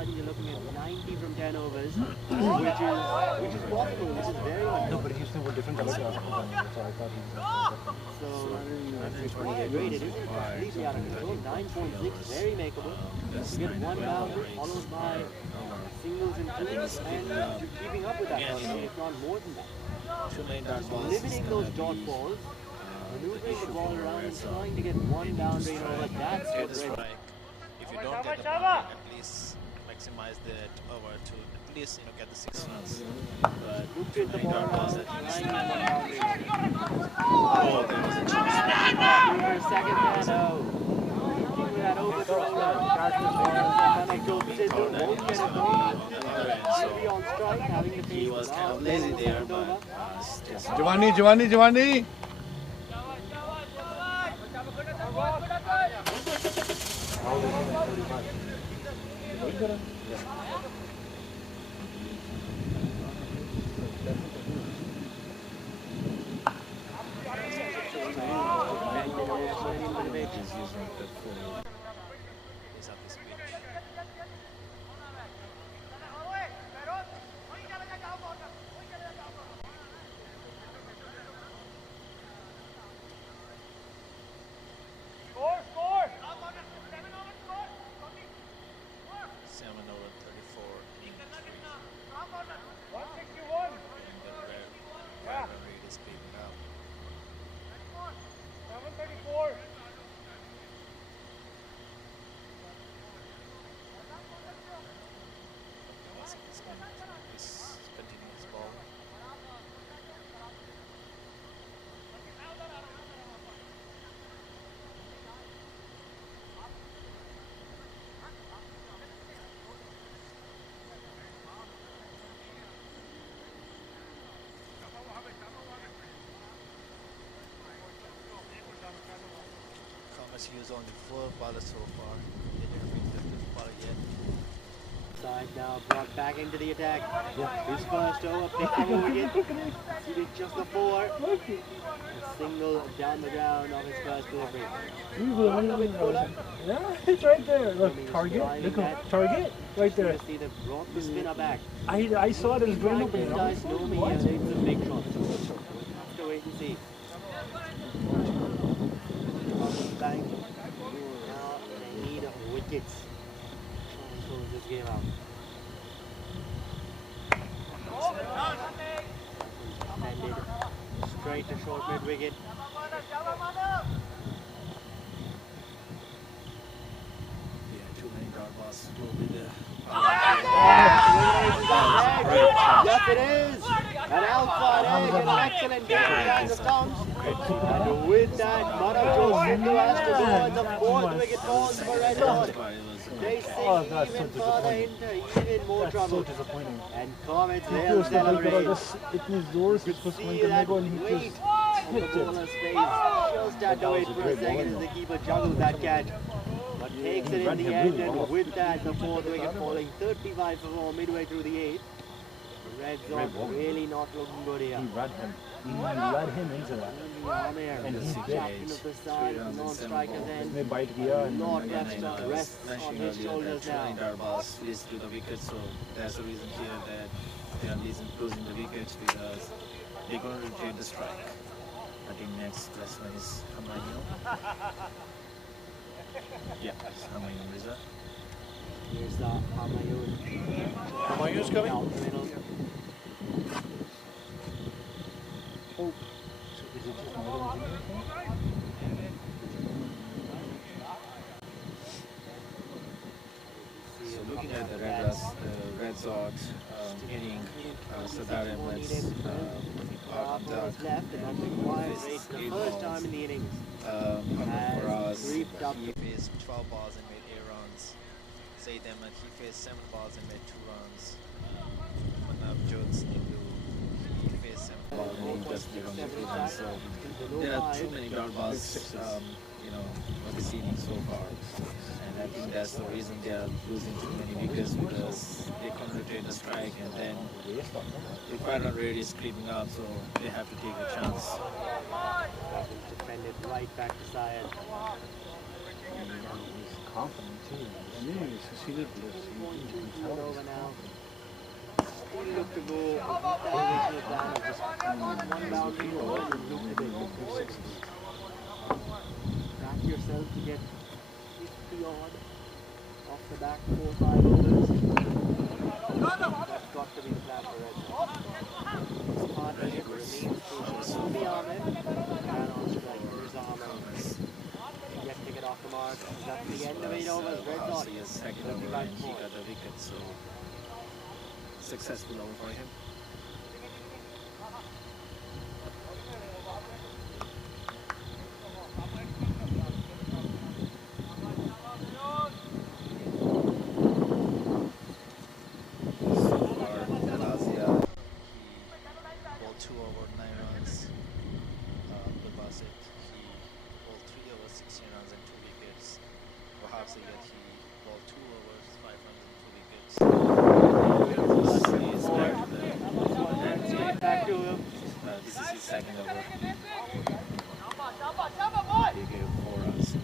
sudden you're looking at 90 from 10 overs, which is possible, which is very No, possible. but he used to have a different color. So I thought he was. So, that's quite great. It is completely out of control. 9.6, very makeable. You get one boundary, followed by singles and twos, and you're keeping up with that, if not more than that. Limiting those dot balls, maneuvering the ball around and trying to get one boundary in over. That's Get what the Red. strike. If you don't get the boundary, at least maximize that over to at least get the 6 runs. But Look at the ball around, trying to get one boundary. oh, there was a chance. For a second there, no. Looking with that overthrow. Connect opposite, won't get it though. Maybe on strike, having to face He was kind of lazy there, but just Giovanni. he's at this pitch. Score! 7 over 34. 161. And the red rate is creeping up. 734. He's going to continue his ball. Comets used only 4 ballers so far. They didn't reach the 5th baller yet. Side now brought back into the attack. His first over, picked up a wicket. He did just the 4. A single down the ground on his first delivery. Yeah, it's right there. Look, target. Look, target. Right there. You see they brought the spinner back. I saw it as going up. These guys know me, and it's a big shot. We'll have to wait and see. Bank. Now they need wickets. Try and close this game out. Extended straight to short mid wicket. Yeah, too many dot balls will be there. Yes, it is. An outside edge, an excellent game behind the stumps. And with that, Manoj Sindhu has to go on the 4th wicket falls for REDZod. They sink even further into even more trouble. disappointing. And Comets, they'll celebrate. इतनी जोर से उसको swing करने को and he just On the bowler's face, just had to wait for a second as the keeper juggled that catch. But takes it in the end, and with that, the 4th wicket falling 35 for 4 midway through the 8th. REDZod really not looking good here. he read him. He led him into that. Amir, And the he captain of the side, non-strikers उसने end. bite किया and Lord rests on his shoulders now. Dot balls leads to the wicket, so that's the reason here that they are losing the wickets because they're going to retain the strike. I think next batsman is Hamayo. Yeah, it's Hamayo Riza. Here's the Hamayun. Hamayun's coming. Down the middle. Oh, so is it just another one? So looking at the REDZod inning, Sardar Ahmed's Balls left, and that's required rate for the first time in the innings. for us, Creeped up. He faced 12 balls and made 8 runs. Saeed Ahmed, he faced 7 balls and made 2 runs. Manavjot Sindhu, he faced 7 balls and made just 3 runs. So there are too many dot balls, what we've seen so far. And I think that's the reason they are losing too many wickets because they can't retain the strike and then the final rate is creeping up, so they have to take a chance. Defended right back to Syed. confident too. I mean, he's a senior player. He's over now. Still look to go with that original plan of just one boundary over and look to big. Back yourself to get 50 odd off the back 4-5 overs. That's got to be the plan for REDZod. This partnership remains crucial. Be on it. And on strike, Rizama. Yet to get off the mark. That's the end of 8 overs. REDZod. He is second over and he got the wicket, so successful over for him. Second over. He gave 4 runs.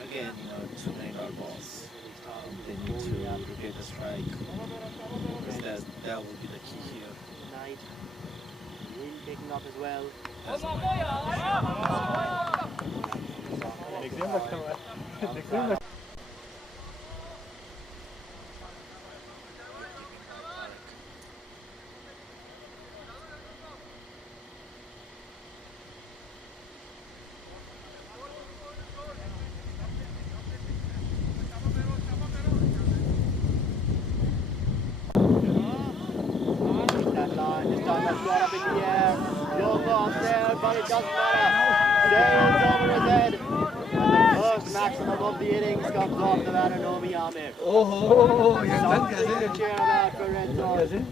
Again, 2 9-out balls. They need to rotate the strike. Because that will be the key here. Knight. Wind picking up as well. But it doesn't matter. Sails over his head. And the first maximum of the innings comes off the batter, Nomi Amir. Something to cheer about for REDZod.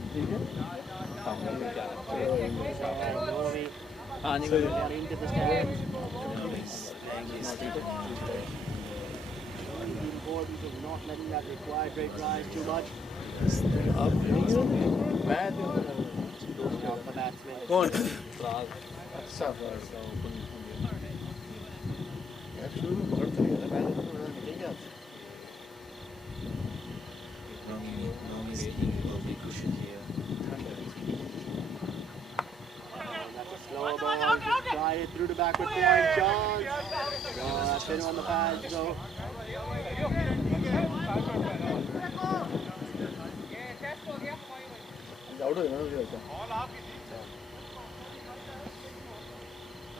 Nomi down into the stands. The importance of not letting that required rate rise too much. Off the batsman. Nomi's team will be cushion here. That's a slower ball, just try it through the backward point, chance. No, that's in on the pads, so.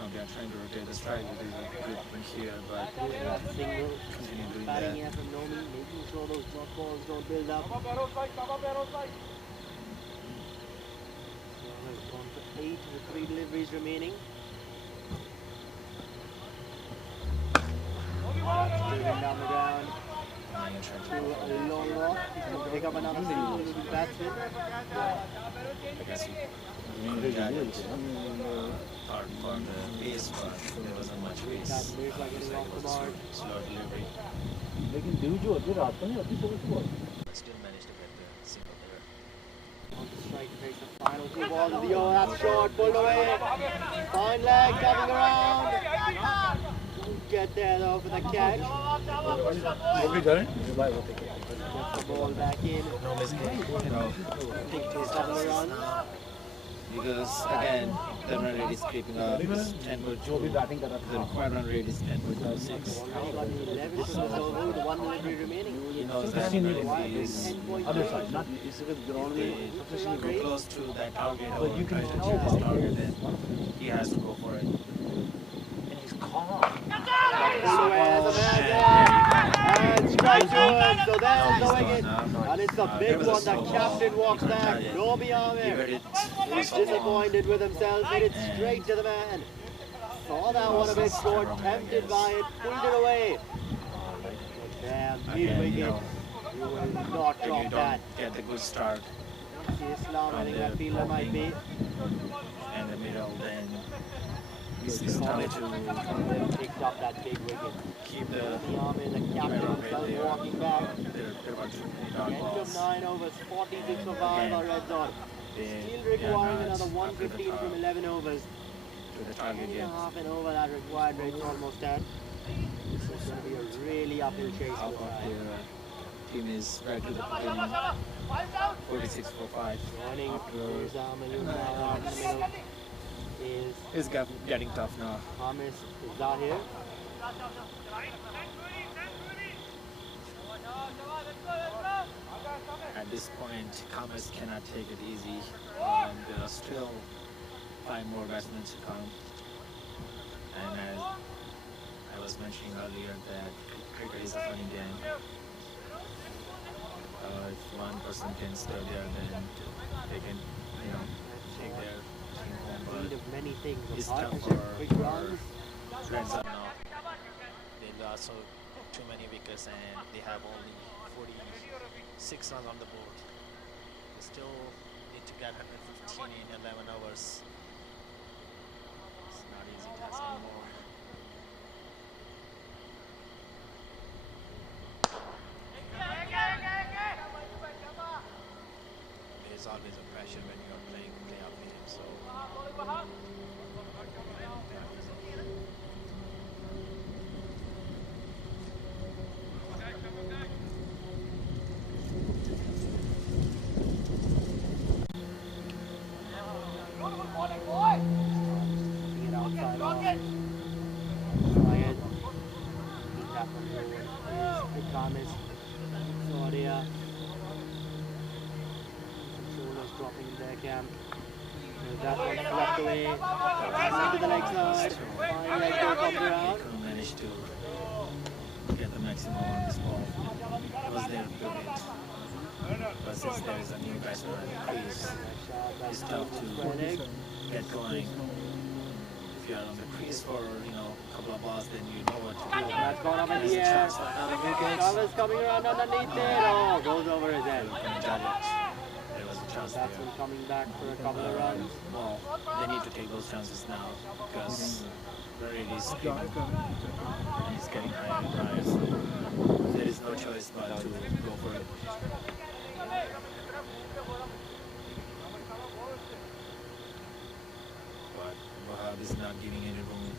They are trying to rotate the strike, which is a good one here, but Single. continue doing Batting that. here from Nomi, making sure those drop balls don't build up. So has gone to 8 with 3 deliveries remaining. Driven down the ground. To a long walk. He's going to pick up another single with his batsman. Hard for the pace, but there wasn't much pace. That players are getting off the mark. Slow delivery. But still managed to get the single there. On the strike to face the final 2 balls of the over. That's short, pulled away. Fine leg coming around. Won't get there though for the catch. Gets the ball back in. Nomi's Think he's double run. Because again, the run rate is creeping up. It's 10.2. The required run rate is 10.26. Only got 11 from this over with 1 delivery remaining. He knows that if he is close to that target or trying to achieve his target, then he has to go for it. And he's calm. Pulled away as a man and strike to him. So there's the wicket. And it's a big one. The captain walks back. Nomi Amir. He's disappointed with himself. Hit it straight to the man. Saw that one a bit short. Tempted by it. Pulled it away. Damn, big wicket. You will not If you drop don't that. get the good start Islam, I think that fielder might be. in the middle, then it's time to Picked up that big wicket. keep the Nomi Amir, the captain himself, walking back. there were too many dot End balls. of 9 overs, 46 for 5 on REDZod. Still requiring another 115 from 11 overs to the target game. Half an over that required rate's almost at. This is going to be a really uphill chase. Half of their team is right to the 46 for 5. Running After is Maluka in the middle. it's getting tough now. Hamis is Zahir. At this point, Comets cannot take it easy. There are still 5 more batsmen to come. And as I was mentioning earlier, that cricket is a funny game. If one person can stay there, then they can, take their team home. Need of many things. It's A tough partnership, big runs. REDZod now. They lost so too many wickets and they have only 46 runs on the board. They still need to get 115 in 11 hours. It's not easy task anymore. There's always a pressure when you're playing playoff games, so Get outside off. Try it. Beat that one low. Big Hamis. Soria. Shoulders dropping in their camp. That one flapped away. Into the leg side. Fine leg goal comes around. Couldn't manage to get the maximum on this ball. It was their brilliant. But since there is a new batsman on the crease, it's tough to get going. If you're on the crease for a couple of balls, then you know what to do. That's gone up in There's the a air. chance for another wicket. Covers coming around underneath it. Oh, goes over his head. You can judge it. There was a chance there. Batsman coming back for a couple of runs. Well, they need to take those chances now because Reed is getting higher and higher. So there is no choice but to go for it. But Wahab is not giving any room.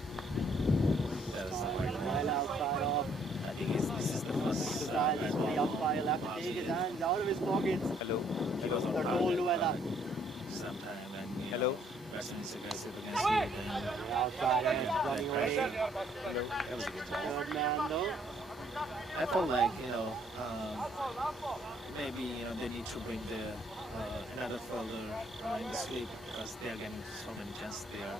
That is the right While one. outside off. I think this is the first This is the umpire will have to take his hands out of his pockets. Hello. He was on For target cold weather. sometime and Hello. batsman is aggressive against you. Then The outside edge running away. that was a good ball. Third man though. I felt like maybe they need to bring the another fielder in the sleep because they are getting so many chances there.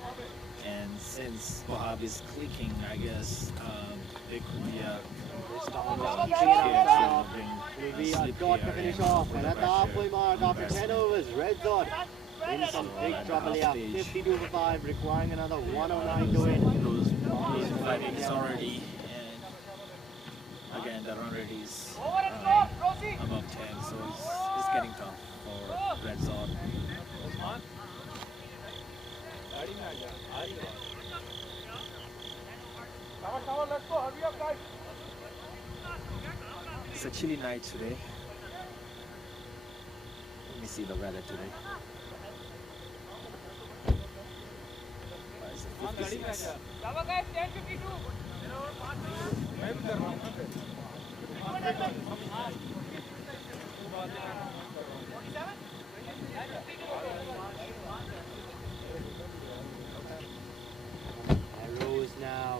And since Wahab is clicking, I guess there could be a This time uh, keeping it here outside. to bring Will be a sleep dot to here finish and off. put And the at the halfway pressure mark on after 10 batsmen. overs, REDZod in some big at the trouble half here. stage. 52 for 5, requiring another 109 to win. Losing 5 wickets already, and again the run rate is above 10, so it's getting tough for REDZod. It's a chilly night today. Let me see the weather today. It's 56. Arrows now.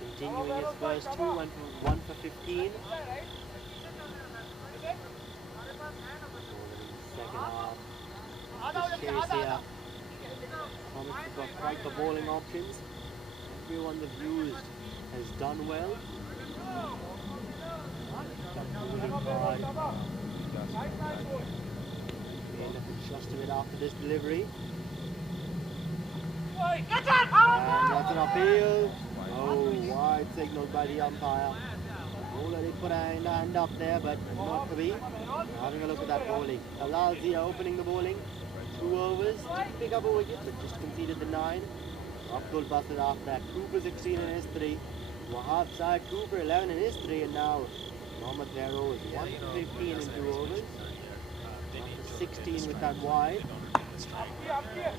Continuing his first two, one for 15. Second half. This chase here. Comets have got quite the bowling options. Everyone they've used has done well. Got moving hard. They end up adjusting it after this delivery. And that's an appeal. Oh, wide signaled by the umpire. Bowler did put a hand up there, but not to be. Having a look at that bowling. Halal Zia opening the bowling. 2 overs. Didn't pick up a wicket, but just conceded the 9. Abdul busted after that. 2 for 16 in his 3. Wahab side 2 for 11 in his 3, and now Mohammad Vero is 1 for 15 in 2 overs. 1 for 16 with that wide. the strike.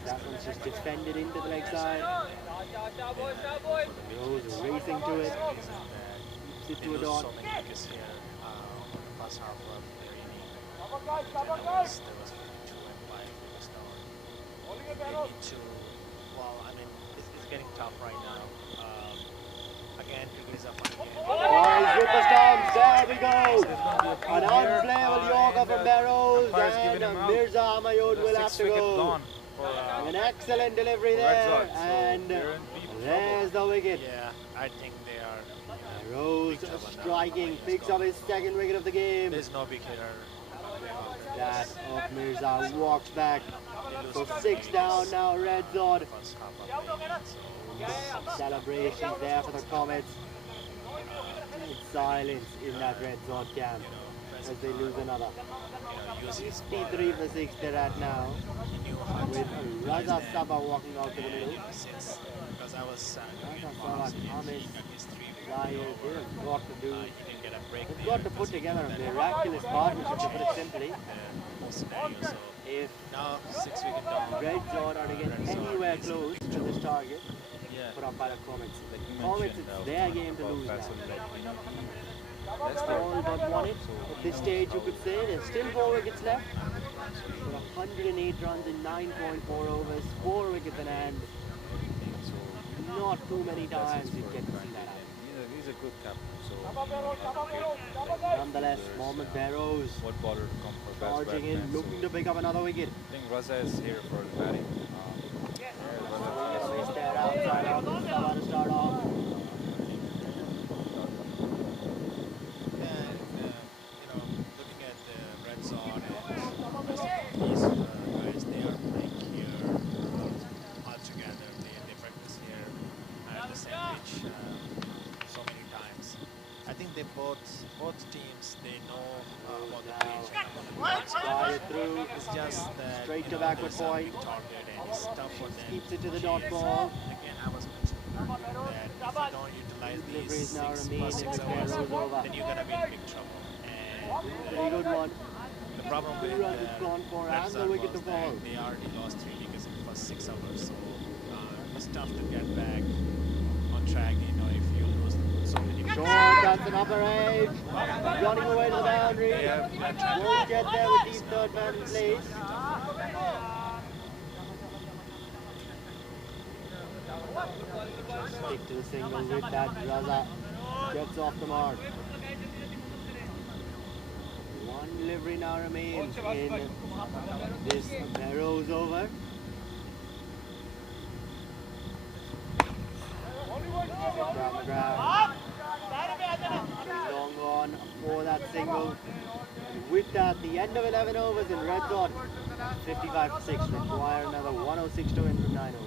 That one's just defended into the leg side. Rose racing to it. Keeps it to a Lose dot. so many wickets here on the first half of their inning. There was 52 and 5 wickets down. They need to, well, I mean, it's getting tough right now. Again, cricket is a fun game. Boys with the stumps, there we go. An unplayable Yorker from Barrows, and Mirza Hamayud will have to go. An excellent delivery there, and there's the wicket. Yeah, I think they are. Rose striking, picks up his second wicket of the game. There's no big hitter. That of Mirza walks back. So 6 down now, REDZod. Celebrations there for the Comets. Silence in that REDZod camp as they lose another. 63 for 6 they're at now, with Raza Saba walking out to the middle. Because I was Raza Saba, Hamis, Zahir, they've got to do, they've got to put together a miraculous partnership, to put it simply. If now 6 wicket down, REDZod are to get anywhere close to this target put up by the Comets. Comets, it's their game to lose now. All but won it. At this stage, you could say there's still 4 wickets left. With 108 runs in 9.4 overs, 4 wickets in hand. Not too many times you get to see that happen. He's a good captain. Nonetheless, Mohammad Barrows What bowler to come for best charging in, batsman, looking to pick up another wicket. I think Raza is here for the batting. Switch there outside of Saba to start off. looking at the REDZod and the rest of these guys, they are playing here all together. They practice here at the same pitch so many times. I think they both teams, they know about the pitch. Slide through, It's just that straight to backward there's a point. big target and it's tough for them. Keeps it to the to dot chase. ball. Again, I was mentioning that if you don't utilize Deliveries these now remain first in 6 the overs, Barrows over. then you're gonna be in big trouble. And Very good one. the problem with 2 runs is gone for and the REDZod wicket to was fall. that they already lost 3 wickets in the first 6 hours, so it's tough to get back on track. If you lose so many wickets. Short, that's an upper edge. Running away to the boundary. Won't get there with these third man in place. Stick to the single with that. Raza gets off the mark. One delivery now remains in this Barrows over. Down the ground. Long on for that single. And with that, the end of 11 overs in REDZod. 55 for 6. Require another 106 to win from 9 overs.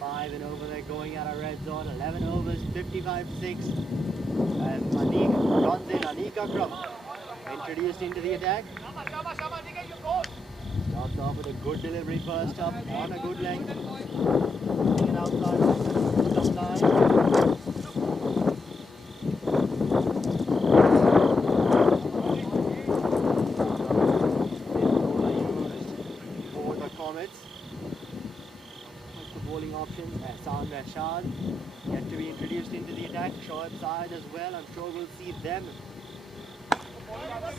Five and over, they're going out of REDZod. 11 overs, 55 for 6. And Manik runs in. Anika Krum introduced into the attack. Starts off with a good delivery first up on a good length. And outside, stump line. For the Comets. Bowling options. Hassan Rashad yet to be introduced into the attack. Shoaib side as well. I'm sure we'll see them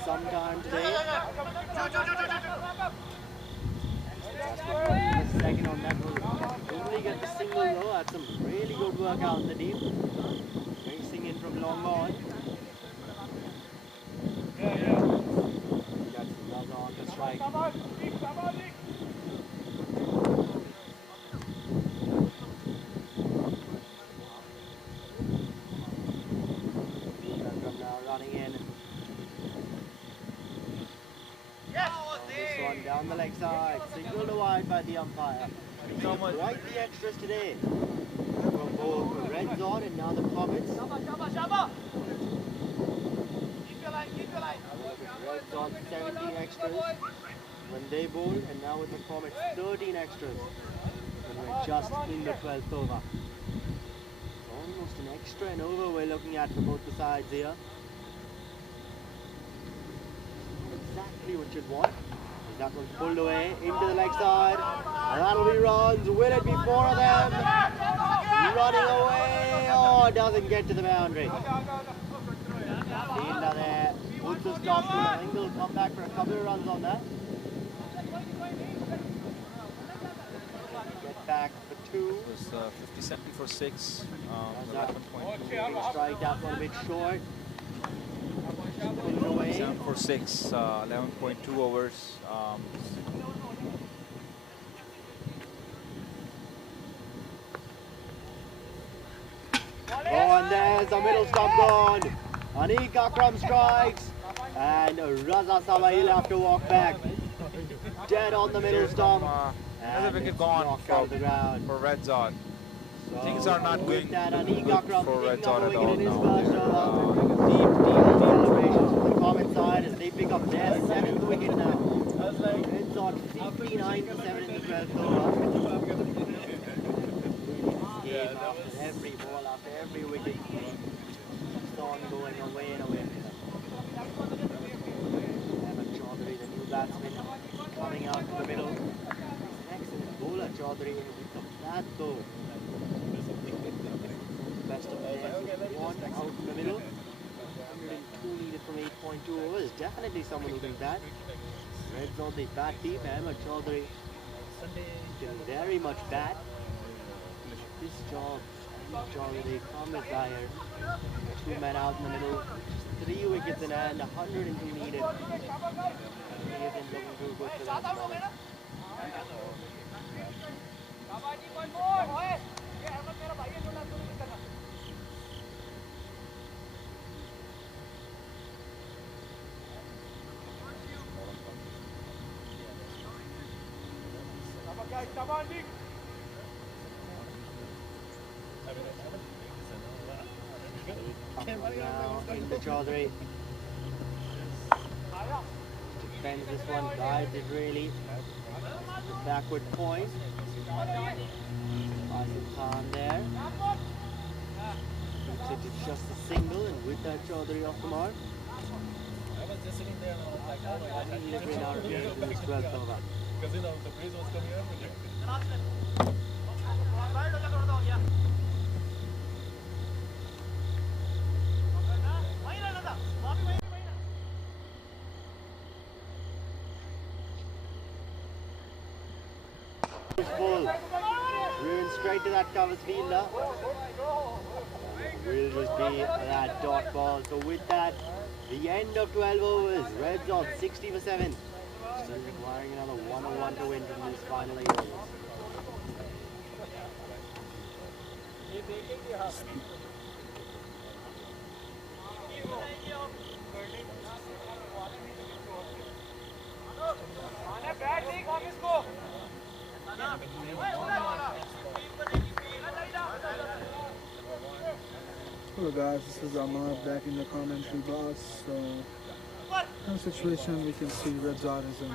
sometime today. The second on that will only get the single though. Had some really good work out in the deep. Racing in from long on. That's another on to strike. Now running in. on the leg side, signaled wide by the umpire. Quite the extras today from both REDZod and now the Comets. REDZod 17 extras when they bowled, and now with the Comets 13 extras when we're just in the 12th over. Almost an extra and over we're looking at for both the sides here. Exactly what you'd want. As that one's pulled away into the leg side. And that'll be runs. Will it be 4 of them? Running away. Oh, doesn't get to the boundary. Fielder there puts the stop to. I think they'll come back for a couple of runs on that. Get back for 2. It was 50-70 for 6. 11.2. Strike that one a bit short. Put it away. 7 for 6, 11.2 overs. Oh, and there's the middle stump gone. Anik Akram strikes, and Raza Samail have to walk back. Dead on the middle stump. Another wicket gone for REDZod. Things are not going that good for REDZod at all now. Deep celebrations from the Comet side as they pick up their 7th wicket now. REDZod 59 for 7 in the 12th over. Game after every ball, after every wicket, keeps on going away and away. Ahmed Chaudhary, the new batsman, coming out to the middle. An excellent bowler, Chaudhary, with the bat though. Best of players, 1 out in the middle. 102 needed from 8.2 overs. Definitely someone who can bat. REDZod, they bat deep. Ahmed Chaudhary can very much bat. This job, Chaudhary from his higher. 2 men out in the middle. 3 wickets in hand, 102 needed. He isn't looking too good for that moment. Now into Chaudhary. Defends this one, guides it really. The backward point. Asim Khan there. Thinks it is just a single, and with that Chaudhary off the mark. I was just sitting there and I was like, oh my gosh, I He'll win out of here in this 12th over. because the breeze was coming up. Full. Ruin straight to that covers fielder. It will just be that dot ball. So with that, the end of 12 overs. REDZod 60 for 7. Still requiring another 101 to win from this final 8 overs. Hello guys, this is Ahmad back in the commentary box. So, in the situation we can see REDZod is in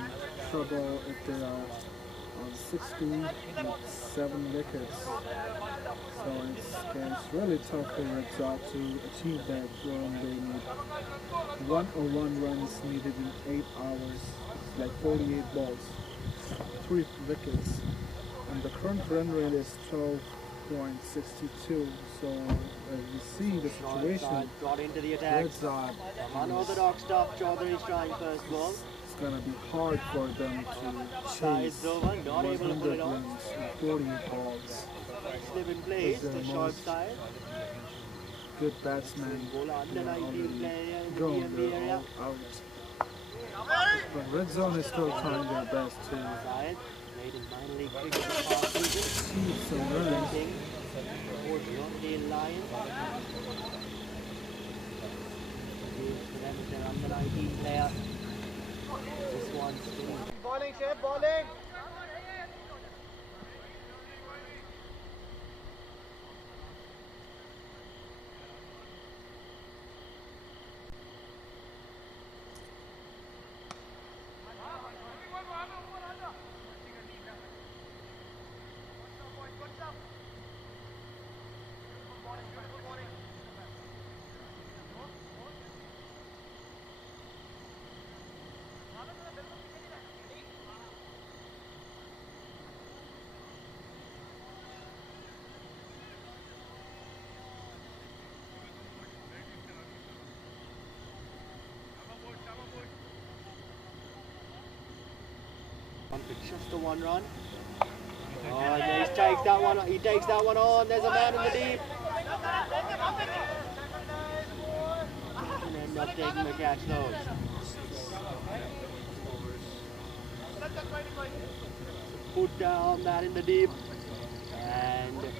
trouble if they are on 60 with 7 wickets. So it's really tough for REDZod to achieve that when they need 101 runs needed in 8 hours, like 48 balls, 3 wickets, and the current run rate is 12.62. So as we see the situation, Got into the attack. REDZod Unorthodox stuff. Chaudhary trying first ball. it's gonna be hard for them to chase Sides over, not able to pull 100 it off. runs in 48 balls. Slip in place, Is the the sharp most side. Good batsmen Bowler under 19 player in the gone, DMB they're area. all out. But REDZod is still trying their best to Side, played in minor league cricket the past season. achieve some runs. Presenting towards Longdale Lions. Huge for them as their under 19 player. This one's still bowling, Chef, bowling. On for just the one run. Oh, he takes that one. He takes that one on. There's a man in the deep. And end up taking the catch though. Put down that in the deep. And it's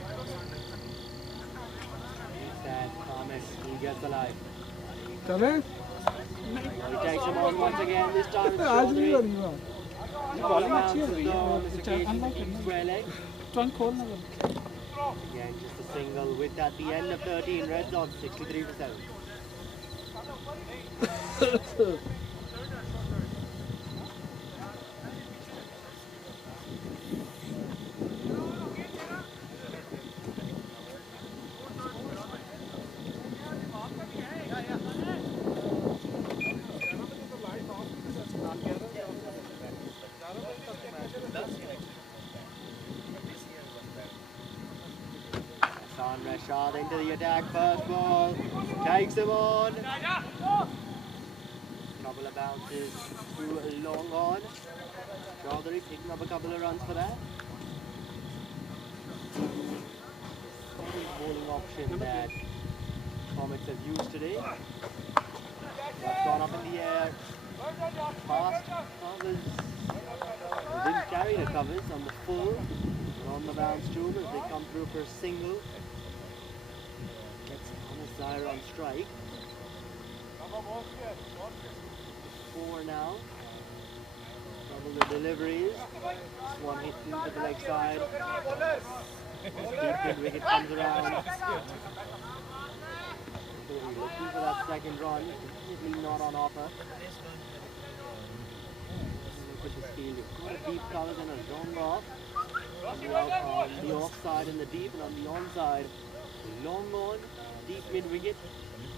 that Thomas. He gets the life. Come in. He takes him on once again. This time it's Chaudhary. Square leg. Again, just a single with at the end of 13. REDZod 63 for 7. Rashad into the attack, first ball, takes him on. Couple of bounces to a long on. Chaudhary picking up a couple of runs for that. Steady bowling option that Comets have used today. That's gone up in the air. Fast covers. They didn't carry the covers on the full. On the bounce too as they come through for a single. Gets Anasair on strike. 4 now. Double the deliveries. One hit into the leg side. Deep mid wicket comes around. Looking for that second run. Definitely not on offer. Look at this field. You've got a deep covers and a long off. On the offside and the deep, and on the onside, long on, deep mid wicket,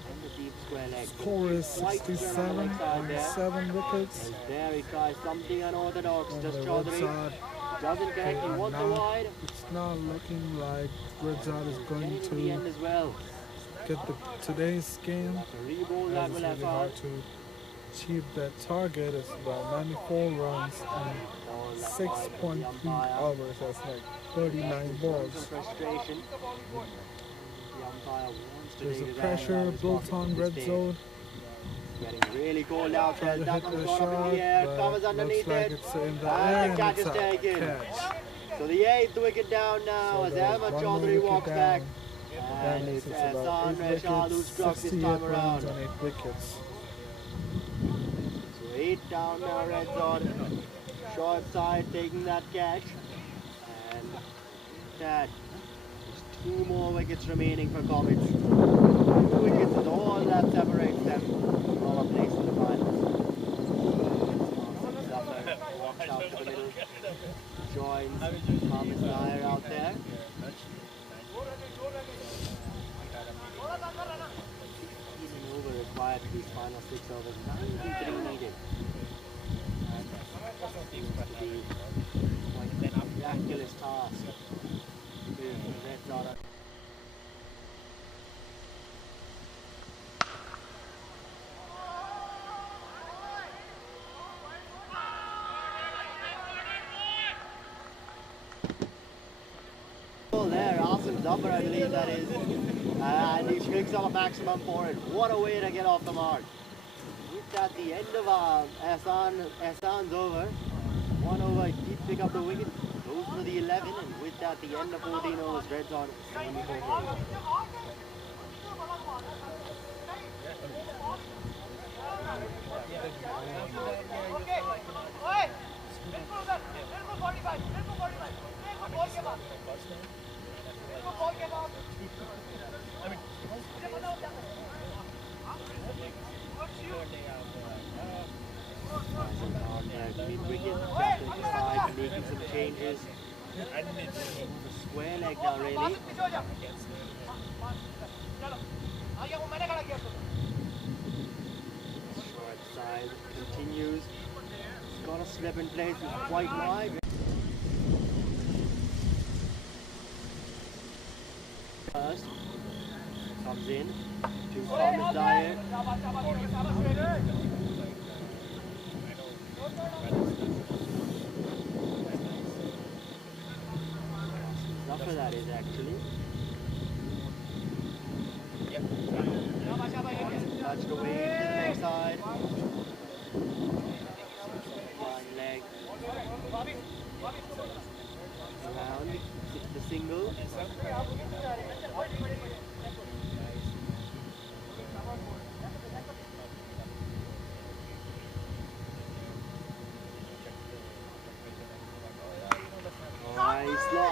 and the deep square leg. Score is 67 on 7 wickets. And there he tries something unorthodox. Does Chaudhary? Doesn't connect. He wants a wide. It's not looking like REDZod is going to the end as well. get today's game. Reball that will have hard to achieve that target. It's about 94 runs and 6.3 overs. That's like 39 balls. There's a pressure built on REDZod. Getting really cold out there. That one's gone up in the air. Covers underneath it. And the catch is taken. So the 8th wicket down now as Ahmed Chaudhary walks back. And it's Ehsan Rashad who struck this time around. 8 wickets. So 8 down now, REDZod. Short side taking that catch. And that is 2 more wickets remaining for Comets. 2 wickets is all that separates them from a place in the finals. Walks out to the middle. Joins Thomas Nair out there. Over required for these final 6 overs. 93 needed. To be quite a miraculous task with REDZod. There, Asim Zafar, I believe that is. And he picks up a maximum for it. What a way to get off the mark. With at the end of Ehsan's over. 1 over, he did pick up the wicket. Goes for the 11, and with that, the end of 14 overs, REDZod 74 for 8. mid-wicket, just inside, making some changes. Square leg now, really. Short side continues. It's got a slip in place, it's quite wide. First comes in to Thomas Dyer. After that is actually touched away to the leg side. Flying leg. Around the single.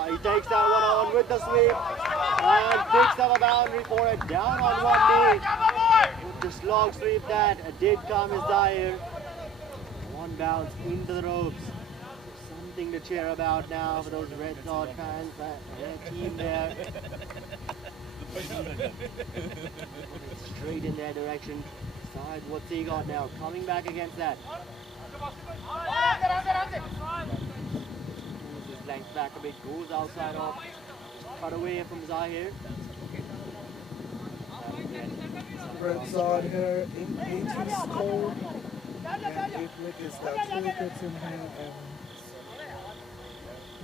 He takes that one on with the sweep and picks up a boundary for it, down on one knee. With the slog sweep that did come as Dyer. One bounce into the ropes. Something to cheer about now for those REDZod fans, their team there. Straight in their direction. Side, what's he got now? Coming back against that. Length back a bit, goes outside off, cut away from Zahir. REDZod here, 18 scored, and 8 wickets, got 2 wickets in hand, and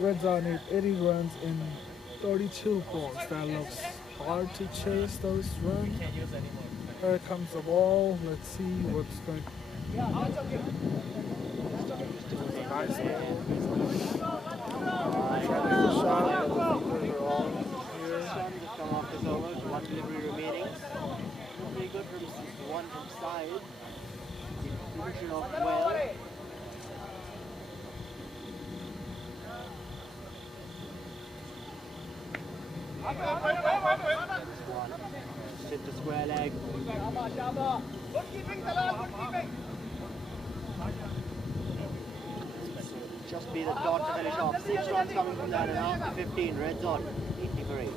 REDZod need 80 runs in 32 balls. That looks hard to chase those runs. Here comes the ball, let's see what's going nice ball. Shot, overall here. Come off this over, one delivery remaining. Pretty good from one from side. Finishing off well. One. Hit the square leg. Just be the dot to finish off. 6 runs coming from that, and after 15, REDZod 80 for 8.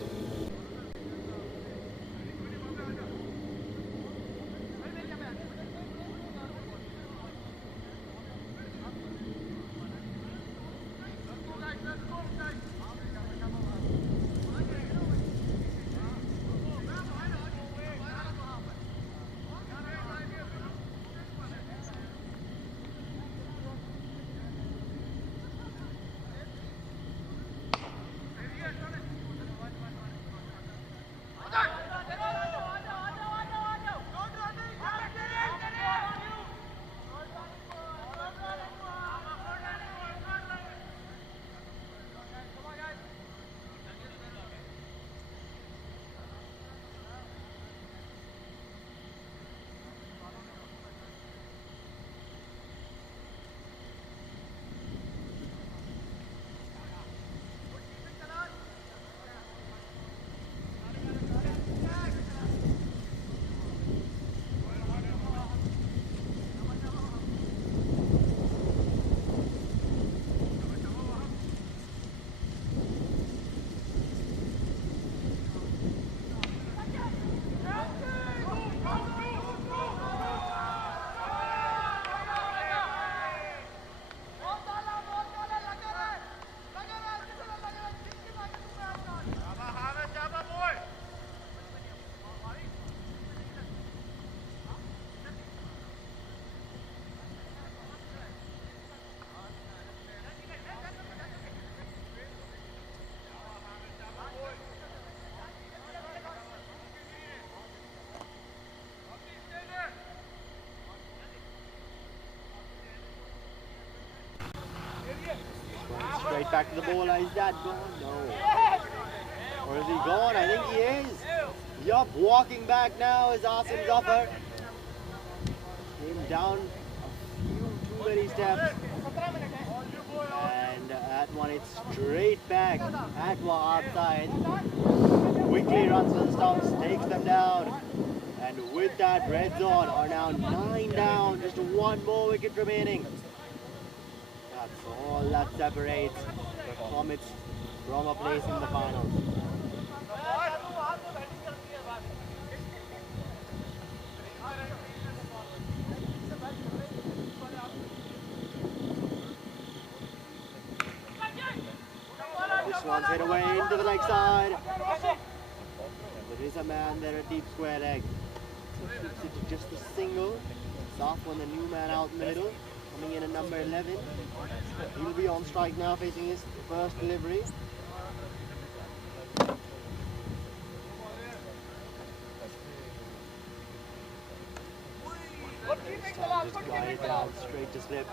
Straight back to the bowler. Is that gone? No. Or is he gone? I think he is. Yup, walking back now is Asim Zafar. Came down a few too many steps. And that one, it's straight back at Wahab side. Quickly runs to the stumps, takes them down. And with that, REDZod are now 9 down. Just one more wicket remaining. That's all that separates the Comets from a place in the finals. This one's hit away into the leg side. There is a man there at deep square leg. So keeps it to just a single. Soft one, the new man out in the middle. Coming in at number 11. He'll be on strike now, facing his first delivery. Just glide it down, straight to slip.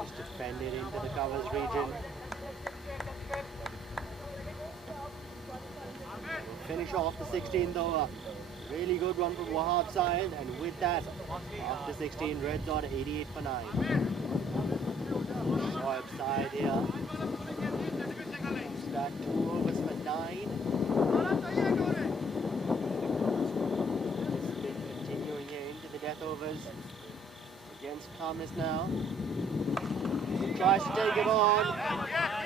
Just defended into the covers region. Finish off the 16th over. Really good one from Wahab's side, and with that, after 16, REDZod 88 for 9. Shoaib's side here. Comes back 2 overs for 9. Split continuing here into the death overs against Comets now. He tries to take it on,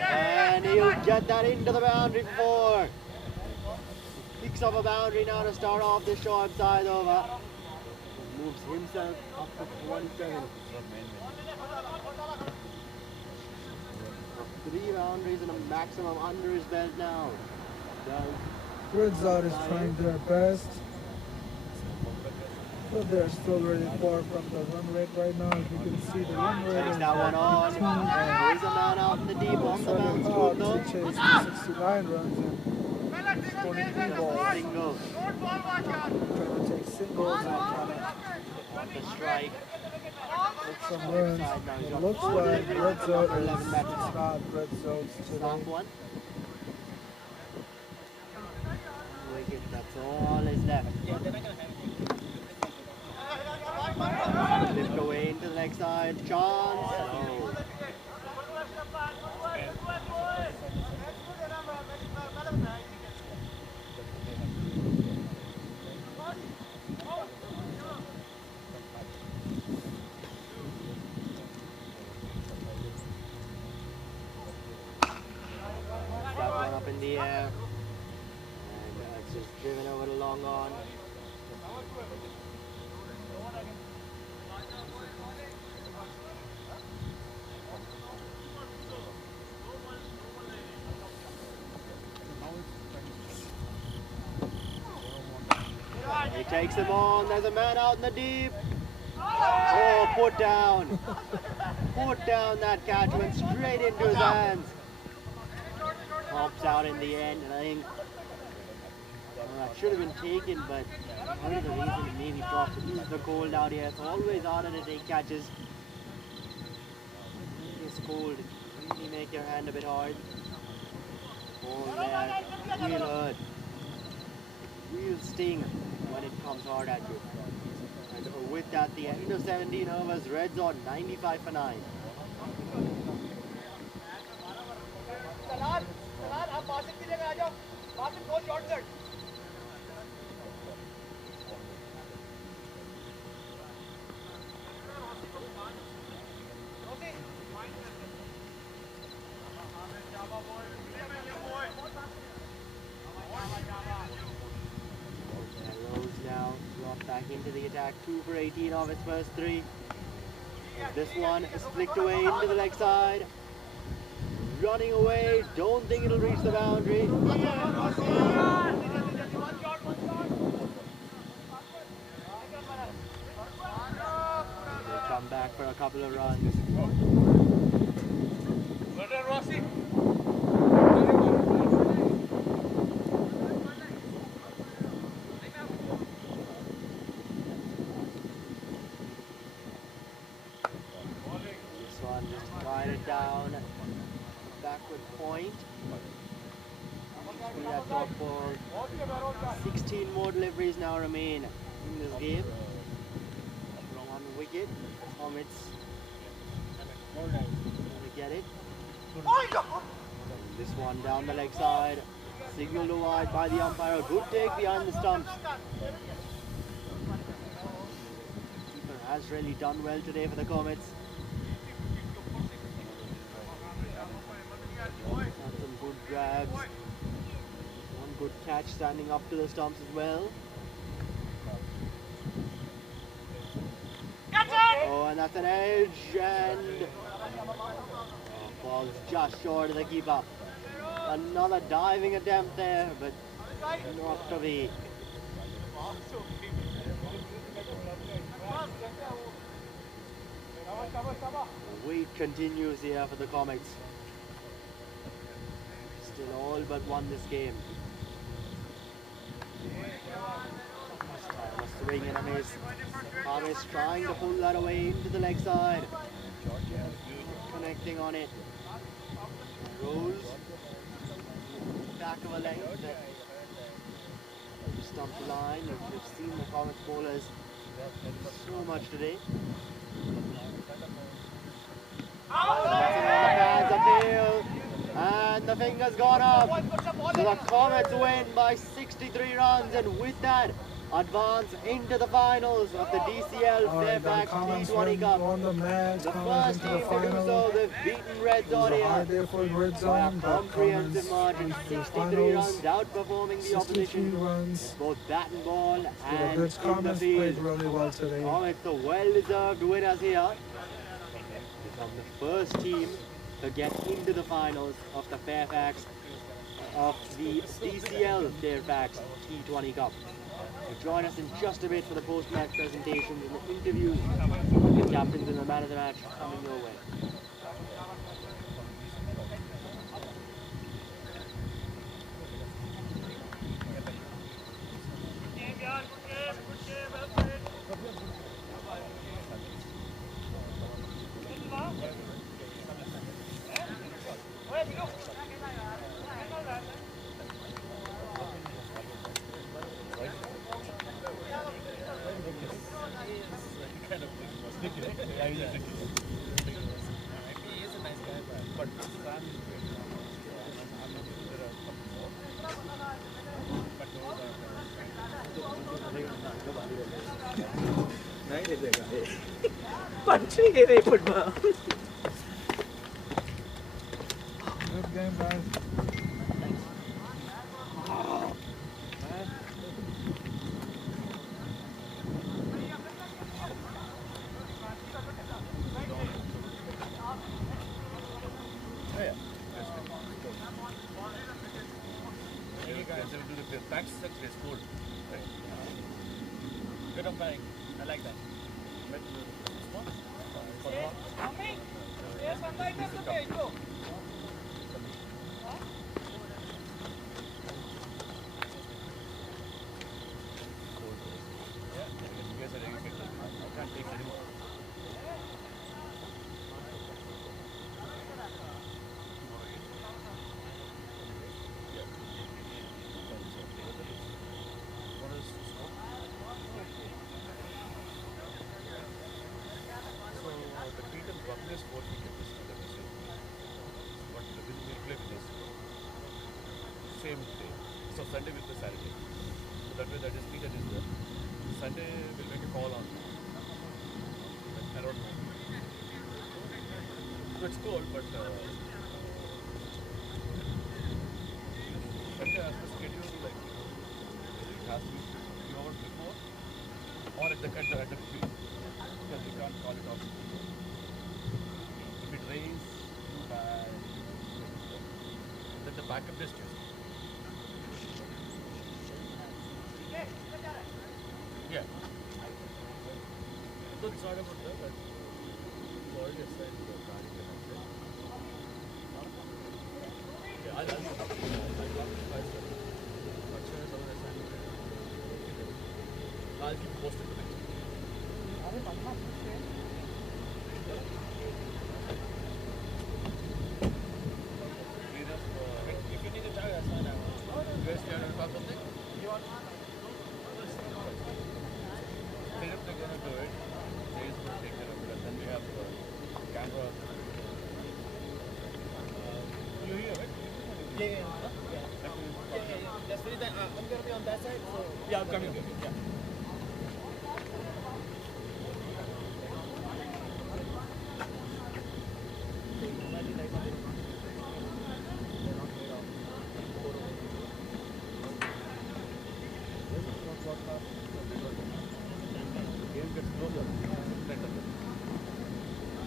and he'll get that into the boundary for 4. Picks up a boundary now to start off the short side over. Moves himself up to 27. 3 boundaries and a maximum under his belt now. REDZod is trying their best, but they're still really far from the run rate right now. As you can see, the run rate is that one on. There is a man out in the deep on the bounce scope though. To chase the 69 runs and 23 balls. Single. Trying to take singles and trying to On the strike. get some runs. It looks like REDZod is not REDZod's today. Soft one. Wicket, that's all is left. Lift away into the leg side. Chance. No. That one up in the air. And it's just driven over the long on. He takes him on. There's a man out in the deep. Oh, put down. Put down that catch. Went straight into his hands. Pops out in the end. And I think that should have been taken, but part of the reason it maybe dropped it is the cold out here. It's always harder to take catches. It's cold. Really make your hand a bit hard. Oh, there. Real hurt. Real sting when it comes hard at you. And with that, the end of 17 overs, REDZod 95 for 9. Back into the attack, 2 for 18 of its first 3. This one is flicked away into the leg side. Running away, don't think it'll reach the boundary. They come back for a couple of runs. Down, backward point. See that dot ball. 16 more deliveries now remain in this game. 1 wicket. Comets gonna get it. This one down the leg side. Signaled wide by the umpire. A good take behind the stumps. Keeper has really done well today for the Comets. Had some good grabs. One good catch standing up to the stumps as well. Oh, and that's an edge, and ball's just short of the keeper. Another diving attempt there, but not to be. The wait continues here for the Comets. Still all but won this game. A swing and a miss. Comets trying to pull that away into the leg side. Connecting on it. Rolls. Back of a leg. Stump the line. We've seen the Comets bowlers so much today. Pads appeal, and the finger's gone up. So the Comets win by 63 runs, and with that, advance into the finals of the DCL FAIRFAX T20 Cup. The first team to do so, they've beaten REDZod here by a comprehensive margin, 63 runs, outperforming the opposition, both bat and ball and in the field. Comets, the well-deserved winners here. Become the first team to get into the finals of the FAIRFAX, of the DCL FAIRFAX T20 Cup. Join us in just a bit for the post-match presentations and the interviews with the captains and the man of the match coming your way. Good game, guys. That's cool. Good umpiring. I like that. Same day. So Sunday will be Saturday. So that way that is needed is there. Sunday we'll make a call on. I don't know. So it's cold, but Sunday has to schedule like it has to be a few hours before or at the field because we can't call it off. If it rains too bad, then the backup is Tuesday. Yeah. So it's not about that, but it's already assigned to the target. Yeah, I'll keep you posted for next week. If you need a tag, that's fine. You guys care to talk something? They're going to do it. Jay is going to take care of it. And then we have camera. You hear, right? Yeah. I'm going to be on that side. So yeah, I'm coming. Yeah.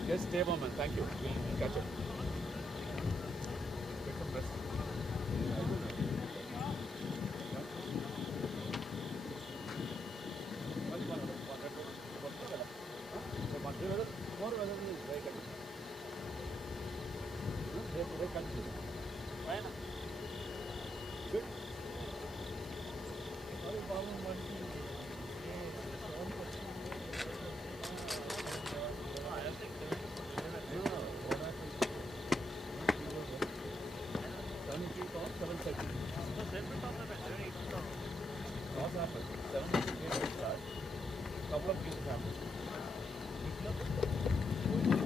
Yes, stay on, man. Thank you. We'll catch up. Take some rest. Tomorrow weather is very good. They continue. Good. Couple of games happened.